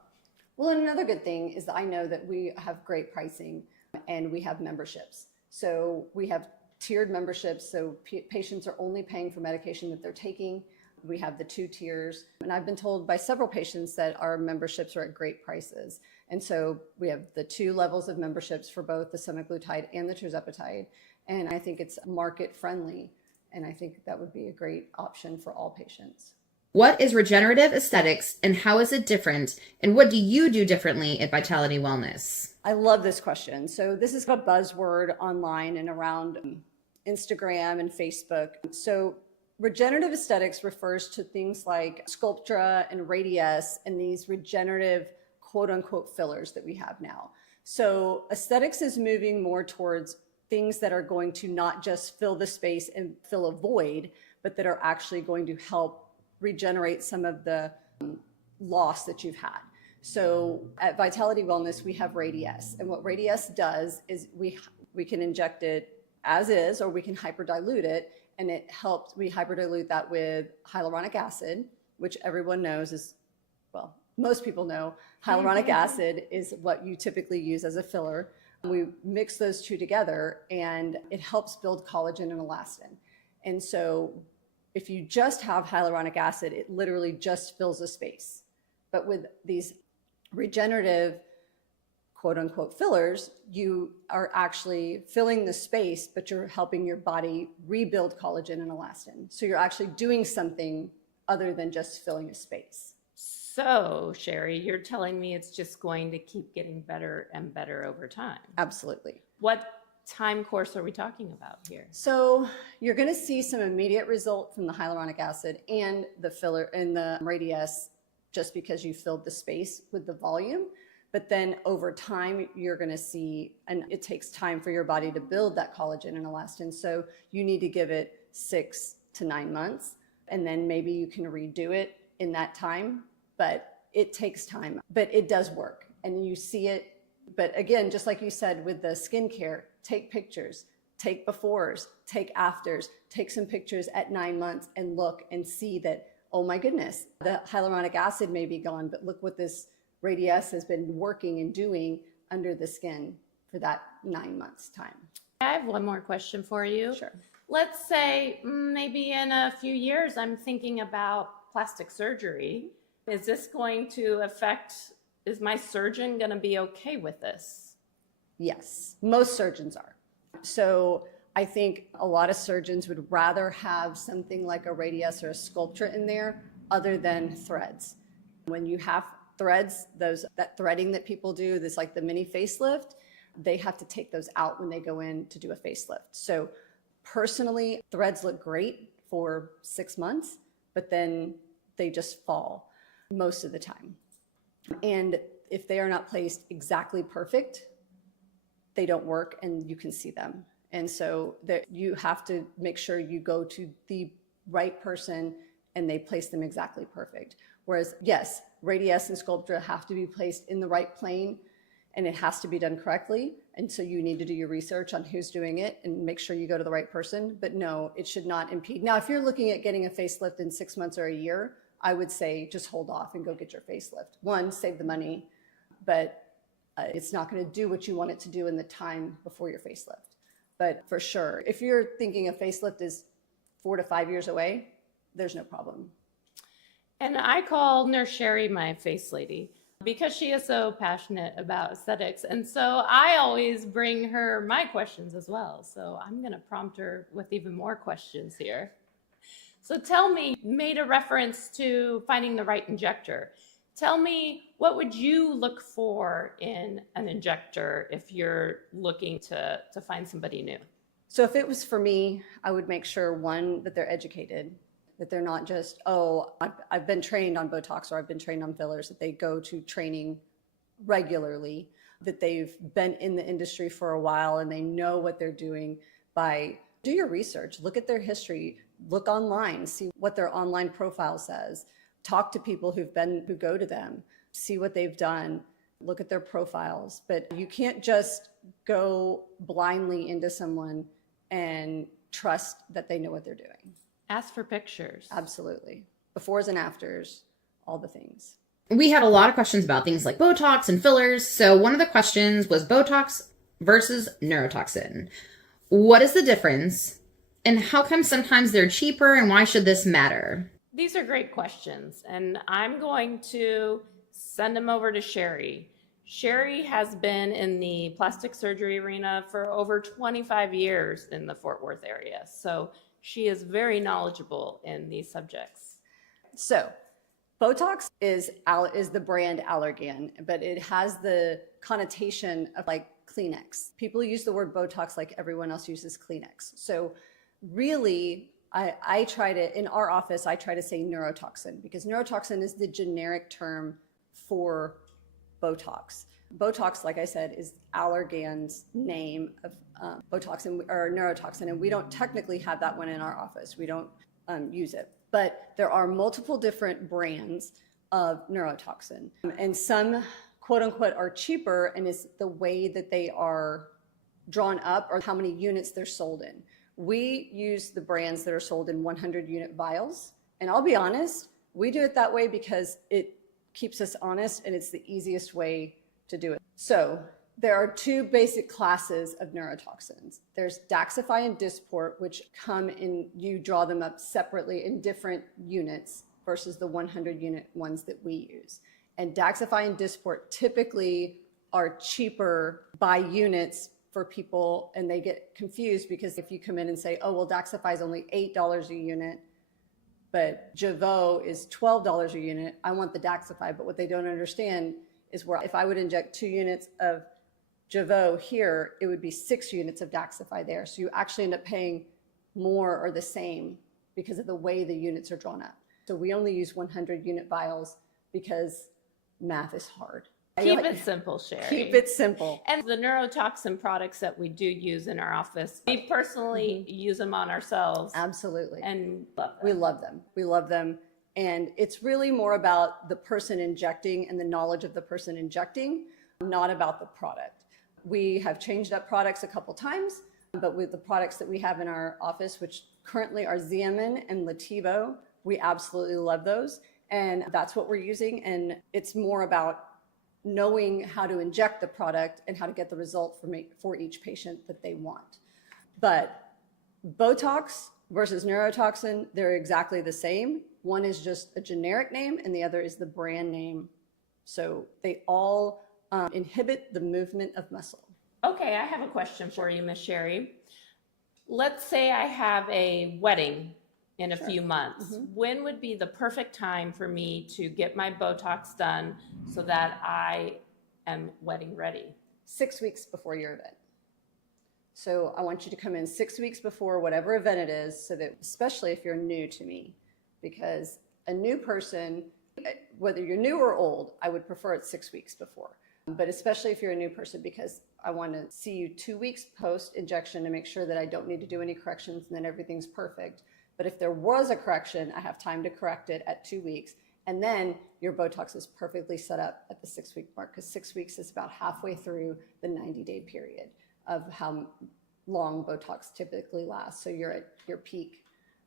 Well, and another good thing is that I know that we have great pricing and we have memberships. So we have tiered memberships, so patients are only paying for medication that they're taking. We have the 2 tiers, and I've been told by several patients that our memberships are at great prices. And so we have the 2 levels of memberships for both the Semaglutide and the Tirzepatide, and I think it's market friendly, and I think that would be a great option for all patients. What is regenerative aesthetics and how is it different? And what do you do differently at Vitality Wellness? I love this question. So this is a buzzword online and around Instagram and Facebook. So regenerative aesthetics refers to things like Sculptra and Radiesse and these regenerative quote unquote fillers that we have now. So aesthetics is moving more towards things that are going to not just fill the space and fill a void, but that are actually going to help regenerate some of the loss that you've had. So at Vitality Wellness, we have Radiesse. And what Radiesse does is we can inject it as is, or we can hyperdilute it. And it helps, we hyperdilute that with hyaluronic acid, which everyone knows is, well, most people know hyaluronic acid is what you typically use as a filler. We mix those two together and it helps build collagen and elastin. And so if you just have hyaluronic acid, it literally just fills a space. But with these regenerative, quote unquote, fillers, you are actually filling the space, but you're helping your body rebuild collagen and elastin. So you're actually doing something other than just filling a space. So, Sherry, you're telling me it's just going to keep getting better and better over time. Absolutely. What time course are we talking about here? So you're going to see some immediate result from the hyaluronic acid and the filler and the Radiesse just because you filled the space with the volume. But then over time, you're going to see, and it takes time for your body to build that collagen and elastin. So you need to give it 6 to 9 months, and then maybe you can redo it in that time. But it takes time, but it does work and you see it. But again, just like you said with the skincare, take pictures, take befores, take afters, take some pictures at 9 months and look and see that, oh my goodness, the hyaluronic acid may be gone, but look what this Radiesse has been working and doing under the skin for that 9 months time. I have one more question for you. Sure. Let's say maybe in a few years, I'm thinking about plastic surgery. Is this going to affect, is my surgeon going to be okay with this? Yes, most surgeons are. So I think a lot of surgeons would rather have something like a Radiesse or a Sculptra in there other than threads. When you have threads, that threading that people do, this like the mini facelift, they have to take those out when they go in to do a facelift. So personally, threads look great for 6 months, but then they just fall most of the time. And if they are not placed exactly perfect, they don't work and you can see them. And so you have to make sure you go to the right person and they place them exactly perfect. Whereas, yes, Radiesse and Sculptra have to be placed in the right plane and it has to be done correctly. And so you need to do your research on who's doing it and make sure you go to the right person. But no, it should not impede. Now, if you're looking at getting a facelift in 6 months or a year, I would say just hold off and go get your facelift. One, save the money, but it's not going to do what you want it to do in the time before your facelift. But for sure, if you're thinking a facelift is 4 to 5 years away, there's no problem. And I call Nurse Sherry my face lady because she is so passionate about aesthetics. And so I always bring her my questions as well. So I'm going to prompt her with even more questions here. So tell me, you made a reference to finding the right injector. Tell me, what would you look for in an injector if you're looking to find somebody new? So if it was for me, I would make sure, one, that they're educated, that they're not just, oh, I've been trained on Botox or I've been trained on fillers, that they go to training regularly, that they've been in the industry for a while and they know what they're doing. Do your research, look at their history, look online, see what their online profile says, talk to people who go to them, see what they've done, look at their profiles. But you can't just go blindly into someone and trust that they know what they're doing. Ask for pictures. Absolutely. Befores and afters, all the things. We had a lot of questions about things like Botox and fillers. So one of the questions was Botox versus neurotoxin. What is the difference? And how come sometimes they're cheaper and why should this matter? These are great questions, and I'm going to send them over to Sherry. Sherry has been in the plastic surgery arena for over 25 years in the Fort Worth area, so she is very knowledgeable in these subjects. So Botox is the brand Allergan, but it has the connotation of like Kleenex. People use the word Botox like everyone else uses Kleenex. So really, I try to, in our office, I try to say neurotoxin because neurotoxin is the generic term for Botox. Botox, like I said, is Allergan's name of Botox or neurotoxin, and we don't technically have that one in our office. We don't use it. But there are multiple different brands of neurotoxin. And some, quote unquote, are cheaper, and it's the way that they are drawn up or how many units they're sold in. We use the brands that are sold in 100 unit vials. And I'll be honest, we do it that way because it keeps us honest and it's the easiest way to do it. So there are two basic classes of neurotoxins. There's Daxxify and Dysport, which come in, you draw them up separately in different units versus the 100 unit ones that we use. And Daxxify and Dysport typically are cheaper by units for people, and they get confused because if you come in and say, oh, well, Daxxify is only $8 a unit, but GlowGetters is $12 a unit, I want the Daxxify. But what they don't understand is where if I would inject 2 units of GlowGetters here, it would be 6 units of Daxxify there. So you actually end up paying more or the same because of the way the units are drawn up. So we only use 100 unit vials because math is hard. Keep it simple, Sherry. Keep it simple. And the neurotoxin products that we do use in our office, we personally use them on ourselves. Absolutely. And love them. We love them. We love them. And it's really more about the person injecting and the knowledge of the person injecting, not about the product. We have changed up products a couple times, but with the products that we have in our office, which currently are Xeomin and Letybo, we absolutely love those. And that's what we're using. And it's more about knowing how to inject the product and how to get the result for each patient that they want. But Botox versus neurotoxin, they're exactly the same. One is just a generic name and the other is the brand name. So they all inhibit the movement of muscle. Okay, I have a question for you, Miss Sherry. Let's say I have a wedding in a few months. When would be the perfect time for me to get my Botox done so that I am wedding ready? 6 weeks before your event. So I want you to come in 6 weeks before whatever event it is, so that, especially if you're new to me, because a new person, whether you're new or old, I would prefer it 6 weeks before. But especially if you're a new person, because I want to see you 2 weeks post injection to make sure that I don't need to do any corrections and then everything's perfect. But if there was a correction, I have time to correct it at 2 weeks. And then your Botox is perfectly set up at the 6 week mark, because 6 weeks is about halfway through the 90-day period of how long Botox typically lasts. So you're at your peak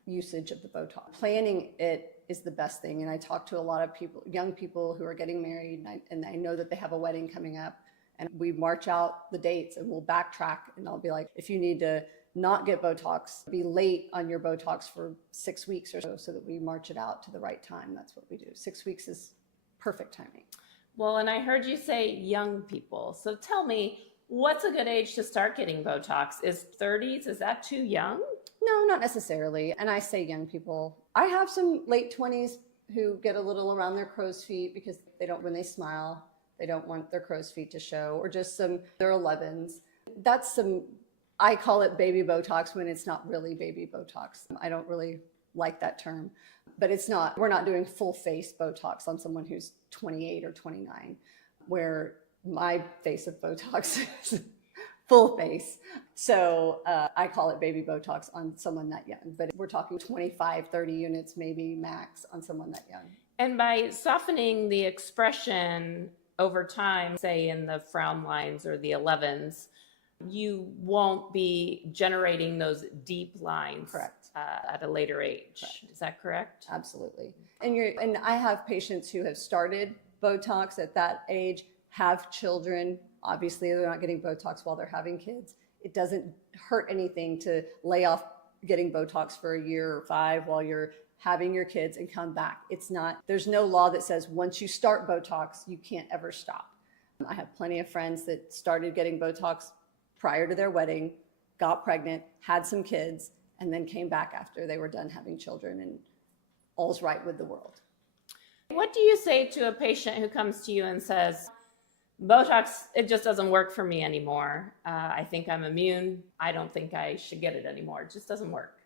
usage of the Botox. Planning it is the best thing. And I talk to a lot of people, young people who are getting married, and I know that they have a wedding coming up. And we march out the dates and we'll backtrack. And I'll be like, if you need to not get Botox, be late on your Botox for 6 weeks or so that we march it out to the right time. That's what we do. 6 weeks is perfect timing. Well, and I heard you say young people. So tell me, what's a good age to start getting Botox? Is 30s, is that too young? No, not necessarily. And I say young people. I have some late 20s who get a little around their crow's feet because they don't, when they smile, they don't want their crow's feet to show, or just their 11s. That's I call it baby Botox when it's not really baby Botox. I don't really like that term, but we're not doing full face Botox on someone who's 28 or 29, where my face of Botox is full face. So I call it baby Botox on someone that young, but we're talking 25, 30 units, maybe max on someone that young. And by softening the expression over time, say in the frown lines or the 11s, you won't be generating those deep lines. Correct. At a later age. Correct. Is that correct? Absolutely. And I have patients who have started Botox at that age, have children. Obviously, they're not getting Botox while they're having kids. It doesn't hurt anything to lay off getting Botox for a year or 5 while you're having your kids and come back. There's no law that says once you start Botox, you can't ever stop. I have plenty of friends that started getting Botox prior to their wedding, got pregnant, had some kids, and then came back after they were done having children, and all's right with the world. What do you say to a patient who comes to you and says, Botox, it just doesn't work for me anymore. I think I'm immune. I don't think I should get it anymore. It just doesn't work.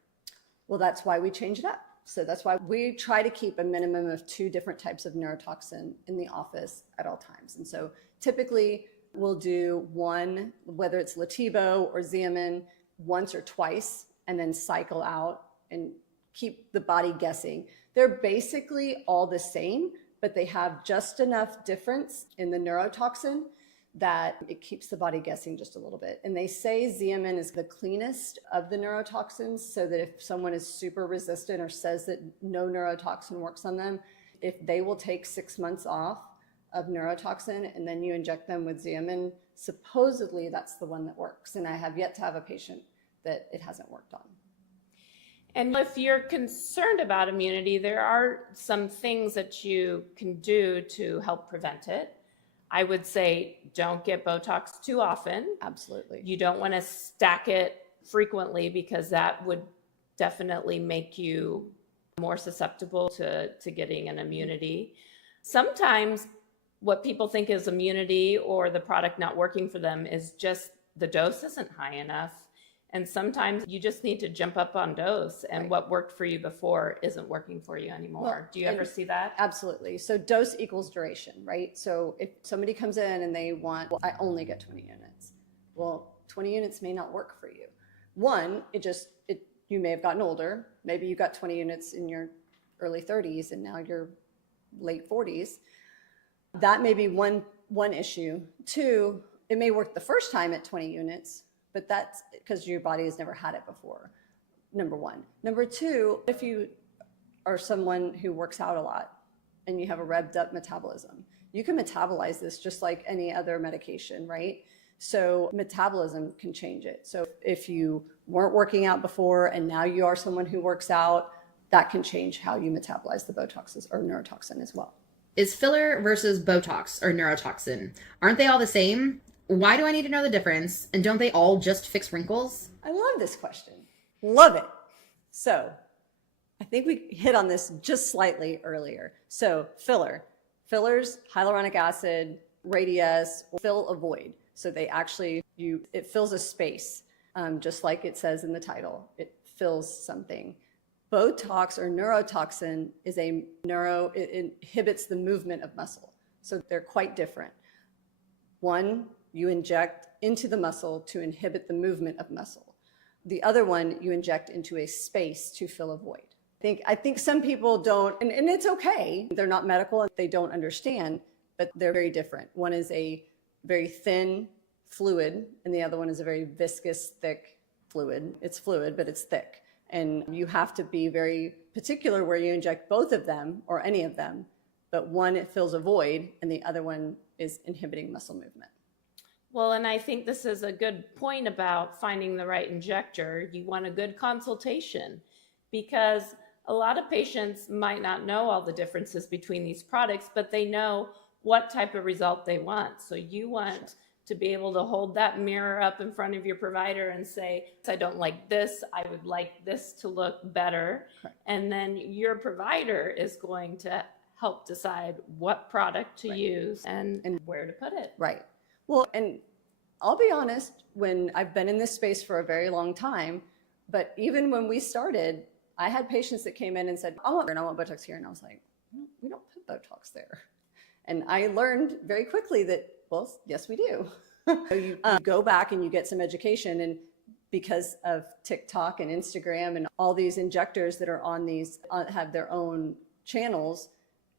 Well, that's why we change it up. So that's why we try to keep a minimum of 2 different types of neurotoxin in the office at all times. And so typically we'll do one, whether it's Letybo or Xeomin, once or twice, and then cycle out and keep the body guessing. They're basically all the same, but they have just enough difference in the neurotoxin that it keeps the body guessing just a little bit. And they say Xeomin is the cleanest of the neurotoxins, so that if someone is super resistant or says that no neurotoxin works on them, if they will take 6 months off of neurotoxin and then you inject them with Xeomin, supposedly that's the one that works. And I have yet to have a patient that it hasn't worked on. And if you're concerned about immunity, there are some things that you can do to help prevent it. I would say don't get Botox too often. Absolutely. You don't want to stack it frequently because that would definitely make you more susceptible to getting an immunity. Sometimes what people think is immunity or the product not working for them is just the dose isn't high enough. And sometimes you just need to jump up on dose, and what worked for you before isn't working for you anymore. Well, do you ever see that? Absolutely. So dose equals duration, right? So if somebody comes in and they want, well, I only get 20 units. Well, 20 units may not work for you. One, you may have gotten older. Maybe you got 20 units in your early 30s and now you're late 40s. That may be one issue. Two, it may work the first time at 20 units, but that's because your body has never had it before, number one. Number two, if you are someone who works out a lot and you have a revved up metabolism, you can metabolize this just like any other medication, right? So metabolism can change it. So if you weren't working out before and now you are someone who works out, that can change how you metabolize the Botoxes or neurotoxin as well. Is filler versus Botox or neurotoxin, aren't they all the same? Why do I need to know the difference? And don't they all just fix wrinkles? I love this question. Love it. So I think we hit on this just slightly earlier. So fillers, hyaluronic acid, radius, fill a void. So they actually, it fills a space, just like it says in the title. It fills something. Botox or neurotoxin is it inhibits the movement of muscle. So they're quite different. One, you inject into the muscle to inhibit the movement of muscle. The other one, you inject into a space to fill a void. I think some people don't, and it's okay. They're not medical and they don't understand, but they're very different. One is a very thin fluid and the other one is a very viscous, thick fluid. It's fluid, but it's thick. And you have to be very particular where you inject both of them or any of them, but one, it fills a void and the other one is inhibiting muscle movement. Well, and I think this is a good point about finding the right injector. You want a good consultation because a lot of patients might not know all the differences between these products, but they know what type of result they want. So you want to be able to hold that mirror up in front of your provider and say, I don't like this, I would like this to look better. Correct. And then your provider is going to help decide what product to use and where to put it. Right. Well, and I'll be honest, when I've been in this space for a very long time, but even when we started, I had patients that came in and said, I want Botox here. And I was like, we don't put Botox there. And I learned very quickly that, well, yes, we do. You go back and you get some education, and because of TikTok and Instagram and all these injectors that are on these, have their own channels,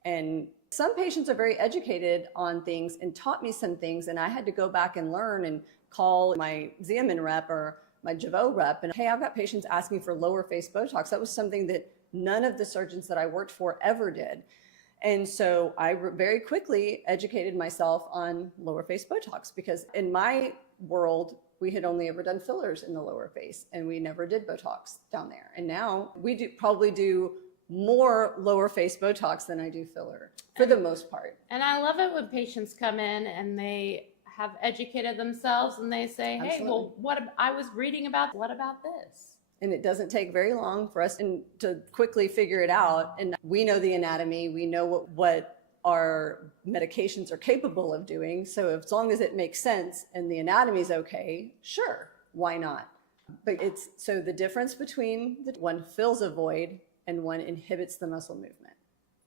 and some patients are very educated on things and taught me some things, and I had to go back and learn and call my Xeomin rep or my Jeuveau rep and, hey, I've got patients asking for lower face Botox. That was something that none of the surgeons that I worked for ever did. And so I very quickly educated myself on lower face Botox because in my world, we had only ever done fillers in the lower face and we never did Botox down there. And now we probably do more lower face Botox than I do filler for the most part. And I love it when patients come in and they have educated themselves and they say, hey, Absolutely. well, I was reading about, what about this? And it doesn't take very long for us to quickly figure it out. And we know the anatomy, we know what our medications are capable of doing. So as long as it makes sense and the anatomy is okay, sure, why not? But so the difference between one fills a void and one inhibits the muscle movement.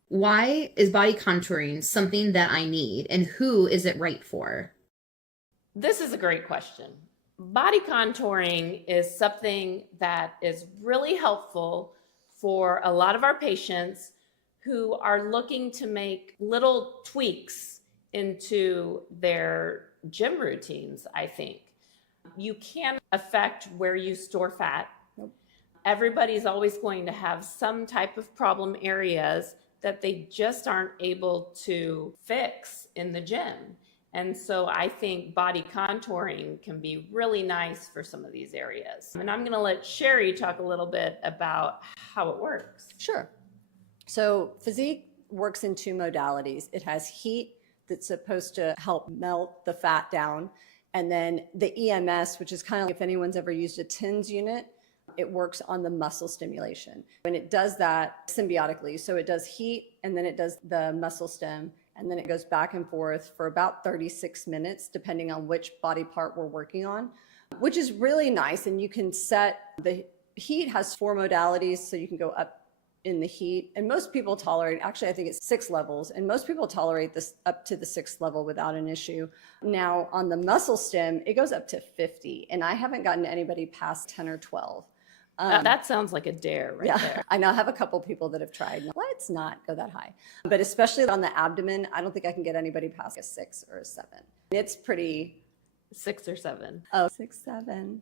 Why is body contouring something that I need, and who is it right for? This is a great question. Body contouring is something that is really helpful for a lot of our patients who are looking to make little tweaks into their gym routines, I think. You can affect where you store fat. Nope. Everybody's always going to have some type of problem areas that they just aren't able to fix in the gym. And so I think body contouring can be really nice for some of these areas. And I'm going to let Sherry talk a little bit about how it works. Sure. So physique works in two modalities. It has heat that's supposed to help melt the fat down. And then the EMS, which is kind of like if anyone's ever used a TINS unit, it works on the muscle stimulation. And it does that symbiotically. So it does heat, and then it does the muscle stim, and then it goes back and forth for about 36 minutes, depending on which body part we're working on, which is really nice. And you can set, the heat has 4 modalities, so you can go up in the heat. And most people tolerate, actually, I think it's 6 levels, and most people tolerate this up to the 6th level without an issue. Now, on the muscle stim, it goes up to 50, and I haven't gotten anybody past 10 or 12. That sounds like a dare right there. I know I have a couple people that have tried. Let's not go that high. But especially on the abdomen, I don't think I can get anybody past a 6 or a 7. It's pretty... 6 or 7. Oh, 6, 7.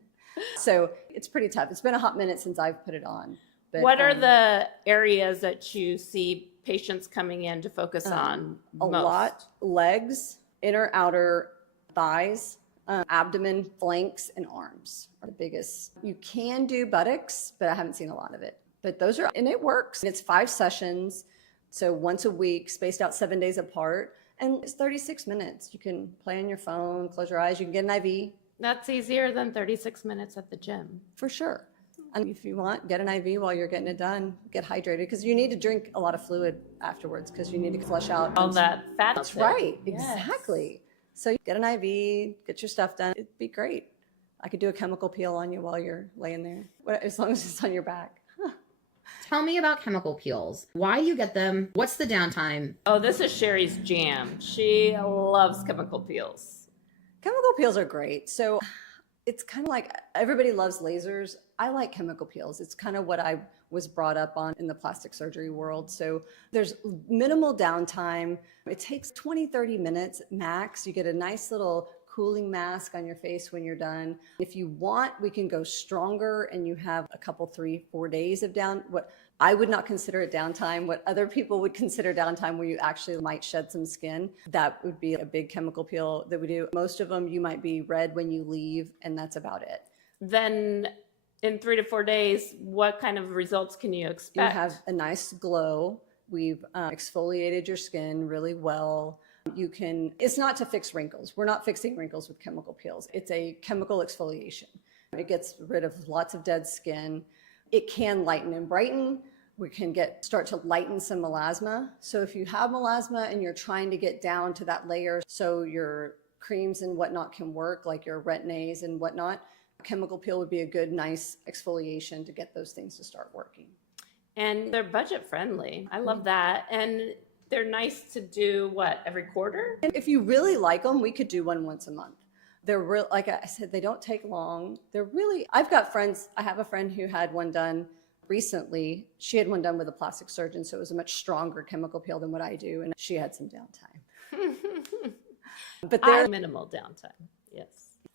So it's pretty tough. It's been a hot minute since I've put it on. But, what are the areas that you see patients coming in to focus on a most? lot. Legs, inner, outer thighs, abdomen, flanks, and arms are the biggest. You can do buttocks, but I haven't seen a lot of it. But those are, and it works. It's 5 sessions, so once a week, spaced out 7 days apart, and it's 36 minutes. You can play on your phone, close your eyes, you can get an IV. That's easier than 36 minutes at the gym. For sure. And if you want, get an IV while you're getting it done. Get hydrated, because you need to drink a lot of fluid afterwards, because you need to flush out All that fat. That's right. Yes. Exactly. So get an IV, get your stuff done. It'd be great. I could do a chemical peel on you while you're laying there, as long as it's on your back. Tell me about chemical peels. Why you get them? What's the downtime? Oh, this is Sherry's jam. She loves chemical peels. Chemical peels are great. So it's kind of like everybody loves lasers. I like chemical peels. It's kind of what I was brought up on in the plastic surgery world. So there's minimal downtime. It takes 20, 30 minutes max. You get a nice little cooling mask on your face when you're done. If you want, we can go stronger and you have a couple, 3, 4 days of what I would not consider it downtime, what other people would consider downtime, where you actually might shed some skin. That would be a big chemical peel that we do. Most of them, you might be red when you leave, and that's about it. Then in 3 to 4 days, what kind of results can you expect? You have a nice glow. We've exfoliated your skin really well. You can, it's not to fix wrinkles. We're not fixing wrinkles with chemical peels. It's a chemical exfoliation. It gets rid of lots of dead skin. It can lighten and brighten. We can start to lighten some melasma. So if you have melasma and you're trying to get down to that layer so your creams and whatnot can work, like your Retin-A's and whatnot, a chemical peel would be a good, nice exfoliation to get those things to start working. And they're budget friendly. I love that. And they're nice to do, what, every quarter? And if you really like them, we could do one once a month. They're real, like I said, they don't take long. They're really, I've got friends, I have a friend who had one done recently. She had one done with a plastic surgeon, so it was a much stronger chemical peel than what I do, and she had some downtime. But they're minimal downtime, yes.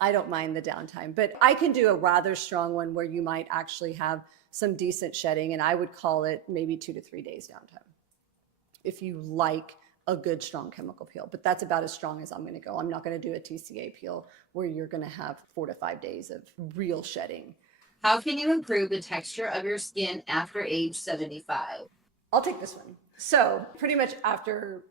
I don't mind the downtime, but I can do a rather strong one where you might actually have some decent shedding, and I would call it maybe 2 to 3 days downtime, if you like a good strong chemical peel. But that's about as strong as I'm going to go. I'm not going to do a TCA peel where you're going to have 4 to 5 days of real shedding. How can you improve the texture of your skin after age 75? I'll take this one. So pretty much after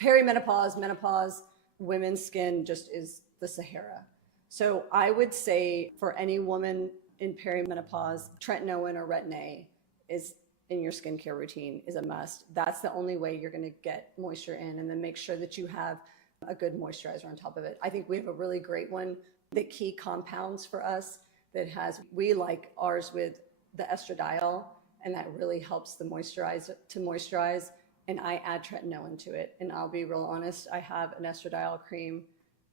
perimenopause, menopause, women's skin just is the Sahara. So I would say for any woman in perimenopause, tretinoin or Retin-A is in your skincare routine is a must. That's the only way you're going to get moisture in, and then make sure that you have a good moisturizer on top of it. I think we have a really great one, the key compounds for us that we like ours with the estradiol, and that really helps to moisturize. And I add tretinoin to it. And I'll be real honest, I have an estradiol cream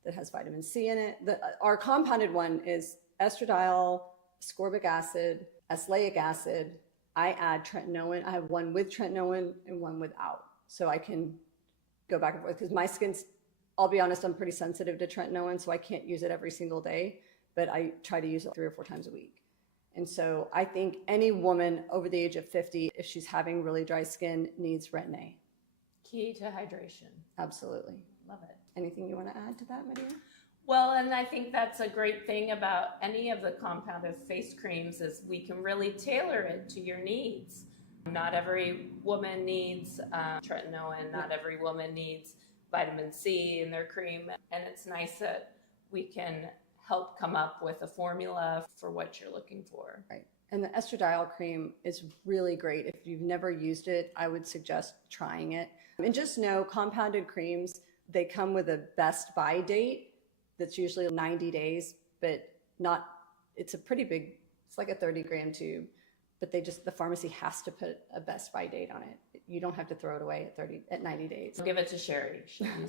that has vitamin C in it. Our compounded one is estradiol, ascorbic acid, azelaic acid, I add tretinoin. I have one with tretinoin and one without. So I can go back and forth because my skin's, I'll be honest, I'm pretty sensitive to tretinoin, so I can't use it every single day, but I try to use it 3 or 4 times a week. And so I think any woman over the age of 50, if she's having really dry skin, needs Retin-A. Key to hydration. Absolutely. Love it. Anything you want to add to that, Medea? Well, and I think that's a great thing about any of the compounded face creams is we can really tailor it to your needs. Not every woman needs tretinoin, not every woman needs vitamin C in their cream. And it's nice that we can help come up with a formula for what you're looking for. Right. And the estradiol cream is really great. If you've never used it, I would suggest trying it. And just know compounded creams, they come with a best buy date that's usually 90 days, but not, it's a pretty big, it's like a 30-gram tube, but the pharmacy has to put a best buy date on it. You don't have to throw it away at 90 days. Give it to Sherry.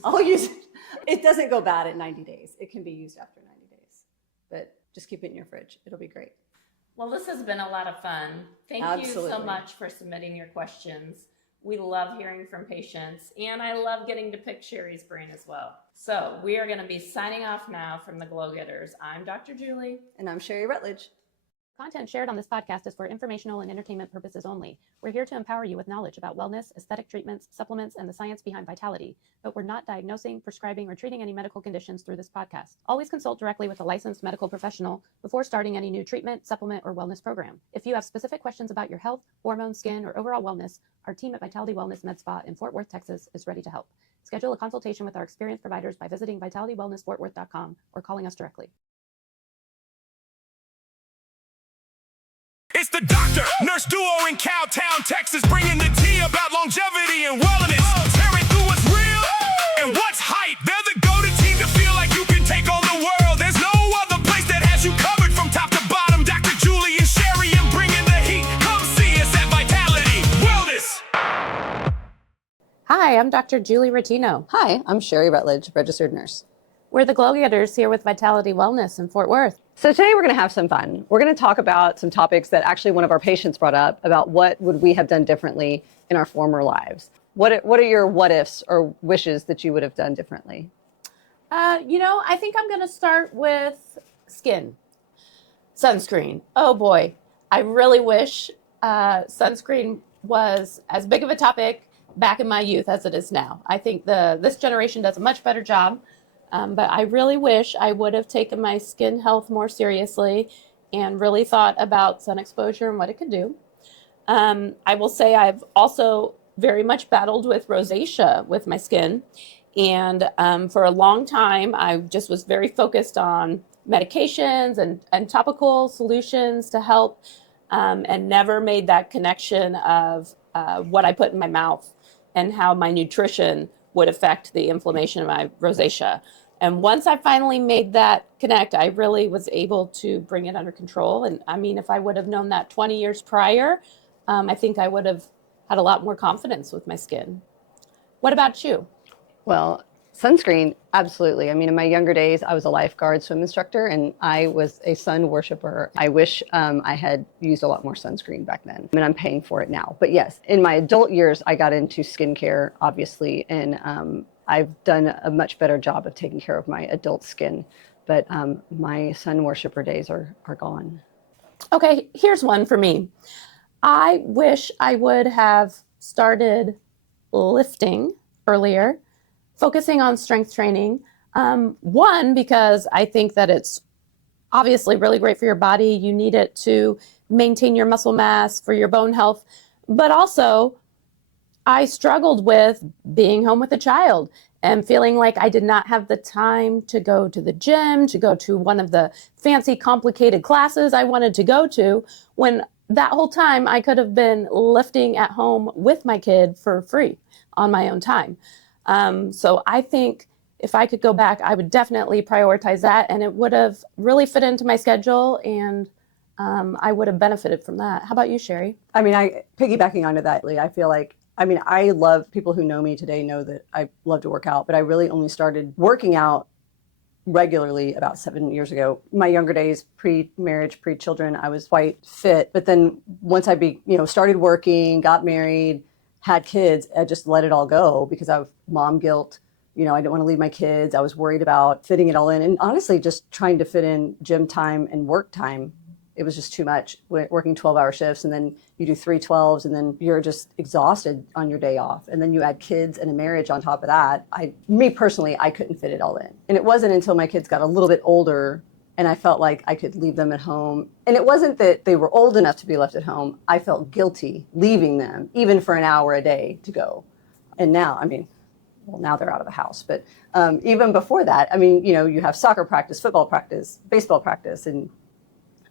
I'll use it. It doesn't go bad at 90 days. It can be used after 90 days, but just keep it in your fridge. It'll be great. Well, this has been a lot of fun. Thank you so much for submitting your questions. We love hearing from patients, and I love getting to pick Sherry's brain as well. So we are going to be signing off now from the GlowGetters. I'm Dr. Julie. And I'm Sherry Rutledge. Content shared on this podcast is for informational and entertainment purposes only. We're here to empower you with knowledge about wellness, aesthetic treatments, supplements, and the science behind vitality, but we're not diagnosing, prescribing, or treating any medical conditions through this podcast. Always consult directly with a licensed medical professional before starting any new treatment, supplement, or wellness program. If you have specific questions about your health, hormones, skin, or overall wellness, our team at Vitality Wellness Medspa in Fort Worth, Texas is ready to help. Schedule a consultation with our experienced providers by visiting vitalitywellnessfortworth.com or calling us directly. It's the doctor, nurse duo in Cowtown, Texas, bringing the tea about longevity and wellness. Tearing through what's real and what's hype. They're the go-to team to feel like you can take on the world. There's no other place that has you covered from top to bottom. Dr. Julie and Sherry and bringing the heat. Come see us at Vitality Wellness. Hi, I'm Dr. Julie Ratino. Hi, I'm Sherry Rutledge, registered nurse. We're the GlowGetters here with Vitality Wellness in Fort Worth. So today we're going to have some fun. We're going to talk about some topics that actually one of our patients brought up about what would we have done differently in our former lives. What are your what ifs or wishes that you would have done differently? I think I'm going to start with skin. Sunscreen. Oh boy. I really wish sunscreen was as big of a topic back in my youth as it is now. I think this generation does a much better job. But I really wish I would have taken my skin health more seriously and really thought about sun exposure and what it could do. I will say I've also very much battled with rosacea with my skin. And for a long time, I just was very focused on medications and topical solutions to help and never made that connection of what I put in my mouth and how my nutrition would affect the inflammation of my rosacea. And once I finally made that connect, I really was able to bring it under control. And I mean, if I would have known that 20 years prior, I think I would have had a lot more confidence with my skin. What about you? Well, sunscreen, absolutely. I mean, in my younger days, I was a lifeguard swim instructor and I was a sun worshiper. I wish I had used a lot more sunscreen back then. I mean, I'm paying for it now. But yes, in my adult years, I got into skincare, obviously, and I've done a much better job of taking care of my adult skin. But my sun worshiper days are gone. Okay, here's one for me. I wish I would have started lifting earlier, focusing on strength training. One, because I think that it's obviously really great for your body. You need it to maintain your muscle mass for your bone health. But also, I struggled with being home with a child and feeling like I did not have the time to go to the gym, to go to one of the fancy, complicated classes I wanted to go to, when that whole time I could have been lifting at home with my kid for free on my own time. So I think if I could go back, I would definitely prioritize that, and it would have really fit into my schedule, and I would have benefited from that. How about you, Sherry? I mean, piggybacking onto that, Lee, I feel like, I love, people who know me today know that I love to work out, but I really only started working out regularly about 7 years ago. My younger days, pre-marriage, pre-children, I was quite fit. But then once I started working, got married, had kids, I just let it all go because I have mom guilt. I didn't want to leave my kids. I was worried about fitting it all in. And honestly, just trying to fit in gym time and work time, it was just too much. Working 12-hour shifts, and then you do 3 12s, and then you're just exhausted on your day off. And then you add kids and a marriage on top of that. Me personally, I couldn't fit it all in. And it wasn't until my kids got a little bit older and I felt like I could leave them at home. And it wasn't that they were old enough to be left at home. I felt guilty leaving them, even for an hour a day to go. And now, now they're out of the house. But even before that, you have soccer practice, football practice, baseball practice. And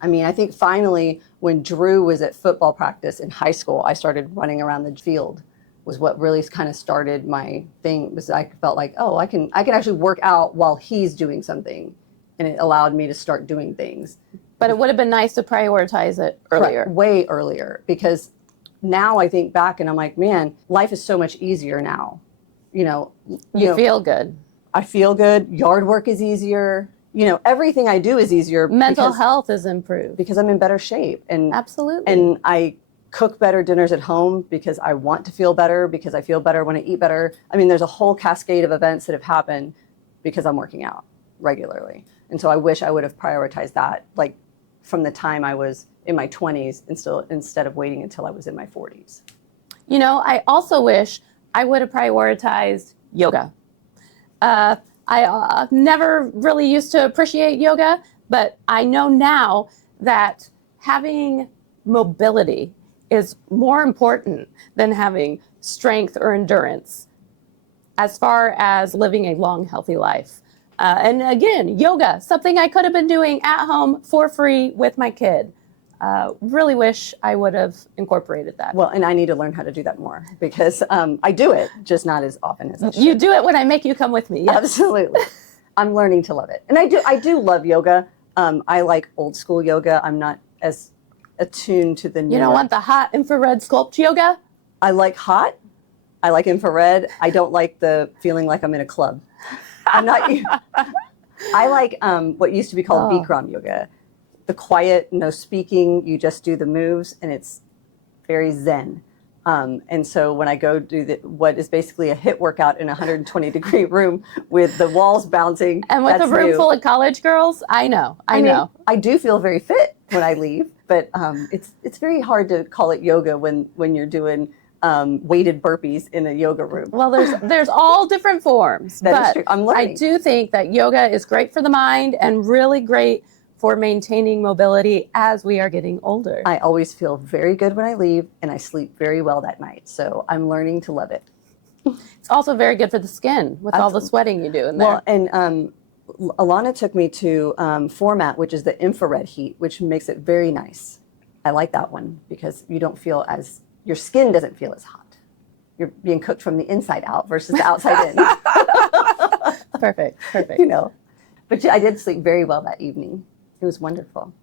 I think finally when Drew was at football practice in high school, I started running around the field, was what really kind of started my thing. Was I felt like, oh, I can actually work out while he's doing something. And it allowed me to start doing things. But it would have been nice to prioritize it earlier. Correct. Way earlier, because now I think back and I'm like, man, life is so much easier now. You feel good. I feel good. Yard work is easier. Everything I do is easier. Mental health is improved. Because I'm in better shape. And absolutely. And I cook better dinners at home because I want to feel better, because I feel better when I eat better. There's a whole cascade of events that have happened because I'm working out regularly. And so I wish I would have prioritized that, like from the time I was in my 20s instead of waiting until I was in my 40s. I also wish I would have prioritized yoga. I never really used to appreciate yoga, but I know now that having mobility is more important than having strength or endurance as far as living a long, healthy life. And again, yoga, something I could have been doing at home for free with my kid. Really wish I would have incorporated that. Well, and I need to learn how to do that more because I do it, just not as often as I should. You do it when I make you come with me. Yes. Absolutely. I'm learning to love it. And I do love yoga. I like old school yoga. I'm not as attuned to the new. You don't want the hot infrared sculpt yoga? I like hot. I like infrared. I don't like the feeling like I'm in a club. I'm not. I like what used to be called Bikram yoga. The quiet, no speaking, you just do the moves, and it's very zen. And so when I go do what is basically a HIIT workout in a 120-degree room with the walls bouncing. And with a room full of college girls, I know. I do feel very fit when I leave, but it's very hard to call it yoga when you're doing weighted burpees in a yoga room. Well, there's all different forms. That is true. I'm learning. I do think that yoga is great for the mind and really great for maintaining mobility as we are getting older. I always feel very good when I leave, and I sleep very well that night. So I'm learning to love it. It's also very good for the skin with all the sweating you do in there. Well, and Alana took me to Format, which is the infrared heat, which makes it very nice. I like that one because you don't feel your skin doesn't feel as hot. You're being cooked from the inside out versus the outside in. Perfect. But I did sleep very well that evening. It was wonderful.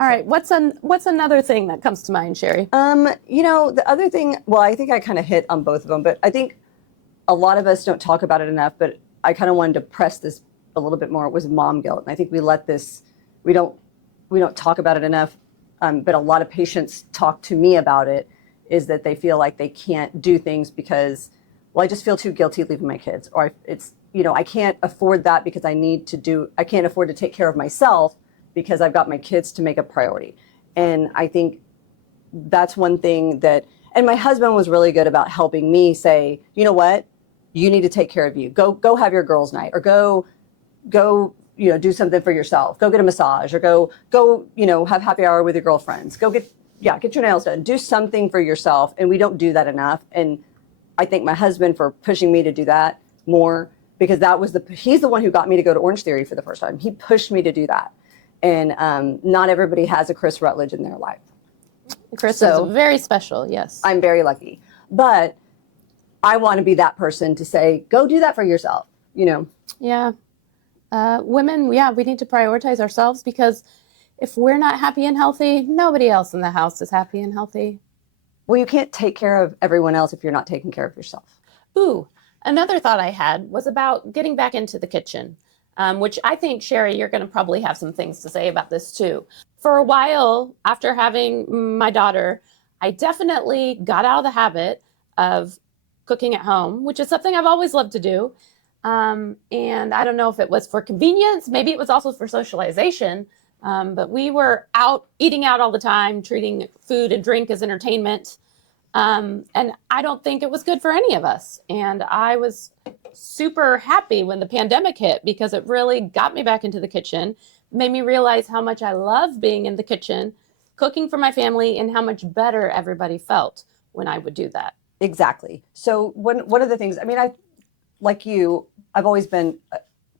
All right. What's another thing that comes to mind, Sherry? The other thing, well, I think I kind of hit on both of them, but I think a lot of us don't talk about it enough, but I kind of wanted to press this a little bit more. It was mom guilt. And I think we don't talk about it enough. But a lot of patients talk to me about it, is that they feel like they can't do things because, well, I just feel too guilty leaving my kids, or I can't afford that because I can't afford to take care of myself because I've got my kids to make a priority. And I think that's one thing and my husband was really good about helping me say, you know what, you need to take care of you. Go have your girls' night, or go, do something for yourself. Go get a massage, or go, have happy hour with your girlfriends. Go get your nails done. Do something for yourself. And we don't do that enough. And I thank my husband for pushing me to do that more, because he's the one who got me to go to Orange Theory for the first time. He pushed me to do that. And not everybody has a Chris Rutledge in their life. Chris is very special, yes. I'm very lucky. But I want to be that person to say, go do that for yourself, Yeah. Women, we need to prioritize ourselves, because if we're not happy and healthy, nobody else in the house is happy and healthy. Well, you can't take care of everyone else if you're not taking care of yourself. Ooh, another thought I had was about getting back into the kitchen. which I think, Sherry, you're going to probably have some things to say about this too. For a while after having my daughter, I definitely got out of the habit of cooking at home, which is something I've always loved to do. And I don't know if it was for convenience, maybe it was also for socialization, but we were out eating out all the time, treating food and drink as entertainment. And I don't think it was good for any of us. And I was super happy when the pandemic hit because it really got me back into the kitchen, made me realize how much I love being in the kitchen, cooking for my family, and how much better everybody felt when I would do that. Exactly. So one of the things, I mean, like you, I've always been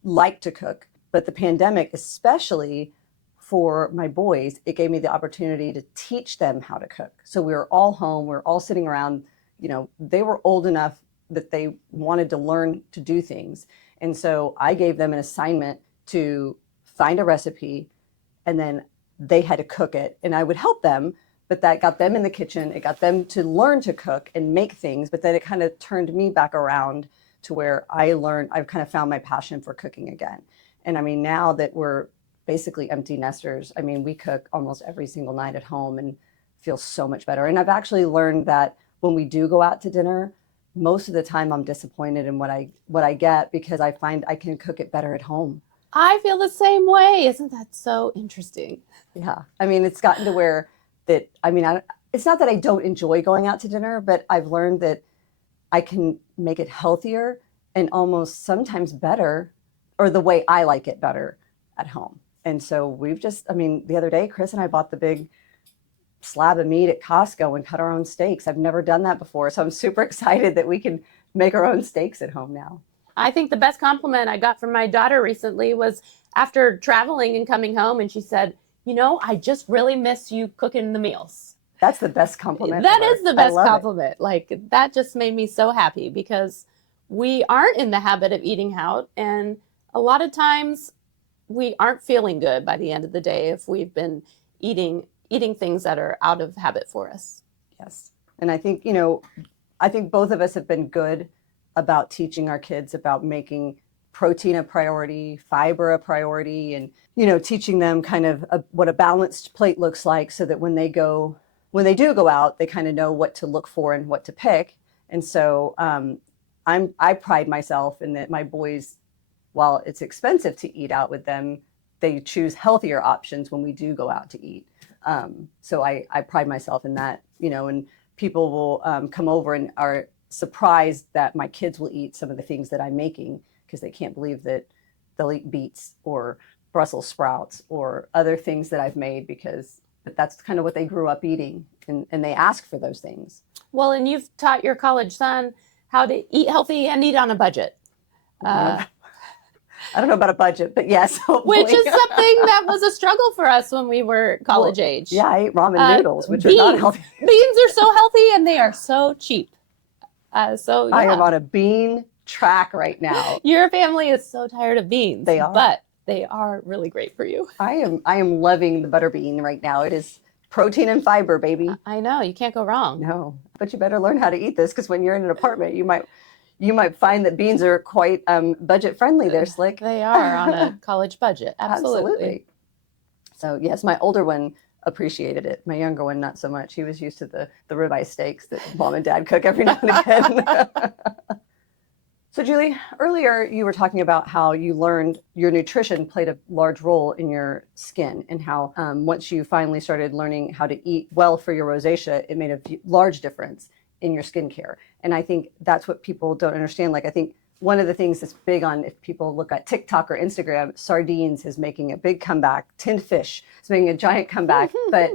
like to cook, but the pandemic, especially for my boys, it gave me the opportunity to teach them how to cook. So we were all home, we were all sitting around, you know, they were old enough that they wanted to learn to do things. And so I gave them an assignment to find a recipe, and then they had to cook it, and I would help them, but that got them in the kitchen. It got them to learn to cook and make things, but then it kind of turned me back around to where I've kind of found my passion for cooking again. And I mean, now that we're basically empty nesters, I mean, we cook almost every single night at home and feel so much better. And I've actually learned that when we do go out to dinner, most of the time I'm disappointed in what I get because I find I can cook it better at home. I feel the same way. Isn't that so interesting? Yeah. I mean, it's gotten to where that, I mean, it's not that I don't enjoy going out to dinner, but I've learned that I can make it healthier and almost sometimes better, or the way I like it better at home. And so we've just, I mean, the other day, Chris and I bought the big slab of meat at Costco and cut our own steaks. I've never done that before. So I'm super excited that we can make our own steaks at home now. I think the best compliment I got from my daughter recently was after traveling and coming home, and she said, you know, I just really miss you cooking the meals. That's the best compliment. That is the best I love compliment. Like, that just made me so happy because we aren't in the habit of eating out. And a lot of times we aren't feeling good by the end of the day if we've been eating things that are out of habit for us. Yes. And I think, you know, I think both of us have been good about teaching our kids about making protein a priority, fiber a priority, and, you know, teaching them kind of what a balanced plate looks like so that when they do go out, they kind of know what to look for and what to pick. And so I pride myself in that my boys, while it's expensive to eat out with them, they choose healthier options when we do go out to eat. So I pride myself in that, you know, and people will come over and are surprised that my kids will eat some of the things that I'm making because they can't believe that they'll eat beets or Brussels sprouts or other things that I've made because that's kind of what they grew up eating, and they ask for those things. Well, and you've taught your college son how to eat healthy and eat on a budget. I don't know about a budget, but yes. Hopefully. Which is something that was a struggle for us when we were college age. Yeah, I ate ramen noodles, which are not healthy. Beans are so healthy and they are so cheap. So yeah. I am on a bean track right now. Your family is so tired of beans. They are. But they are really great for you. I am loving the butter bean right now. It is protein and fiber, baby. I know, you can't go wrong. No, but you better learn how to eat this because when you're in an apartment, you might find that beans are quite budget friendly. They're slick. They are on a college budget. Absolutely. So yes, my older one appreciated it. My younger one, not so much. He was used to the ribeye steaks that mom and dad cook every now and again. So Julie, earlier you were talking about how you learned your nutrition played a large role in your skin and how once you finally started learning how to eat well for your rosacea, it made a large difference in your skincare. And I think that's what people don't understand. Like, I think one of the things that's big on, if people look at TikTok or Instagram, sardines is making a big comeback. Tinned fish is making a giant comeback, but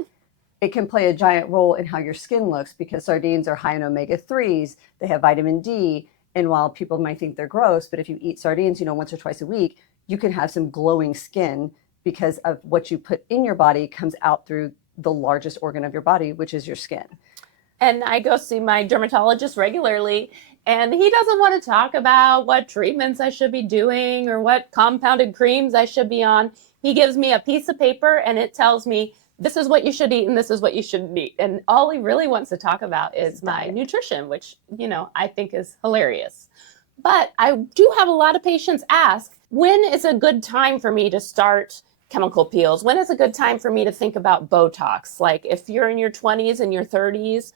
it can play a giant role in how your skin looks because sardines are high in omega-3s. They have vitamin D. And while people might think they're gross, but if you eat sardines, you know, once or twice a week, you can have some glowing skin because of what you put in your body comes out through the largest organ of your body, which is your skin. And I go see my dermatologist regularly, and he doesn't want to talk about what treatments I should be doing or what compounded creams I should be on. He gives me a piece of paper and it tells me, this is what you should eat and this is what you shouldn't eat. And all he really wants to talk about is my nutrition, which, you know, I think is hilarious. But I do have a lot of patients ask, When is a good time for me to start chemical peels? When is a good time for me to think about Botox? Like if you're in your 20s and your 30s,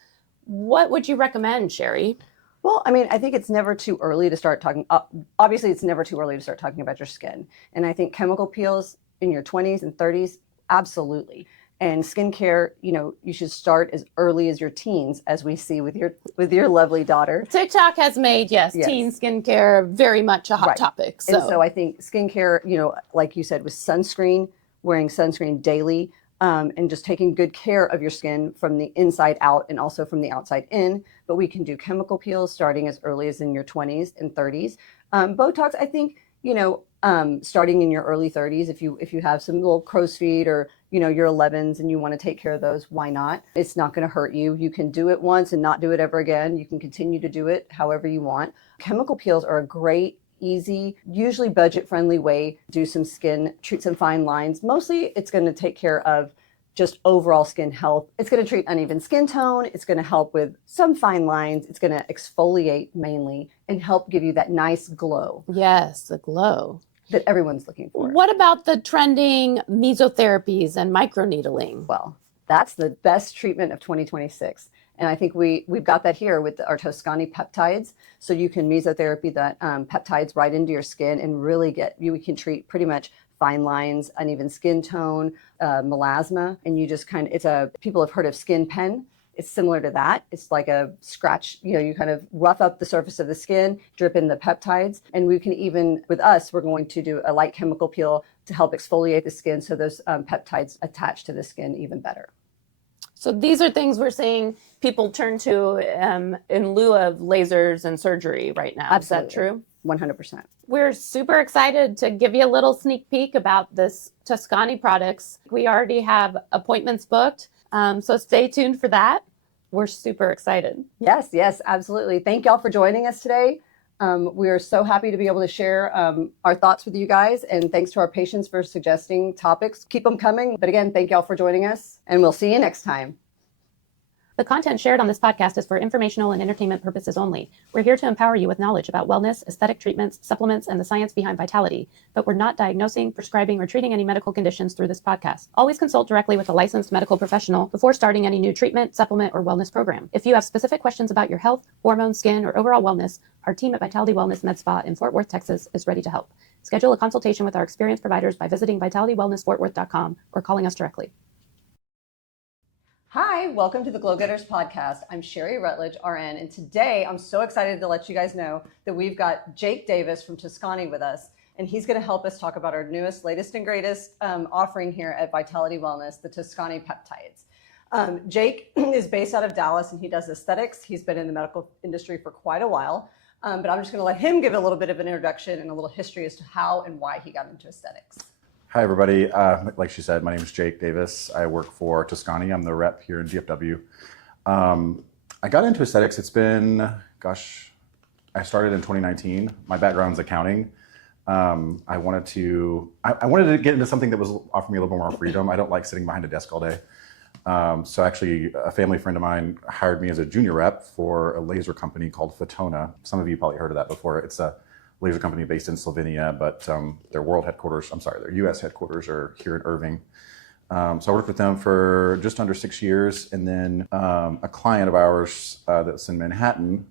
what would you recommend, Sherry? Well, I mean, I think it's never too early to start talking. Obviously, it's never too early to start talking about your skin. And I think chemical peels in your 20s and 30s, absolutely. And skincare, you should start as early as your teens, as we see with your lovely daughter. TikTok has made, yes, teen skincare very much a hot topic. And so I think skincare, like you said, with sunscreen, wearing sunscreen daily, and just taking good care of your skin from the inside out and also from the outside in. But we can do chemical peels starting as early as in your 20s and 30s. Botox, I think, starting in your early 30s, if you have some little crow's feet or your 11s and you want to take care of those, why not? It's not going to hurt you. You can do it once and not do it ever again. You can continue to do it however you want. Chemical peels are a great, easy, usually budget-friendly way to do some skin, treat some fine lines. Mostly it's going to take care of just overall skin health. It's going to treat uneven skin tone. It's going to help with some fine lines. It's going to exfoliate mainly and help give you that nice glow. Yes, the glow that everyone's looking for. What about the trending mesotherapies and microneedling? Well, that's the best treatment of 2026. And I think we've got that here with our Toscani peptides. So you can mesotherapy that peptides right into your skin and really we can treat pretty much fine lines, uneven skin tone, melasma. And you just people have heard of skin pen. It's similar to that. It's like a scratch, you kind of rough up the surface of the skin, drip in the peptides. And we can even, with us, we're going to do a light chemical peel to help exfoliate the skin so those peptides attach to the skin even better. So these are things we're seeing people turn to in lieu of lasers and surgery right now. Absolutely. Is that true? 100%. We're super excited to give you a little sneak peek about this Toscani products. We already have appointments booked. So stay tuned for that. We're super excited. Yes, absolutely. Thank y'all for joining us today. We are so happy to be able to share our thoughts with you guys. And thanks to our patients for suggesting topics. Keep them coming. But again, thank y'all for joining us. And we'll see you next time. The content shared on this podcast is for informational and entertainment purposes only. We're here to empower you with knowledge about wellness, aesthetic treatments, supplements, and the science behind vitality, but we're not diagnosing, prescribing, or treating any medical conditions through this podcast. Always consult directly with a licensed medical professional before starting any new treatment, supplement, or wellness program. If you have specific questions about your health, hormones, skin, or overall wellness, our team at Vitality Wellness Med Spa in Fort Worth, Texas is ready to help. Schedule a consultation with our experienced providers by visiting vitalitywellnessfortworth.com or calling us directly. Hi, welcome to the GlowGetters podcast. I'm Sherry Rutledge, RN, and today I'm so excited to let you guys know that we've got Jake Davis from Toscani with us, and he's going to help us talk about our newest, latest, and greatest offering here at Vitality Wellness, the Toscani peptides. Jake is based out of Dallas, and he does aesthetics. He's been in the medical industry for quite a while, but I'm just going to let him give a little bit of an introduction and a little history as to how and why he got into aesthetics. Hi, everybody. Like she said, my name is Jake Davis. I work for Toscani. I'm the rep here in DFW. I got into aesthetics. It's been, I started in 2019. My background is accounting. I wanted to get into something that was offering me a little more freedom. I don't like sitting behind a desk all day. So actually, a family friend of mine hired me as a junior rep for a laser company called Fotona. Some of you probably heard of that before. It's a laser company based in Slovenia, but their US headquarters are here in Irving. So I worked with them for just under 6 years. And then a client of ours that's in Manhattan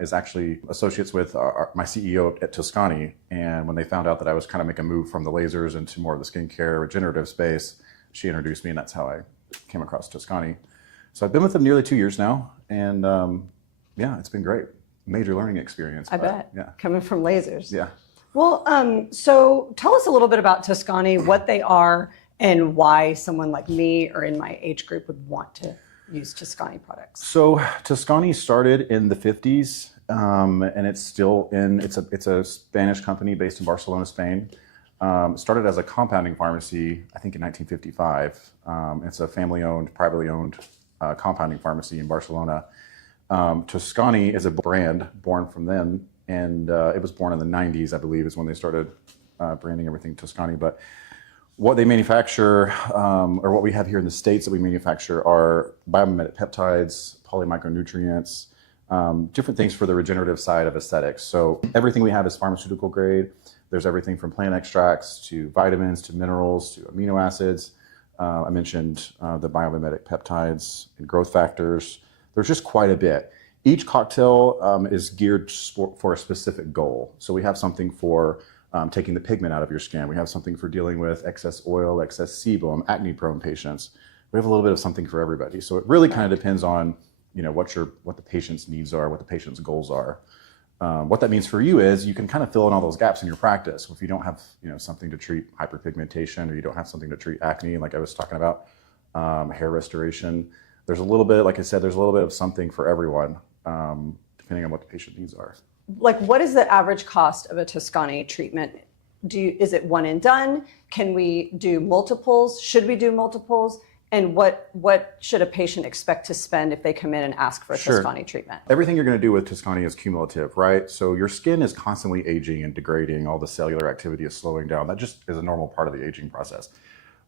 is actually associates with my CEO at Toscani. And when they found out that I was kind of making a move from the lasers into more of the skincare regenerative space, she introduced me, and that's how I came across Toscani. So I've been with them nearly 2 years now. And it's been great. Major learning experience. I bet. Yeah. Coming from lasers. Yeah. Well, so tell us a little bit about Toscani, what they are, and why someone like me or in my age group would want to use Toscani products. So Toscani started in the 50s, and it's still it's a Spanish company based in Barcelona, Spain. It started as a compounding pharmacy, I think in 1955. It's a family-owned, privately owned compounding pharmacy in Barcelona. Toscani is a brand born from them, and it was born in the 90s, I believe, is when they started branding everything Toscani. But what they manufacture, or what we have here in the States that we manufacture, are biomimetic peptides, polymicronutrients, different things for the regenerative side of aesthetics. So everything we have is pharmaceutical grade. There's everything from plant extracts to vitamins to minerals to amino acids. I mentioned the biomimetic peptides and growth factors. There's just quite a bit. Each cocktail is geared for a specific goal. So we have something for taking the pigment out of your skin. We have something for dealing with excess oil, excess sebum, acne-prone patients. We have a little bit of something for everybody. So it really kind of depends on what the patient's needs are, what the patient's goals are. What that means for you is you can kind of fill in all those gaps in your practice. If you don't have something to treat hyperpigmentation, or you don't have something to treat acne, like I was talking about, hair restoration, there's a little bit, like I said, there's a little bit of something for everyone, depending on what the patient needs are. Like, what is the average cost of a Tuscany treatment? Is it one and done? Can we do multiples? Should we do multiples? And what should a patient expect to spend if they come in and ask for a Tuscany treatment? Everything you're going to do with Tuscany is cumulative, right? So your skin is constantly aging and degrading. All the cellular activity is slowing down. That just is a normal part of the aging process.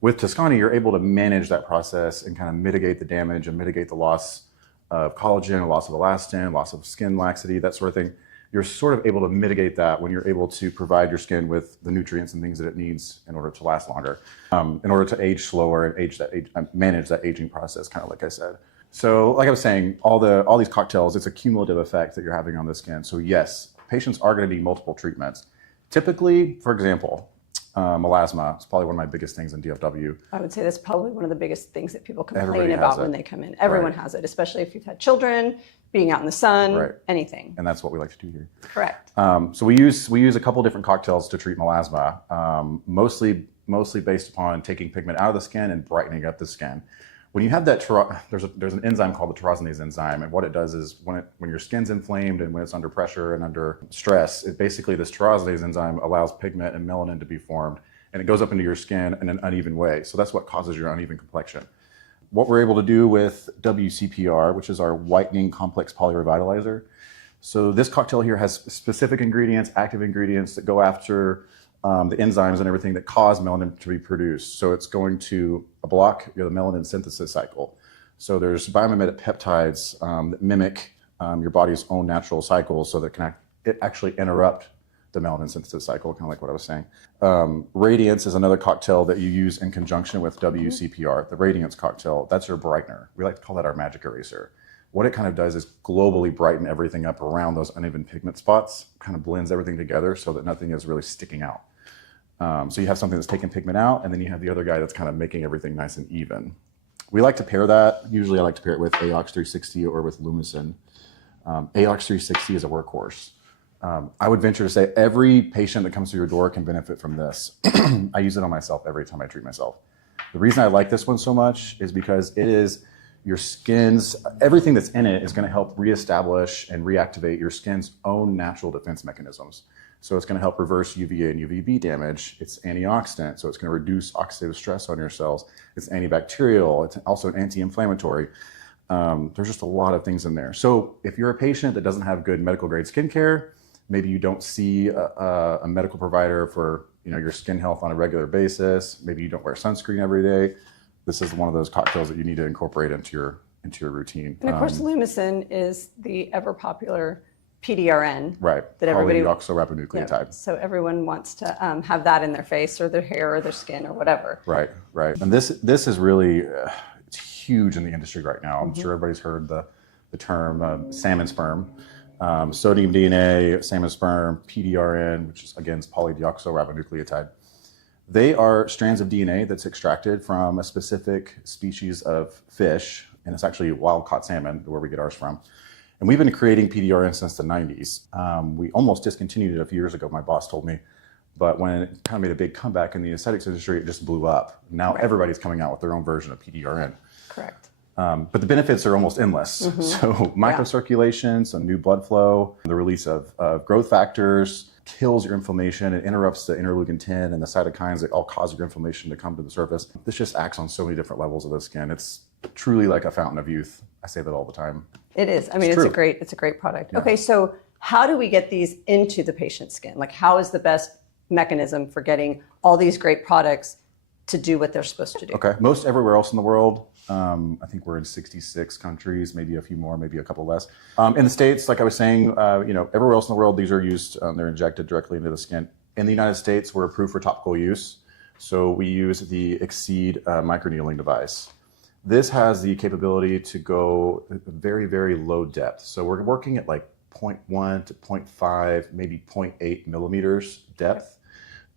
With Tuscany, you're able to manage that process and kind of mitigate the damage and mitigate the loss of collagen, loss of elastin, loss of skin laxity, that sort of thing. You're sort of able to mitigate that when you're able to provide your skin with the nutrients and things that it needs in order to last longer, in order to age slower and manage that aging process, kind of like I said. So like I was saying, all these cocktails, it's a cumulative effect that you're having on the skin. So yes, patients are going to need multiple treatments. Typically, for example, melasma is probably one of my biggest things in DFW. I would say that's probably one of the biggest things that people complain about when they come in. Everyone has it, especially if you've had children, being out in the sun, anything. And that's what we like to do here. Correct. So we use a couple different cocktails to treat melasma, mostly based upon taking pigment out of the skin and brightening up the skin. When you have that, there's an enzyme called the tyrosinase enzyme, and what it does is when your skin's inflamed and when it's under pressure and under stress, this tyrosinase enzyme allows pigment and melanin to be formed, and it goes up into your skin in an uneven way. So that's what causes your uneven complexion. What we're able to do with WCPR, which is our whitening complex polyrevitalizer. So this cocktail here has specific ingredients, active ingredients that go after the enzymes and everything that cause melanin to be produced. So it's going to block the melanin synthesis cycle. So there's biomimetic peptides that mimic your body's own natural cycles, so that it actually interrupt the melanin synthesis cycle, kind of like what I was saying. Radiance is another cocktail that you use in conjunction with WCPR, the Radiance cocktail. That's your brightener. We like to call that our magic eraser. What it kind of does is globally brighten everything up around those uneven pigment spots, kind of blends everything together so that nothing is really sticking out. So you have something that's taking pigment out, and then you have the other guy that's kind of making everything nice and even. We like to pair that. Usually I like to pair it with AOX 360 or with Lumicin. AOX 360 is a workhorse. I would venture to say every patient that comes through your door can benefit from this. I use it on myself every time I treat myself. The reason I like this one so much is because it is your skin's, everything that's in it is going to help reestablish and reactivate your skin's own natural defense mechanisms. So it's going to help reverse UVA and UVB damage. It's antioxidant, so it's going to reduce oxidative stress on your cells. It's antibacterial. It's also an anti-inflammatory. There's just a lot of things in there. So if you're a patient that doesn't have good medical grade skincare, maybe you don't see a medical provider for your skin health on a regular basis, maybe you don't wear sunscreen every day, this is one of those cocktails that you need to incorporate into your routine. And of course, Lumicin is the ever popular PDRN. Right. That everybody. 𝐕𝐈𝐓𝐀𝐄𝐒𝐿. So everyone wants to have that in their face or their hair or their skin or whatever. Right. And this is really it's huge in the industry right now. I'm sure everybody's heard the term salmon sperm. Sodium DNA, salmon sperm, PDRN, which is again polydeoxyribonucleotide. They are strands of DNA that's extracted from a specific species of fish, and it's actually wild-caught salmon, where we get ours from. And we've been creating PDRN since the 90s. We almost discontinued it a few years ago, my boss told me, but when it kind of made a big comeback in the aesthetics industry, it just blew up. Now everybody's coming out with their own version of PDRN. Correct. But the benefits are almost endless. So microcirculation, some new blood flow, the release of growth factors, kills your inflammation, it interrupts the interleukin 10 and the cytokines that all cause your inflammation to come to the surface. This just acts on so many different levels of the skin. It's truly like a fountain of youth. I say that all the time. It is. I mean, it's a great product. Yeah. Okay, so how do we get these into the patient's skin? Like, how is the best mechanism for getting all these great products to do what they're supposed to do. Okay. Most everywhere else in the world, I think we're in 66 countries, maybe a few more, maybe a couple less. In the States, like I was saying, everywhere else in the world, these are used, they're injected directly into the skin. In the United States, we're approved for topical use. So we use the �XCEED microneedling device. This has the capability to go very, very low depth. So we're working at like 0.1 to 0.5, maybe 0.8 millimeters depth.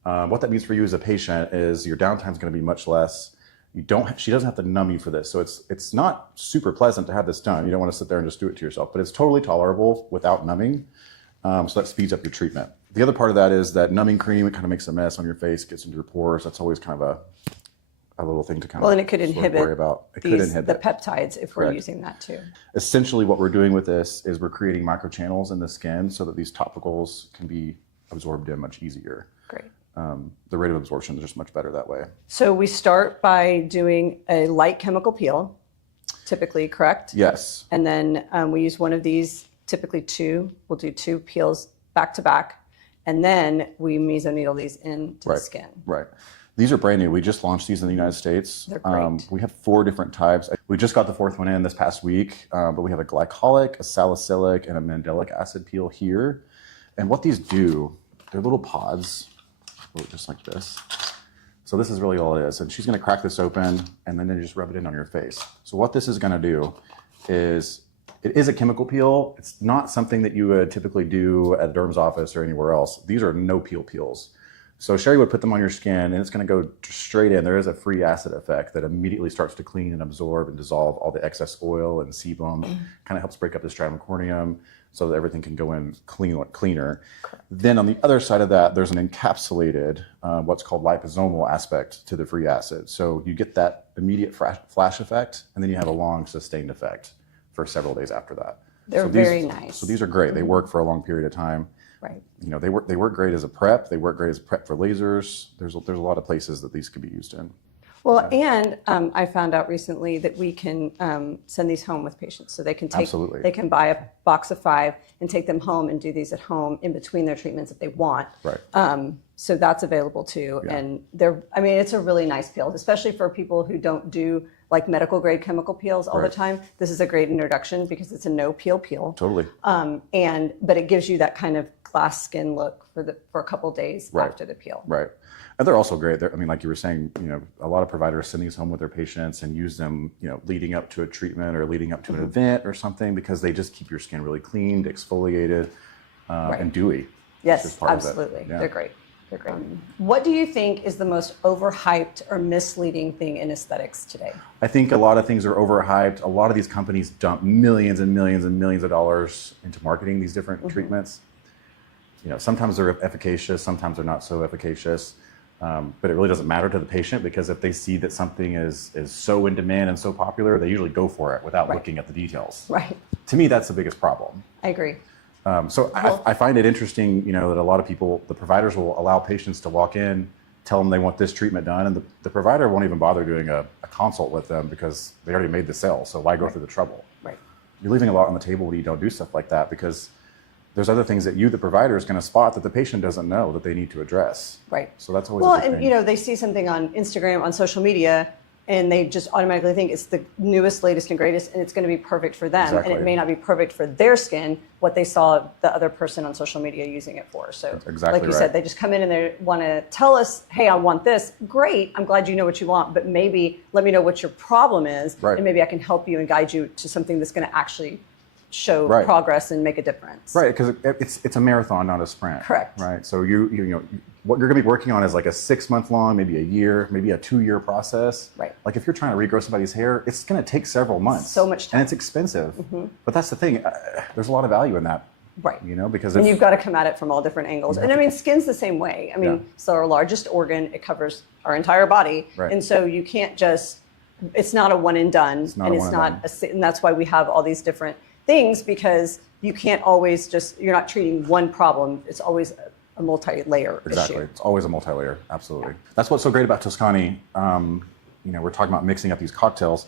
What that means for you as a patient is your downtime is going to be much less. She doesn't have to numb you for this. So it's not super pleasant to have this done. You don't want to sit there and just do it to yourself, but it's totally tolerable without numbing. So that speeds up your treatment. The other part of that is that numbing cream, it kind of makes a mess on your face, gets into your pores. That's always kind of a little thing to kind Well, of and it could sort of inhibit, worry about. It could the inhibit peptides if we're Correct. using that too. Essentially what we're doing with this is we're creating microchannels in the skin so that these topicals can be absorbed in much easier. Great. The rate of absorption is just much better that way. So we start by doing a light chemical peel, typically, correct? Yes. And then we use one of these, typically two. We'll do 2 peels back to back. And then we mesoneedle these into the skin. Right. These are brand new. We just launched these in the United States. They're great. We have 4 different types. We just got the 4th one in this past week, but we have a glycolic, a salicylic, and a mandelic acid peel here. And what these do, they're little pods, just like this. So this is really all it is. And she's going to crack this open, and then you just rub it in on your face. So what this is going to do is, it is a chemical peel. It's not something that you would typically do at a derm's office or anywhere else. These are no peel peels. So Sherry would put them on your skin and it's going to go straight in. There is a free acid effect that immediately starts to clean and absorb and dissolve all the excess oil and sebum, kind of helps break up the stratum corneum so that everything can go in cleaner. Correct. Then on the other side of that, there's an encapsulated, what's called liposomal aspect to the free acid. So you get that immediate flash effect, and then you have a long sustained effect for several days after that. They're very nice. So these are great. They work for a long period of time. Right. They work great as a prep. They work great as a prep for lasers. There's a lot of places that these could be used in. Well, and I found out recently that we can send these home with patients, so they can take, Absolutely. they can buy a box of 5 and take them home and do these at home in between their treatments if they want. Right. So that's available too, Yeah. and it's a really nice peel, especially for people who don't do like medical grade chemical peels all Right. the time. This is a great introduction because it's a no peel. Totally. But it gives you that kind of glass skin look for a couple days Right. after the peel. Right. And they're also great. Like you were saying, a lot of providers send these home with their patients and use them, leading up to a treatment or leading up to an event or something, because they just keep your skin really cleaned, exfoliated, and dewy. Yes, part of it. absolutely. Yeah. They're great. They're great. What do you think is the most overhyped or misleading thing in aesthetics today? I think a lot of things are overhyped. A lot of these companies dump millions and millions and millions of dollars into marketing these different treatments. Sometimes they're efficacious, sometimes they're not so efficacious. But it really doesn't matter to the patient, because if they see that something is so in demand and so popular, they usually go for it without looking at the details. Right. To me, that's the biggest problem. I agree. I find it interesting, that a lot of people, the providers will allow patients to walk in, tell them they want this treatment done, and the provider won't even bother doing a consult with them because they already made the sale, so why go through the trouble? Right. You're leaving a lot on the table when you don't do stuff like that, because there's other things that the provider, is going to spot that the patient doesn't know that they need to address. Right. So that's always Well, a good and thing. they see something on Instagram, on social media, and they just automatically think it's the newest, latest, and greatest, and it's going to be perfect for them. Exactly. And it may not be perfect for their skin, what they saw the other person on social media using it for. So, That's exactly like you right. said, they just come in and they want to tell us, hey, I want this. Great. I'm glad you know what you want, but maybe let me know what your problem is, Right. and maybe I can help you and guide you to something that's going to actually show Right. progress and make a difference. Right, because it's a marathon, not a sprint. Correct. Right. So what you're going to be working on is like a 6-month long, maybe a year, maybe a 2-year process. Right. Like if you're trying to regrow somebody's hair, it's going to take several months. So much time. And it's expensive. But that's the thing. There's a lot of value in that. Right. Because And you've got to come at it from all different angles. And I mean, skin's the same way. Yeah. So our largest organ, it covers our entire body. Right. And so you can't just, it's not a one and done. not and a it's one not, and and that's why we have all these different things, because you can't always you're not treating one problem. It's always a multi-layer Exactly. issue. It's always a multi-layer. Absolutely. That's what's so great about Toscani. We're talking about mixing up these cocktails.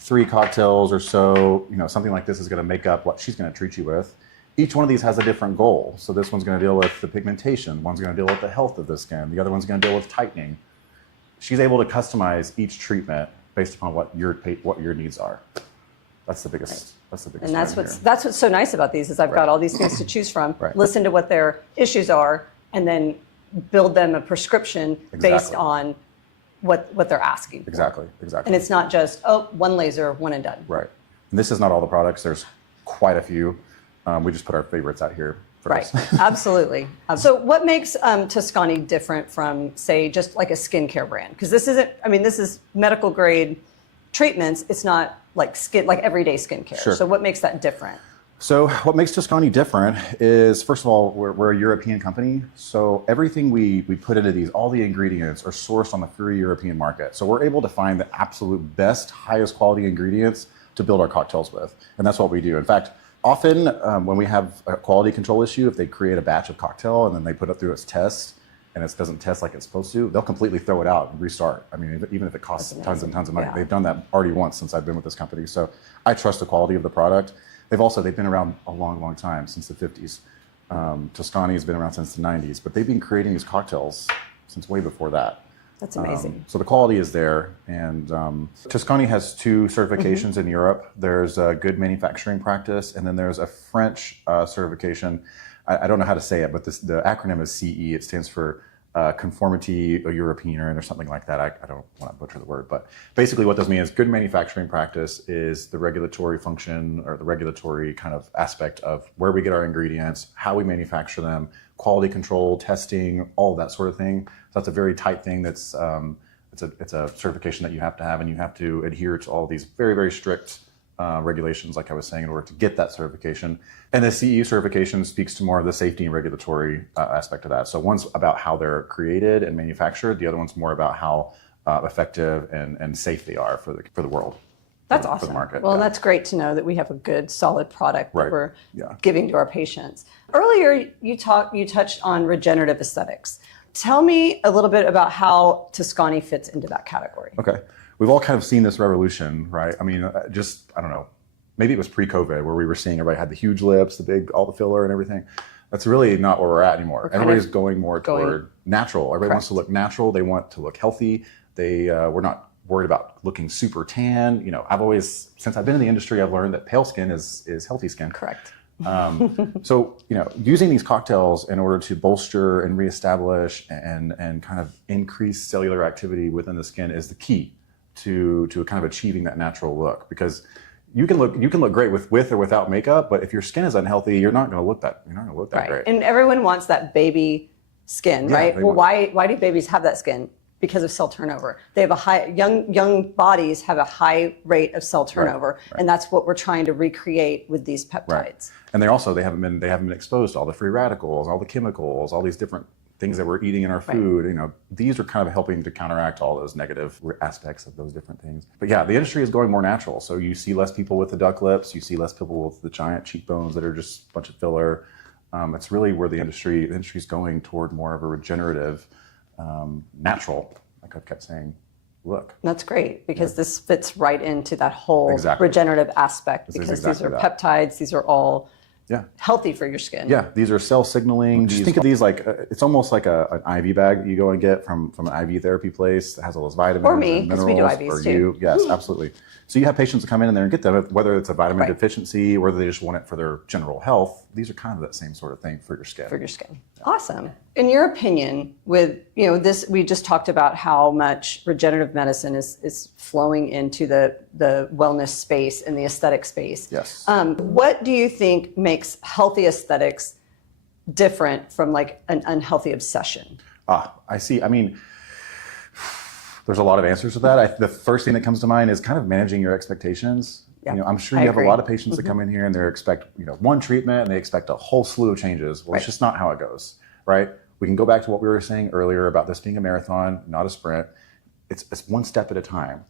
3 cocktails or so, something like this is going to make up what she's going to treat you with. Each one of these has a different goal. So this one's going to deal with the pigmentation. One's going to deal with the health of the skin. The other one's going to deal with tightening. she's able to customize each treatment based upon what your needs are. That's the biggest. That's the biggest. And that's what's so nice about these is I've got all these things to choose from. Listen to what their issues are, and then build them a prescription based on what they're asking for. Exactly. And it's not just one laser, one and done. Right. And this is not all the products. There's quite a few. We just put our favorites out here. Right. Absolutely. So what makes Tiscani different from, say, just like a skincare brand? Because this isn't. I mean, this is medical grade treatments. It's not like everyday skincare. Sure. So what makes that different? So what makes Tiscani different is, first of all, we're a European company. So everything we put into these, all the ingredients are sourced on the free European market. So we're able to find the absolute best, highest quality ingredients to build our cocktails with. And that's what we do. In fact, often when we have a quality control issue, if they create a batch of cocktail and then they put it through its test and it doesn't test like it's supposed to, they'll completely throw it out and restart. I mean, even if it costs tons and tons of money. They've done that already once since I've been with this company. So I trust the quality of the product. They've been around a long, long time, since the 50s. Tiscani has been around since the 90s, but they've been creating these cocktails since way before that. That's amazing. So the quality is there. And Tiscani has 2 certifications in Europe. There's a good manufacturing practice, and then there's a French certification. I don't know how to say it, but the acronym is CE. It stands for Conformity European or something like that. I don't want to butcher the word, but basically what those mean is good manufacturing practice is the regulatory function or the regulatory kind of aspect of where we get our ingredients, how we manufacture them, quality control, testing, all of that sort of thing. So that's a very tight thing. That's it's a certification that you have to have, and you have to adhere to all these very, very strict regulations, like I was saying, in order to get that certification. And the CE certification speaks to more of the safety and regulatory aspect of that. So one's about how they're created and manufactured. The other one's more about how effective and safe they are for the world. That's for awesome. the market. Well, that's great to know that we have a good, solid product that we're Yeah. giving to our patients. Earlier, you touched on regenerative aesthetics. Tell me a little bit about how Tiscani fits into that category. Okay. We've all kind of seen this revolution, right? I mean, I don't know, maybe it was pre-COVID where we were seeing everybody had the huge lips, all the filler and everything. That's really not where we're at anymore. Everybody's going more toward natural. Everybody wants to look natural. They want to look healthy. We're not worried about looking super tan. You know, since I've been in the industry, I've learned that pale skin is healthy skin. Correct. So, using these cocktails in order to bolster and reestablish and kind of increase cellular activity within the skin is the key to kind of achieving that natural look. Because you can look great with or without makeup, but if your skin is unhealthy, you're not going to look that great. And everyone wants that baby skin, right? Well, why do babies have that skin? Because of cell turnover. They have young bodies have a high rate of cell turnover, and that's what we're trying to recreate with these peptides. Right. And they haven't been exposed to all the free radicals, all the chemicals, all these different things that we're eating in our food. These are kind of helping to counteract all those negative aspects of those different things. But yeah, the industry is going more natural. So you see less people with the duck lips, you see less people with the giant cheekbones that are just a bunch of filler. It's really where the industry's going toward more of a regenerative, natural, like I kept saying, look. That's great, because this fits right into that whole regenerative aspect, because these are peptides, these are all healthy for your skin. Yeah, these are cell signaling. Just think of these like, it's almost like an IV bag that you go and get from an IV therapy place that has all those vitamins or me, and because minerals. we do IVs or too. You, yes, absolutely. So you have patients that come in there and get them, whether it's a vitamin deficiency, or whether they just want it for their general health. These are kind of that same sort of thing for your skin. For your skin. Awesome. In your opinion, with this, we just talked about how much regenerative medicine is flowing into the wellness space and the aesthetic space. Yes. What do you think makes healthy aesthetics different from like an unhealthy obsession? I see. I mean, there's a lot of answers to that. The first thing that comes to mind is kind of managing your expectations. Yeah, I'm sure you have a lot of patients that come in here and they expect, one treatment and they expect a whole slew of changes. Well, it's just not how it goes, right? We can go back to what we were saying earlier about this being a marathon, not a sprint. It's one step at a time.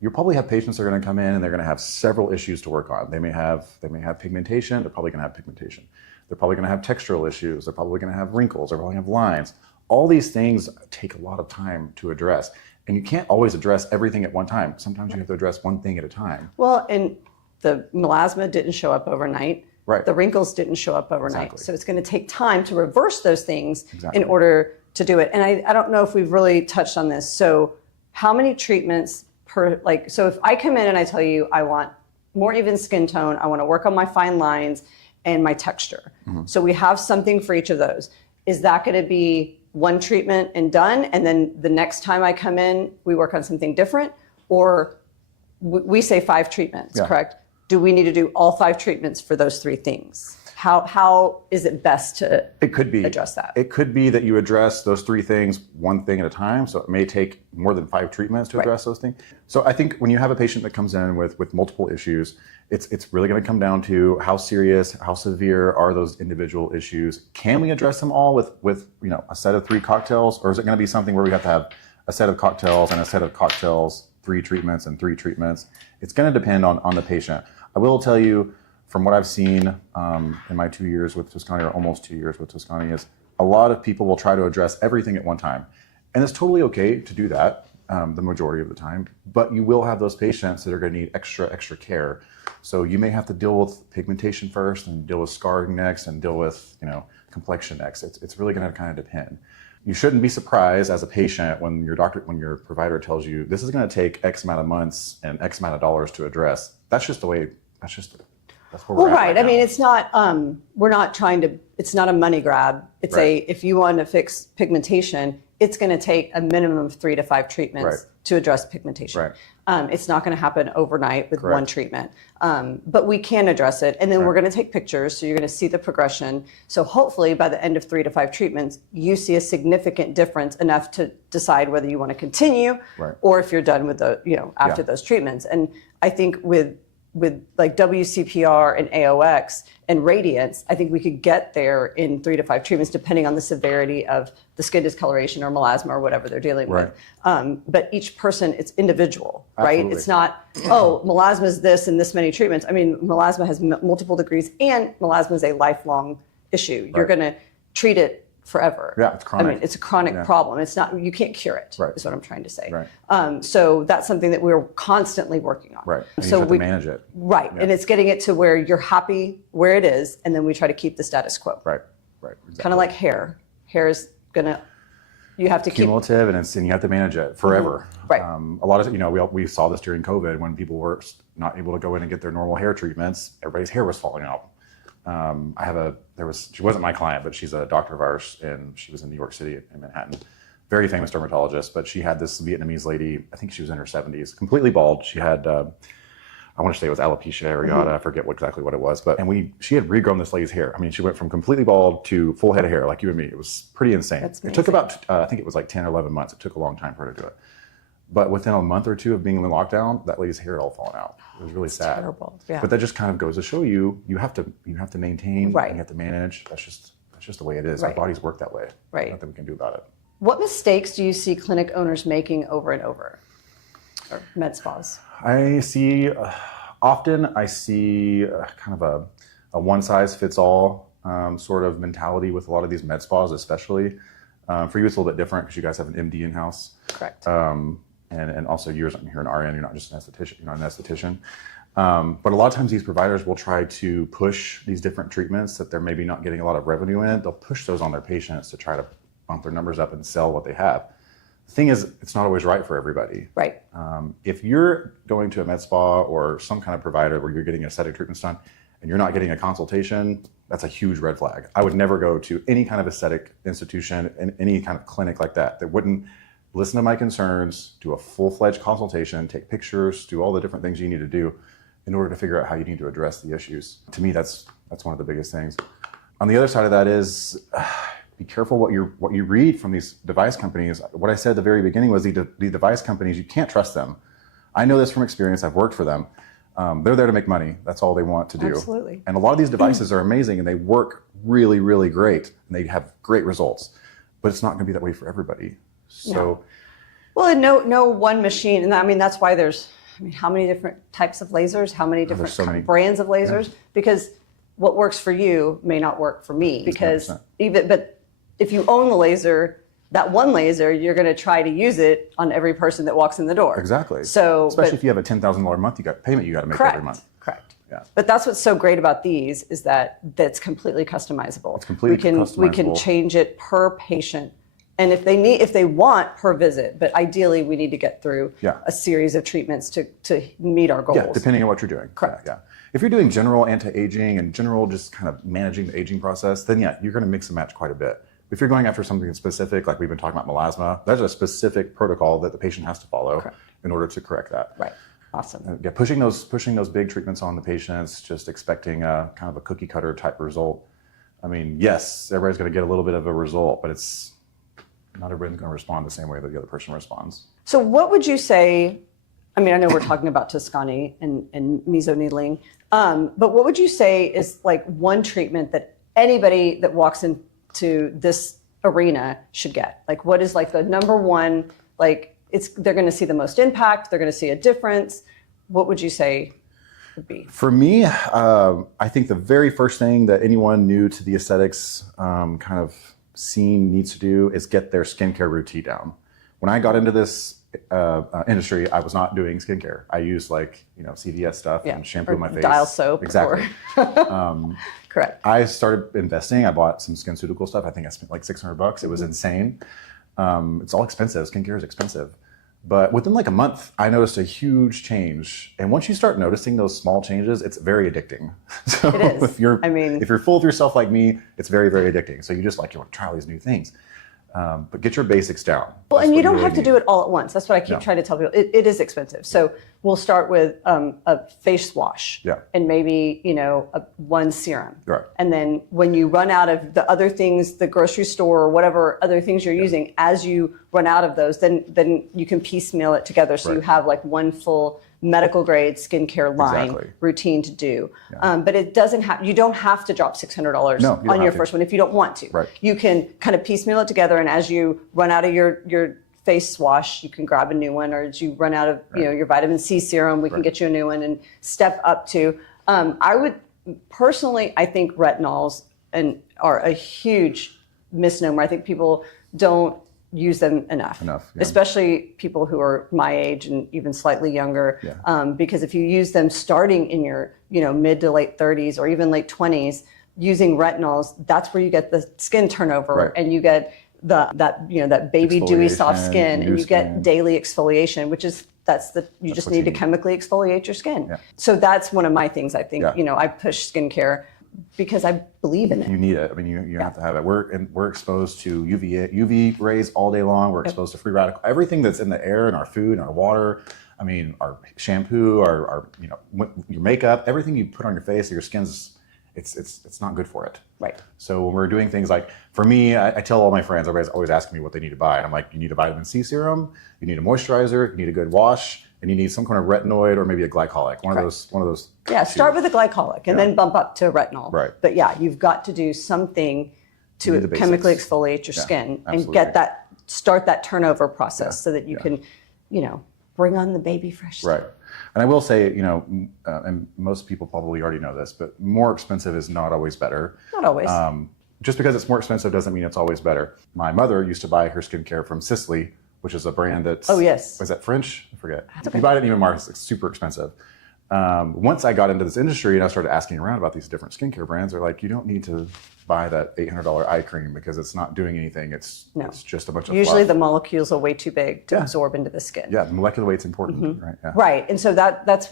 You'll probably have patients that are going to come in and they're going to have several issues to work on. They may have pigmentation. They're probably going to have pigmentation. They're probably going to have textural issues. They're probably going to have wrinkles. They're probably going to have lines. All these things take a lot of time to address. And you can't always address everything at one time. Sometimes you have to address one thing at a time. Well, and the melasma didn't show up overnight. Right. The wrinkles didn't show up overnight. Exactly. So it's going to take time to reverse those things in order to do it. And I don't know if we've really touched on this. So how many treatments per, like, so if I come in and I tell you I want more even skin tone, I want to work on my fine lines and my texture. So we have something for each of those. Is that going to be one treatment and done? And then the next time I come in, we work on something different? Or we say 5 treatments, correct? Do we need to do all 5 treatments for those 3 things? How is it best to address that? It could be that you address those 3 things, one thing at a time. So it may take more than 5 treatments to address those things. So I think when you have a patient that comes in with multiple issues, it's really going to come down to how serious, how severe are those individual issues. Can we address them all with a set of 3 cocktails, or is it going to be something where we have to have a set of cocktails and a set of cocktails, 3 treatments and 3 treatments? It's going to depend on the patient. I will tell you, from what I've seen in my 2 years with Tuscany, or almost 2 years with Tuscany, is a lot of people will try to address everything at one time. And it's totally okay to do that the majority of the time, but you will have those patients that are going to need extra care. So you may have to deal with pigmentation first, and deal with scarring next, and deal with complexion next. It's really going to kind of depend. You shouldn't be surprised as a patient when your provider tells you this is going to take X amount of months and X amount of dollars to address. That's just the way. That's where we're at right. now. I mean, it's not. We're not trying to. It's not a money grab. It's if you want to fix pigmentation, it's going to take a minimum of 3 to 5 treatments to address pigmentation. It's not going to happen overnight with one treatment, but we can address it, and then we're going to take pictures, so you're going to see the progression. So hopefully, by the end of 3 to 5 treatments, you see a significant difference enough to decide whether you want to continue, or if you're done with the after those treatments. And I think with like WCPR and AOX and radiance, I think we could get there in 3 to 5 treatments, depending on the severity of the skin discoloration or melasma or whatever they're dealing with. But each person, it's individual, right? It's not, melasma is this and this many treatments. I mean, melasma has multiple degrees, and melasma is a lifelong issue. You're going to treat it forever. Yeah, it's chronic. I mean, it's a chronic problem. It's not, you can't cure it, is what I'm trying to say. Right. So that's something that we're constantly working on. Right. And so you have to manage it. Right. And it's getting it to where you're happy where it is, and then we try to keep the status quo. Right. Exactly. Kind of like hair. Hair is gonna, you have to keep cumulative, and you have to manage it forever. Right. A lot of we saw this during COVID when people were not able to go in and get their normal hair treatments. Everybody's hair was falling out. She wasn't my client, but she's a doctor of ours, and she was in New York City in Manhattan. Very famous dermatologist, but she had this Vietnamese lady, I think she was in her 70s, completely bald. She had, I want to say it was alopecia areata, I forget exactly what it was, but she had regrown this lady's hair. I mean, she went from completely bald to full head of hair, like you and me. It was pretty insane. It took about, I think it was like 10 or 11 months. It took a long time for her to do it. But within a month or 2 of being in the lockdown, that lady's hair had all fallen out. It was really sad. terrible. Yeah. But that just kind of goes to show you have to maintain, Right. and you have to manage. That's just the way it is. Our bodies work that way. Right. Nothing we can do about it. What mistakes do you see clinic owners making over and over, or med spas? I see kind of a one-size-fits-all sort of mentality with a lot of these med spas, especially. For you, it's a little bit different because you guys have an MD in-house. Correct. And also you're an RN, you're not just an esthetician, you're not an esthetician. But a lot of times these providers will try to push these different treatments that they're maybe not getting a lot of revenue in. They'll push those on their patients to try to bump their numbers up and sell what they have. The thing is, it's not always right for everybody. Right. If you're going to a med spa or some kind of provider where you're getting aesthetic treatments done and you're not getting a consultation, that's a huge red flag. I would never go to any kind of aesthetic institution and any kind of clinic like that wouldn't listen to my concerns, do a full-fledged consultation, take pictures, do all the different things you need to do in order to figure out how you need to address the issues. To me, that's one of the biggest things. On the other side of that is be careful what you read from these device companies. What I said at the very beginning was the device companies, you can't trust them. I know this from experience. I've worked for them. They're there to make money. That's all they want to do. Absolutely. And a lot of these devices are amazing and they work really, really great and they have great results. But it's not going to be that way for everybody. So, well, and no one machine, and I mean that's why there's, how many different types of lasers, how many different brands of lasers, because what works for you may not work for me. Because 100%. But if you own the laser, that one laser, you're going to try to use it on every person that walks in the door. Exactly. So, especially if you have a $10,000 a month payment you got to make every month. Correct. Yeah. But that's what's so great about these is that that's completely customizable. It's completely customizable. We can change it per patient And if they want per visit, but ideally we need to get through Yeah. a series of treatments to meet our goals. Yeah, depending on what you're doing. Correct. Yeah. If you're doing general anti-aging and general just kind of managing the aging process, then yeah, you're going to mix and match quite a bit. If you're going after something specific, like we've been talking about melasma, there's a specific protocol that the patient has to follow in order to correct that. Right. Awesome. Yeah, pushing those big treatments on the patients, just expecting a kind of a cookie cutter type result. I mean, yes, everybody's going to get a little bit of a result, but it's not everybody's going to respond the same way that the other person responds. So what would you say, I mean, I know we're talking about Tiscani and mesoneedling, but what would you say is like one treatment that anybody that walks into this arena should get? Like what is like the number one, like they're going to see the most impact, they're going to see a difference. What would you say would be? For me, I think the very first thing that anyone new to the aesthetics kind of scene needs to do is get their skincare routine down. When I got into this industry, I was not doing skincare. I used CVS stuff and shampoo in my face. Dial soap. Exactly. Correct. I started investing. I bought some SkinCeuticals stuff. I think I spent like $600. It was insane. It's all expensive. Skincare is expensive. But within like a month, I noticed a huge change. And once you start noticing those small changes, it's very addicting. So it is. if you're full of yourself like me, it's very, very addicting. So you just you want to try all these new things. But get your basics down. Well, and you don't have to do it all at once. That's what I keep trying to tell people. It is expensive. So we'll start with a face wash and maybe, one serum. Right. And then when you run out of the other things, the grocery store or whatever other things you're using, as you run out of those, then you can piecemeal it together. So you have like one full medical grade skincare line routine to do. But it doesn't you don't have to drop $600 on your first one if you don't want to. Right. You can kind of piecemeal it together, and as you run out of your face wash, you can grab a new one, or as you run out of your vitamin C serum, we can get you a new one and step up to. I would personally, I think retinols are a huge misnomer. I think people don't use them enough, especially people who are my age and even slightly younger. Because if you use them starting in your mid to late 30s or even late 20s, using retinols, that's where you get the skin turnover and you get that baby dewy soft skin, and you get daily exfoliation, which is you just need to chemically exfoliate your skin. So that's one of my things. I think I push skincare because I believe in it. You need it. I mean, you have to have it. We're exposed to UV rays all day long. We're exposed to free radical, everything that's in the air, in our food, in our water. I mean, our shampoo, our your makeup, everything you put on your face, your skin's, it's not good for it. Right. So when we're doing things like, for me, I tell all my friends, everybody's always asking me what they need to buy. And I'm like, you need a vitamin C serum, you need a moisturizer, you need a good wash, and you need some kind of retinoid or maybe a glycolic. One of those. Yeah, start with a glycolic and then bump up to a retinol. Right. But yeah, you've got to do something to chemically exfoliate your skin and start that turnover process so that you can, bring on the baby fresh. Right. And I will say, and most people probably already know this, but more expensive is not always better. Not always. Just because it's more expensive doesn't mean it's always better. My mother used to buy her skincare from Sisley, which is a brand that's... Oh, yes. Was that French? I forget. You buy it at Neiman Marcus, it's super expensive. Once I got into this industry and I started asking around about these different skincare brands, they're like, you don't need to buy that $800 eye cream because it's not doing anything. It's just a bunch of Usually fluff. the molecules are way too big to absorb into the skin. Yeah, the molecular weight's important, right? Yeah. Right, and so that's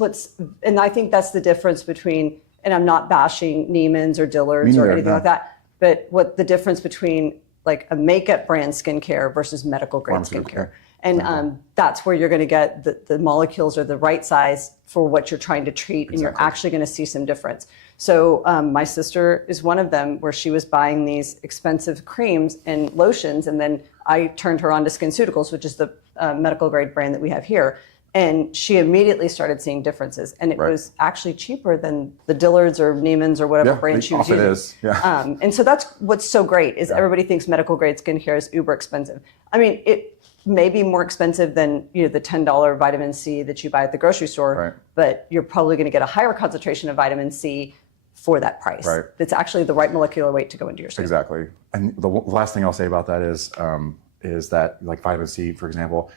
and I think that's the difference between, and I'm not bashing Neiman's or Dillard's or anything like that, but what the difference between like a makeup brand skincare versus medical grade skincare. And that's where you're going to get the molecules are the right size for what you're trying to treat, and you're actually going to see some difference. So my sister is one of them, where she was buying these expensive creams and lotions, and then I turned her on to SkinCeuticals, which is the medical grade brand that we have here. And she immediately started seeing differences, and it was actually cheaper than the Dillard's or Neiman's or whatever brand she was using. It is. Yeah. And so that's what's so great is everybody thinks medical grade skincare is uber expensive. I mean, it may be more expensive than the $10 vitamin C that you buy at the grocery store, but you're probably going to get a higher concentration of vitamin C for that price. Right. It's actually the right molecular weight to go into your skin. Exactly. And the last thing I'll say about that is that like vitamin C, for example,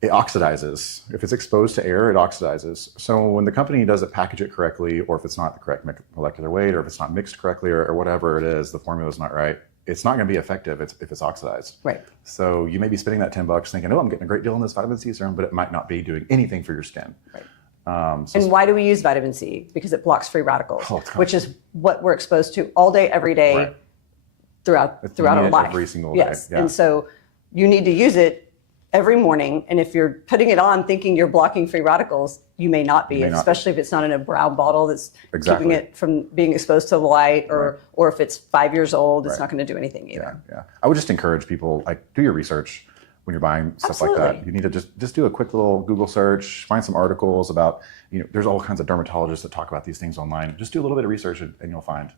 it oxidizes. If it's exposed to air, it oxidizes. So when the company doesn't package it correctly, or if it's not the correct molecular weight, or if it's not mixed correctly, or whatever it is, the formula is not right, it's not going to be effective if it's oxidized. Right. So you may be spending that $10 thinking, oh, I'm getting a great deal on this vitamin C serum, but it might not be doing anything for your skin. Right. So And why do we use vitamin C? Because it blocks free radicals, Oh, gosh. which is what we're exposed to all day, every day, Right. throughout You our need it life. every single day. Yes. Yeah. And so you need to use it every morning. And if you're putting it on thinking you're blocking free radicals, you may not be, You may not. especially if it's not in a brown bottle that's Exactly. keeping it from being exposed to the light, or if it's 5 years old, it's Right. not going to do anything either. Yeah. I would just encourage people, like, do your research when you're buying stuff like Absolutely. that. You need to just do a quick little Google search, find some articles about, there's all kinds of dermatologists that talk about these things online. Just do a little bit of research and you'll find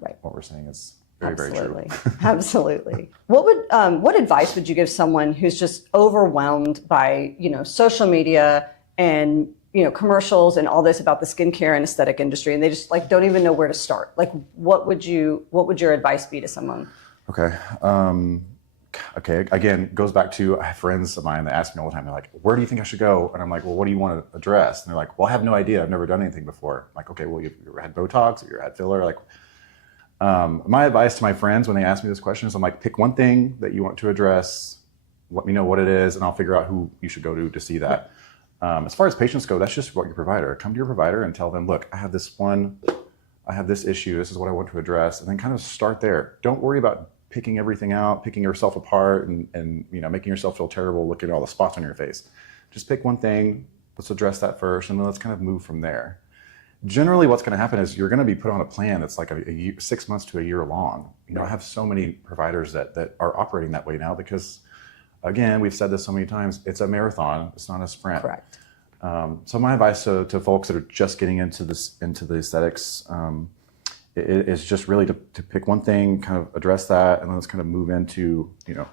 Right. what we're saying is very, very true. Absolutely. Absolutely. What advice would you give someone who's just overwhelmed by, social media and, commercials and all this about the skincare and aesthetic industry, and they just don't even know where to start? Like, what would your advice be to someone? Okay. Again, goes back to, I have friends of mine that ask me all the time, they're like, where do you think I should go? And I'm like, well, what do you want to address? And they're like, well, I have no idea. I've never done anything before. I'm like, okay, well, you've ever had Botox? Have you ever had filler? Like, my advice to my friends when they ask me this question is, I'm like, pick one thing that you want to address, let me know what it is, and I'll figure out who you should go to see that. As far as patients go, that's just what your provider. Come to your provider and tell them, look, I have this issue, this is what I want to address, and then kind of start there. Don't worry about picking everything out, picking yourself apart, and making yourself feel terrible looking at all the spots on your face. Just pick one thing, let's address that first, and then let's kind of move from there. Generally, what's going to happen is you're going to be put on a plan that's like a year, 6 months to a year long. I have so many providers that are operating that way now because, again, we've said this so many times, it's a marathon, it's not a sprint. Correct. So my advice to folks that are just getting into the aesthetics is just really to pick one thing, kind of address that, and then let's kind of move into,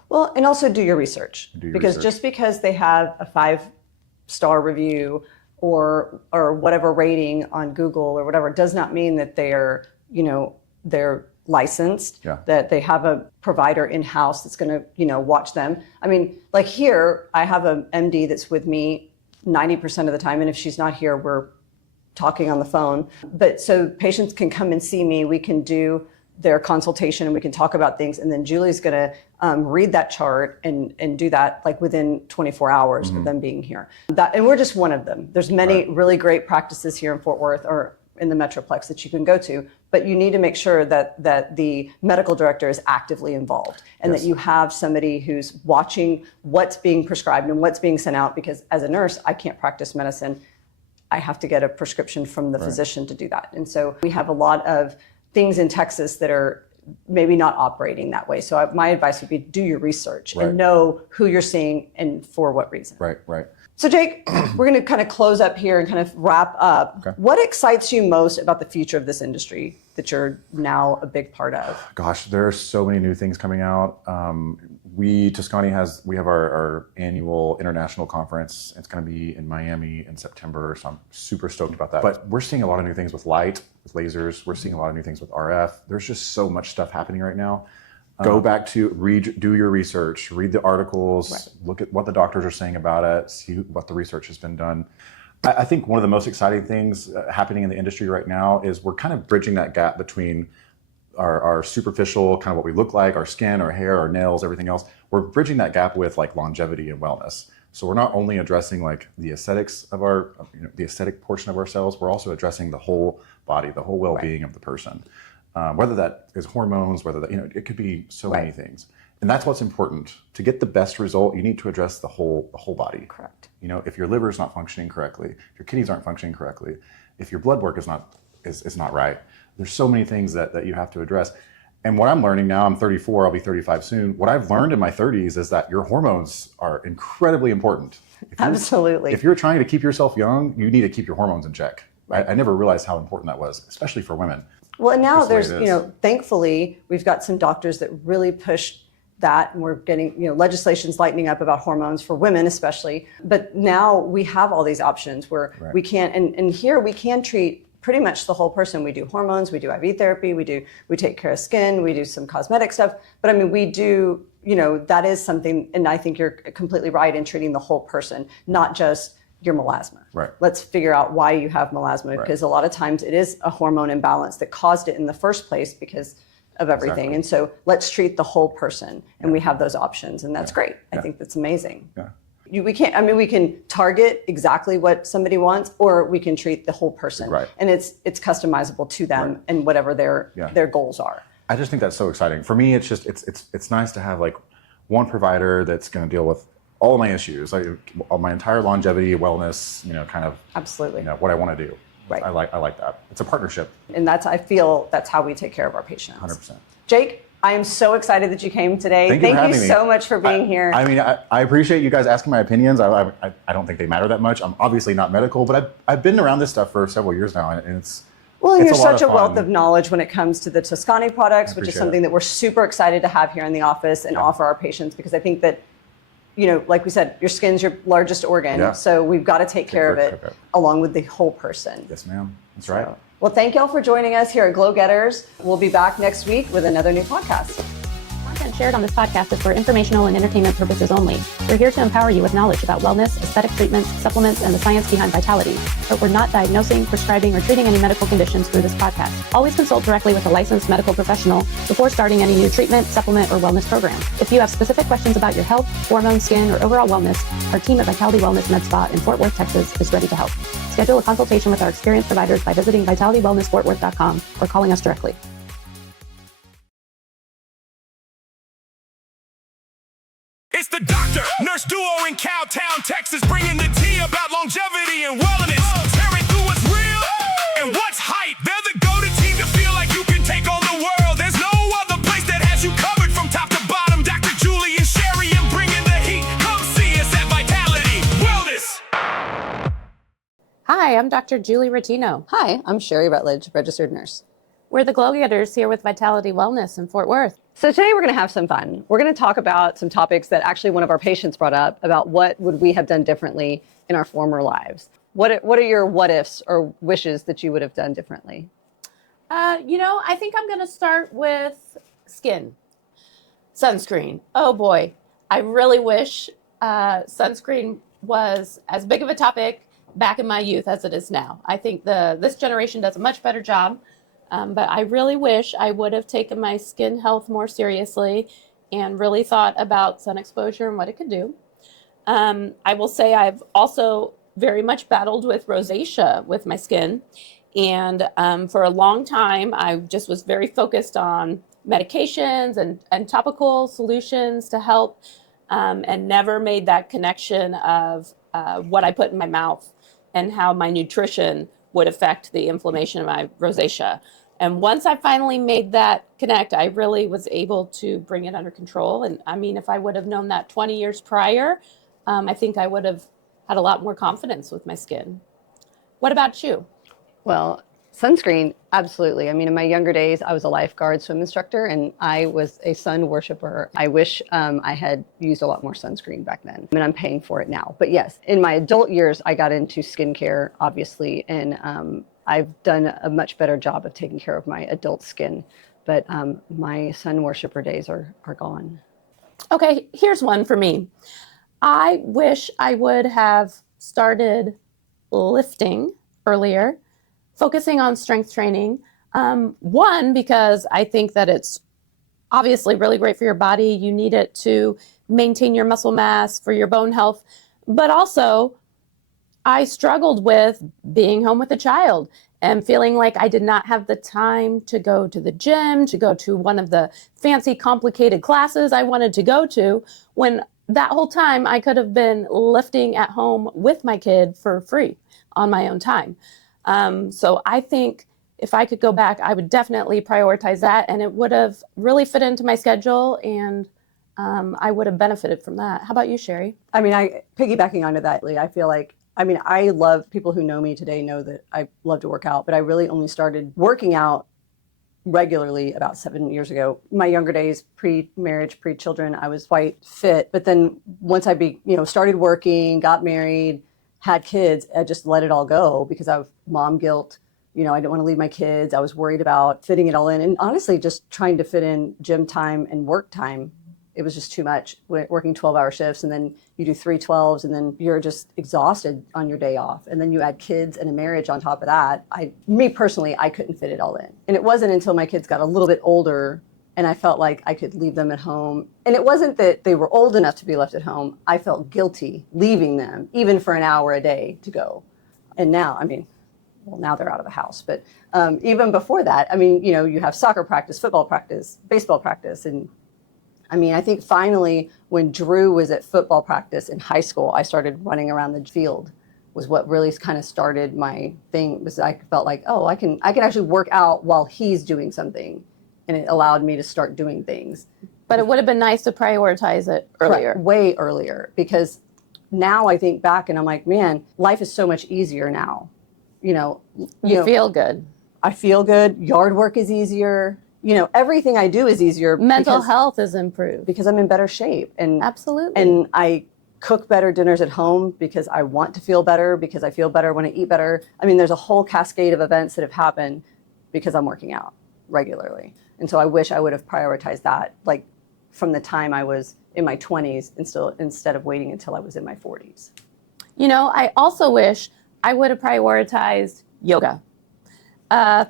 Well, and also do your research. Do your because research. just because they have a 5-star review or whatever rating on Google or whatever does not mean that they're licensed, Yeah. that they have a provider in-house that's going to, watch them. I mean, like here, I have a MD that's with me 90% of the time, and if she's not here, we're talking on the phone. But so patients can come and see me, we can do their consultation and we can talk about things, and then Julie's going to read that chart and do that within 24 hours of them being here. And we're just one of them. There's many really great practices here in Fort Worth or in the Metroplex that you can go to, but you need to make sure that the medical director is actively involved and Yes. that you have somebody who's watching what's being prescribed and what's being sent out, because as a nurse, I can't practice medicine. I have to get a prescription from the physician to do that. And so we have a lot of things in Texas that are maybe not operating that way. So my advice would be do your research and know who you're seeing and for what reason. Right. So Jake, we're going to kind of close up here and kind of wrap up. Okay. What excites you most about the future of this industry that you're now a big part of? Gosh, there are so many new things coming out. Tuscany we have our annual international conference. It's going to be in Miami in September, so I'm super stoked about that. But we're seeing a lot of new things with light, with lasers. We're seeing a lot of new things with RF. There's just so much stuff happening right now. Go back to do your research, read the articles, look at what the doctors are saying about it, see what the research has been done. I think one of the most exciting things happening in the industry right now is we're kind of bridging that gap between our superficial, kind of what we look like, our skin, our hair, our nails, everything else. We're bridging that gap with longevity and wellness. So we're not only addressing the aesthetics of the aesthetic portion of ourselves, we're also addressing the whole body, the whole well-being of the person. Whether that is hormones, whether that, it could be so many things. And that's what's important. To get the best result, you need to address the whole body. Correct. If your liver is not functioning correctly, if your kidneys aren't functioning correctly, if your blood work is not right, there's so many things that you have to address. And what I'm learning now, I'm 34, I'll be 35 soon. What I've learned in my 30s is that your hormones are incredibly important. Absolutely. If you're trying to keep yourself young, you need to keep your hormones in check. I never realized how important that was, especially for women. Well, and now Just the way there's, it is. thankfully, we've got some doctors that really push that, and we're getting, legislation's lightening up about hormones for women especially. But now we have all these options where we can, and here we can treat pretty much the whole person. We do hormones, we do IV therapy, we take care of skin, we do some cosmetic stuff. But I mean, we do, that is something, and I think you're completely right in treating the whole person, not just your melasma. Right. Let's figure out why you have melasma, because a lot of times it is a hormone imbalance that caused it in the first place, because of everything. Exactly. And so let's treat the whole person. And we have those options. And that's great. I Yeah. think that's amazing. Yeah. We can't, I mean, we can target exactly what somebody wants, or we can treat the whole person. Right. And it's customizable to them Right. and whatever their goals are. I just think that's so exciting. For me, it's just it's nice to have like one provider that's going to deal with all of my issues, like my entire longevity, wellness, kind of Absolutely. What I want to do. Right. I like that. It's a partnership. And I feel that's how we take care of our patients. 100%. Jake, I am so excited that you came today. Thank you for having me. so much for being here. I mean, I appreciate you guys asking my opinions. I don't think they matter that much. I'm obviously not medical, but I've been around this stuff for several years now, and it's Well, it's you're a lot such a of wealth fun. of knowledge when it comes to the Toscani products, which is appreciate something it. that we're super excited to have here in the office and offer our patients, because I think that, like we said, your skin's your largest organ. Yeah. So we've got to take care of good it care of it. along with the whole person. Yes, ma'am. That's right. Well, thank y'all for joining us here at GlowGetters. We'll be back next week with another new podcast. Content shared on this podcast is for informational and entertainment purposes only. We're here to empower you with knowledge about wellness, aesthetic treatments, supplements, and the science behind vitality. But we're not diagnosing, prescribing, or treating any medical conditions through this podcast. Always consult directly with a licensed medical professional before starting any new treatment, supplement, or wellness program. If you have specific questions about your health, hormone, skin, or overall wellness, our team at Vitality Wellness MedSpa in Fort Worth, Texas is ready to help. Schedule a consultation with our experienced providers by visiting vitalitywellnessfortworth.com or calling us directly. It's the doctor, nurse duo in Cowtown, Texas, bringing the tea about longevity and wellness. Tearing through what's real and what's hype. They're the go-to team to feel like you can take on the world. There's no other place that has you covered from top to bottom. Dr. Julie and Sherry and bringing the heat. Come see us at Vitality Wellness. Hi, I'm Dr. Julie Ratino. Hi, I'm Sherry Rutledge, registered nurse. We're the GlowGetters here with Vitality Wellness in Fort Worth. So today we're going to have some fun. We're going to talk about some topics that actually one of our patients brought up about what would we have done differently in our former lives. What are your what ifs or wishes that you would have done differently? I think I'm going to start with skin. Sunscreen. Oh boy. I really wish sunscreen was as big of a topic back in my youth as it is now. I think this generation does a much better job. But I really wish I would have taken my skin health more seriously and really thought about sun exposure and what it could do. I will say I've also very much battled with rosacea with my skin. And for a long time, I just was very focused on medications and topical solutions to help and never made that connection of what I put in my mouth and how my nutrition would affect the inflammation of my rosacea. And once I finally made that connect, I really was able to bring it under control. And I mean, if I would have known that 20 years prior, I think I would have had a lot more confidence with my skin. What about you? Well, sunscreen, absolutely. I mean, in my younger days, I was a lifeguard swim instructor and I was a sun worshiper. I wish I had used a lot more sunscreen back then. I mean, I'm paying for it now. But yes, in my adult years, I got into skincare, obviously, and I've done a much better job of taking care of my adult skin. But my sun worshiper days are gone. Okay, here's one for me. I wish I would have started lifting earlier, focusing on strength training. One, because I think that it's obviously really great for your body. You need it to maintain your muscle mass for your bone health. But also, I struggled with being home with a child and feeling like I did not have the time to go to the gym, to go to one of the fancy, complicated classes I wanted to go to, when that whole time I could have been lifting at home with my kid for free on my own time. So I think if I could go back, I would definitely prioritize that, and it would have really fit into my schedule, and I would have benefited from that. How about you, Sherry? I mean, piggybacking onto that, Lee, I feel like, I love, people who know me today know that I love to work out, but I really only started working out regularly about 7 years ago. My younger days, pre-marriage, pre-children, I was quite fit. But then once I started working, got married, had kids, I just let it all go because I have mom guilt. I didn't want to leave my kids. I was worried about fitting it all in. And honestly, just trying to fit in gym time and work time, it was just too much. Working 12-hour shifts, and then you do 3 12s, and then you're just exhausted on your day off. And then you add kids and a marriage on top of that. Me personally, I couldn't fit it all in. And it wasn't until my kids got a little bit older and I felt like I could leave them at home. And it wasn't that they were old enough to be left at home. I felt guilty leaving them, even for an hour a day to go. And now, I mean, well, now they're out of the house, but even before that, I mean, you know, you have soccer practice, football practice, baseball practice. And I mean, I think finally when Drew was at football practice in high school, I started running around the field, was what really kind of started my thing. Was I felt like, oh, I can actually work out while he's doing something. And it allowed me to start doing things. But it would have been nice to prioritize it earlier. Correct. Way earlier, because now I think back and I'm like, man, life is so much easier now. You know, You feel good. I feel good. Yard work is easier. You know, everything I do is easier. Mental health is improved. Because I'm in better shape. And Absolutely. And I cook better dinners at home because I want to feel better, because I feel better when I eat better. I mean, there's a whole cascade of events that have happened because I'm working out regularly. And so I wish I would have prioritized that, like from the time I was in my 20s instead of waiting until I was in my 40s. You know, I also wish I would have prioritized yoga. I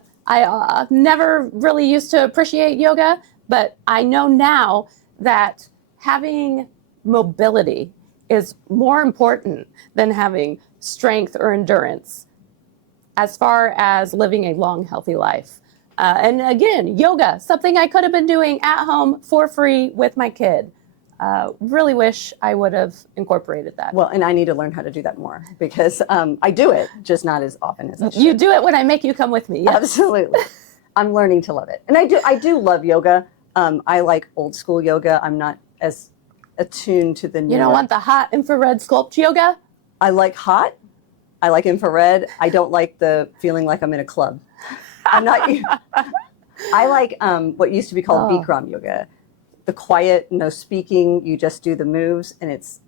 never really used to appreciate yoga, but I know now that having mobility is more important than having strength or endurance as far as living a long, healthy life. And again, yoga, something I could have been doing at home for free with my kid. Really wish I would have incorporated that. Well, and I need to learn how to do that more because I do it, just not as often as I should. You do it when I make you come with me. Yes. Absolutely. I'm learning to love it. And I do love yoga. I like old school yoga. I'm not as attuned to the new. You don't want the hot infrared sculpt yoga? I like hot. I like infrared. I don't like the feeling like I'm in a club. I'm not. I like what used to be called Bikram yoga. The quiet, no speaking, you just do the moves, and it's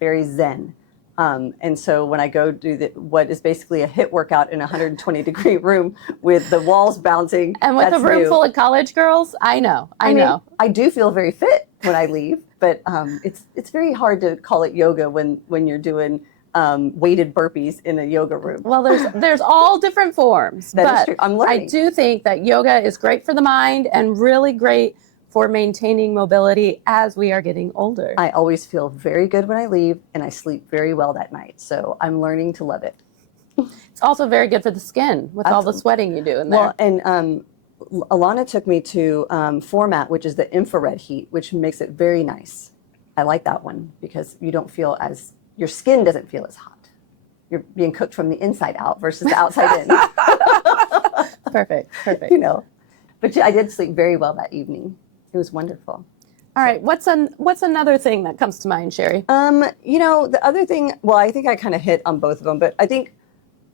very zen. And so when I go do what is basically a HIIT workout in a 120-degree room with the walls bouncing. And with a room full of college girls, I know. Mean, I do feel very fit when I leave, but it's very hard to call it yoga when you're doing weighted burpees in a yoga room. Well, there's all different forms. That is true. I'm learning. I do think that yoga is great for the mind and really great for maintaining mobility as we are getting older. I always feel very good when I leave, and I sleep very well that night. So I'm learning to love it. It's also very good for the skin with all the sweating you do in there. Well, and Alana took me to Format, which is the infrared heat, which makes it very nice. I like that one because you don't feel your skin doesn't feel as hot. You're being cooked from the inside out versus the outside in. Perfect. You know, but I did sleep very well that evening. It was wonderful. All right. What's another thing that comes to mind, Sherry? You know, the other thing, well, I think I kind of hit on both of them, but I think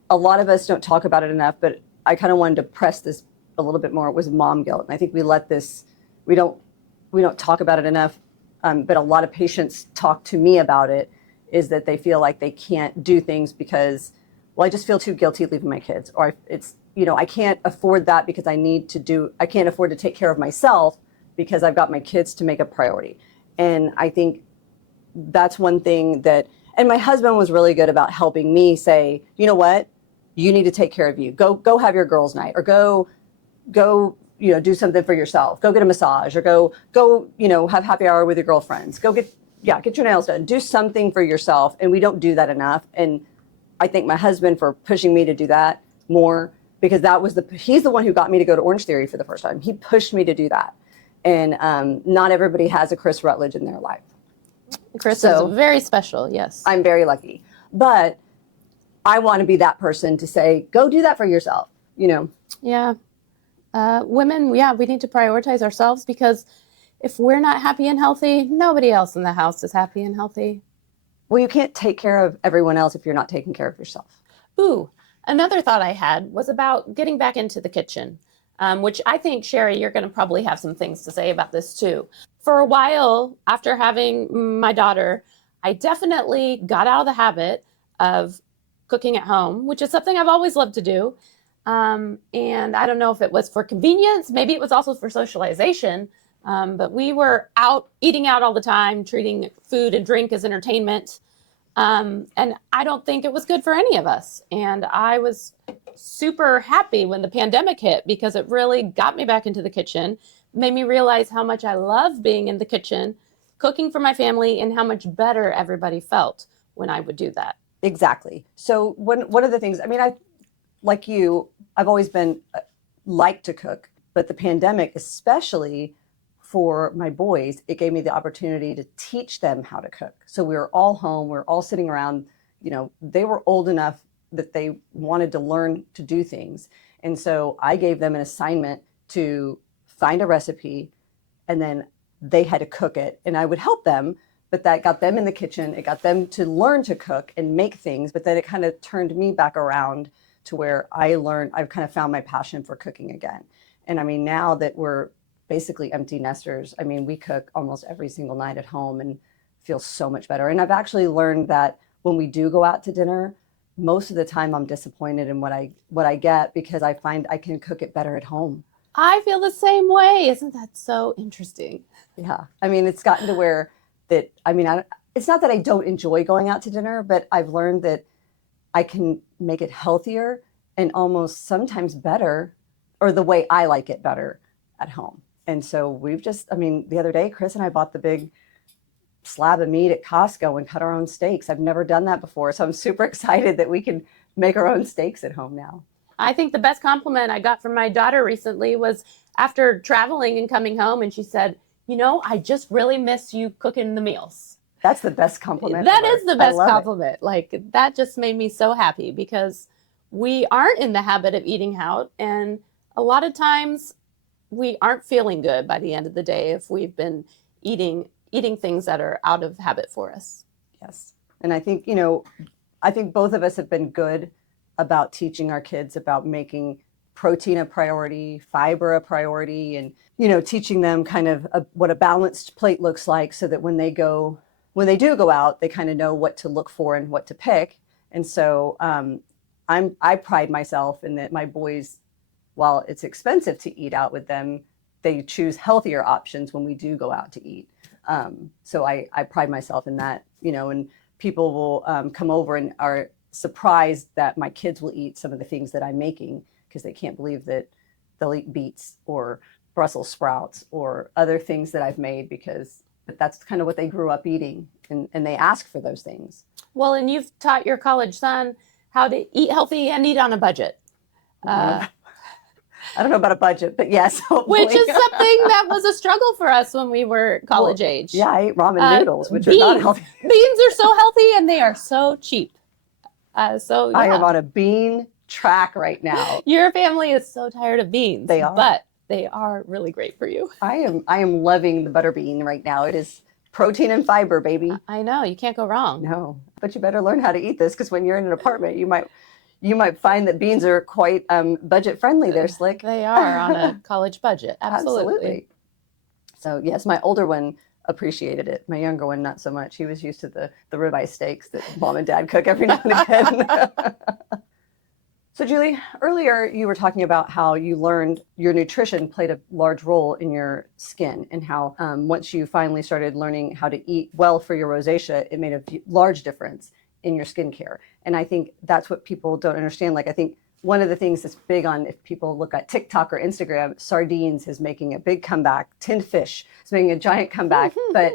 a lot of us don't talk about it enough, but I kind of wanted to press this a little bit more. It was mom guilt. And I think we don't talk about it enough. But a lot of patients talk to me about it, is that they feel like they can't do things because, well, I just feel too guilty leaving my kids, or I can't afford that because I can't afford to take care of myself because I've got my kids to make a priority. And I think that's one thing and my husband was really good about helping me say, you know what, you need to take care of you. Go have your girls' night, or go, do something for yourself. Go get a massage, or go, have happy hour with your girlfriends. Go get your nails done. Do something for yourself. And we don't do that enough. And I thank my husband for pushing me to do that more, because he's the one who got me to go to Orange Theory for the first time. He pushed me to do that. And not everybody has a Chris Rutledge in their life. Chris is very special, yes. I'm very lucky. But I want to be that person to say, go do that for yourself, Yeah. Women, we need to prioritize ourselves, because if we're not happy and healthy, nobody else in the house is happy and healthy. Well, you can't take care of everyone else if you're not taking care of yourself. Ooh, another thought I had was about getting back into the kitchen. Which I think, Sherry, you're going to probably have some things to say about this too. For a while after having my daughter, I definitely got out of the habit of cooking at home, which is something I've always loved to do. And I don't know if it was for convenience, maybe it was also for socialization, but we were eating out all the time, treating food and drink as entertainment. And I don't think it was good for any of us. And I was super happy when the pandemic hit, because it really got me back into the kitchen, made me realize how much I love being in the kitchen, cooking for my family, and how much better everybody felt when I would do that. Exactly. So one of the things, I mean, like you, I've always been like to cook, but the pandemic, especially for my boys, it gave me the opportunity to teach them how to cook. So we were all home, we were all sitting around, you know, they were old enough that they wanted to learn to do things. And so I gave them an assignment to find a recipe, and then they had to cook it, and I would help them. But that got them in the kitchen. It got them to learn to cook and make things. But then it kind of turned me back around to where I've kind of found my passion for cooking again. And I mean, now that we're basically empty nesters, I mean, we cook almost every single night at home and feel so much better. And I've actually learned that when we do go out to dinner, most of the time I'm disappointed in what I get, because I find I can cook it better at home. I feel the same way. Isn't that so interesting? Yeah. I mean, it's gotten to where that, I mean, it's not that I don't enjoy going out to dinner, but I've learned that I can make it healthier and almost sometimes better, or the way I like it better, at home. And so we've just, I mean, the other day, Chris and I bought the big slab of meat at Costco and cut our own steaks. I've never done that before. So I'm super excited that we can make our own steaks at home now. I think the best compliment I got from my daughter recently was after traveling and coming home, and she said, you know, I just really miss you cooking the meals. That's the best compliment. That is the best compliment. compliment. Like, that just made me so happy, because we aren't in the habit of eating out. And a lot of times we aren't feeling good by the end of the day if we've been eating things that are out of habit for us. Yes. And I think, you know, I think both of us have been good about teaching our kids about making protein a priority, fiber a priority, and, you know, teaching them kind of what a balanced plate looks like, so that when they do go out, they kind of know what to look for and what to pick. And so I pride myself in that my boys, while it's expensive to eat out with them, they choose healthier options when we do go out to eat. So I pride myself in that, you know, and people will come over and are surprised that my kids will eat some of the things that I'm making, because they can't believe that they'll eat beets or Brussels sprouts or other things that I've made, because that's kind of what they grew up eating, and they ask for those things. Well, and you've taught your college son how to eat healthy and eat on a budget. I don't know about a budget, but yes. Hopefully. Which is something that was a struggle for us when we were college age. Yeah, I ate ramen noodles, which are not healthy. Beans are so healthy, and they are so cheap. So yeah. I am on a bean track right now. Your family is so tired of beans. They are. But they are really great for you. I am loving the butter bean right now. It is protein and fiber, baby. I know, you can't go wrong. No, but you better learn how to eat this, because when you're in an apartment, you might find that beans are quite budget friendly there, Slick. They are on a college budget. Absolutely. So yes, my older one appreciated it. My younger one, not so much. He was used to the ribeye steaks that mom and dad cook every now and again. So Julie, earlier you were talking about how you learned your nutrition played a large role in your skin, and how once you finally started learning how to eat well for your rosacea, it made a large difference in your skincare. And I think that's what people don't understand. Like, I think one of the things that's big on, if people look at TikTok or Instagram, sardines is making a big comeback. Tinned fish is making a giant comeback, but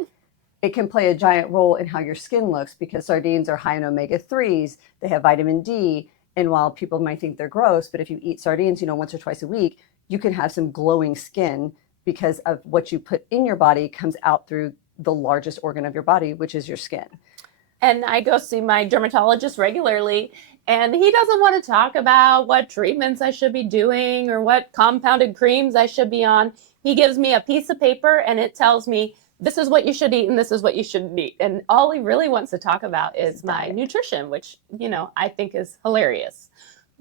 it can play a giant role in how your skin looks, because sardines are high in omega-3s. They have vitamin D. And while people might think they're gross, but if you eat sardines, you know, once or twice a week, you can have some glowing skin, because of what you put in your body comes out through the largest organ of your body, which is your skin. And I go see my dermatologist regularly, and he doesn't want to talk about what treatments I should be doing or what compounded creams I should be on. He gives me a piece of paper, and it tells me, this is what you should eat and this is what you shouldn't eat. And all he really wants to talk about is my nutrition, which, you know, I think is hilarious.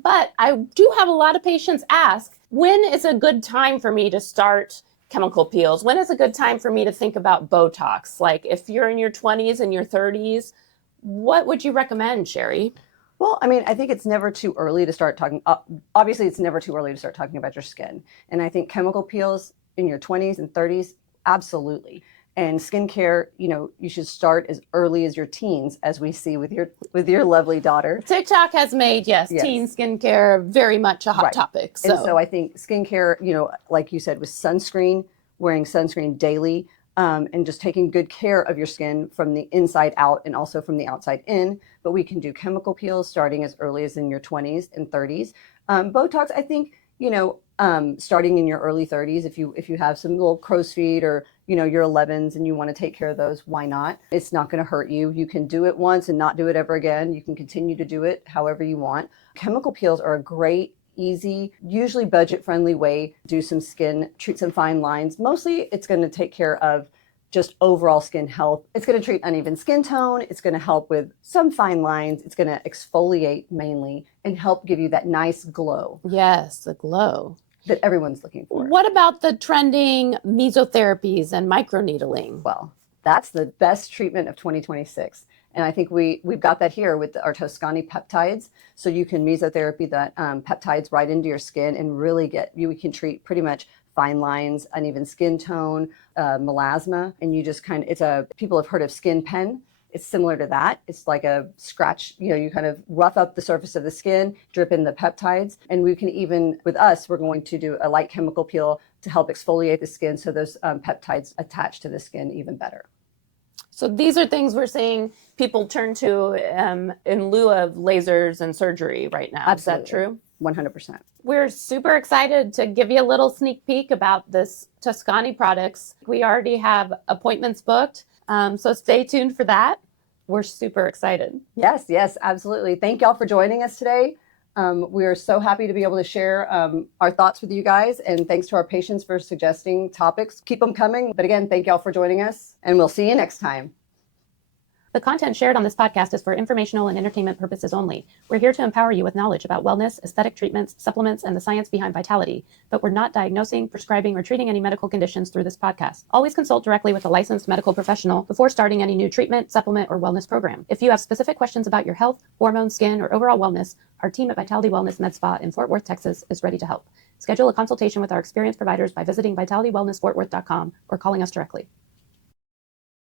But I do have a lot of patients ask, when is a good time for me to start chemical peels? When is a good time for me to think about Botox? Like, if you're in your 20s and your 30s, what would you recommend, Sherry? Well, I mean, I think it's never too early to start talking. Obviously, it's never too early to start talking about your skin. And I think chemical peels in your 20s and 30s, absolutely. And skincare, you know, you should start as early as your teens, as we see with your lovely daughter. TikTok has made, yes, teen skincare very much a hot topic. And so I think skincare, you know, like you said, with sunscreen, wearing sunscreen daily, and just taking good care of your skin from the inside out and also from the outside in. But we can do chemical peels starting as early as in your 20s and 30s. Botox, I think, starting in your early 30s, if you have some little crow's feet or your 11s and you want to take care of those, why not? It's not going to hurt you. You can do it once and not do it ever again. You can continue to do it however you want. Chemical peels are a great, easy, usually budget-friendly way to do some skin, treat some fine lines. Mostly it's going to take care of just overall skin health. It's going to treat uneven skin tone. It's going to help with some fine lines. It's going to exfoliate mainly and help give you that nice glow Yes, the glow. that everyone's looking for. What about the trending mesotherapies and microneedling? Well, that's the best treatment of 2026. And I think we've got that here with our Toscani peptides. So you can mesotherapy that peptides right into your skin and really we can treat pretty much fine lines, uneven skin tone, melasma, and you just people have heard of skin pen. It's similar to that. It's like a scratch, you kind of rough up the surface of the skin, drip in the peptides. And we can even, with us, we're going to do a light chemical peel to help exfoliate the skin so those peptides attach to the skin even better. So these are things we're seeing people turn to in lieu of lasers and surgery right now. Absolutely. Is that true? 100%. We're super excited to give you a little sneak peek about this Toscani products. We already have appointments booked, so stay tuned for that. We're super excited. Yes, absolutely. Thank y'all for joining us today. We are so happy to be able to share our thoughts with you guys, and thanks to our patients for suggesting topics. Keep them coming. But again, thank y'all for joining us, and we'll see you next time. The content shared on this podcast is for informational and entertainment purposes only. We're here to empower you with knowledge about wellness, aesthetic treatments, supplements, and the science behind vitality, but we're not diagnosing, prescribing, or treating any medical conditions through this podcast. Always consult directly with a licensed medical professional before starting any new treatment, supplement, or wellness program. If you have specific questions about your health, hormones, skin, or overall wellness, our team at Vitality Wellness Medspa in Fort Worth, Texas is ready to help. Schedule a consultation with our experienced providers by visiting vitalitywellnessfortworth.com or calling us directly.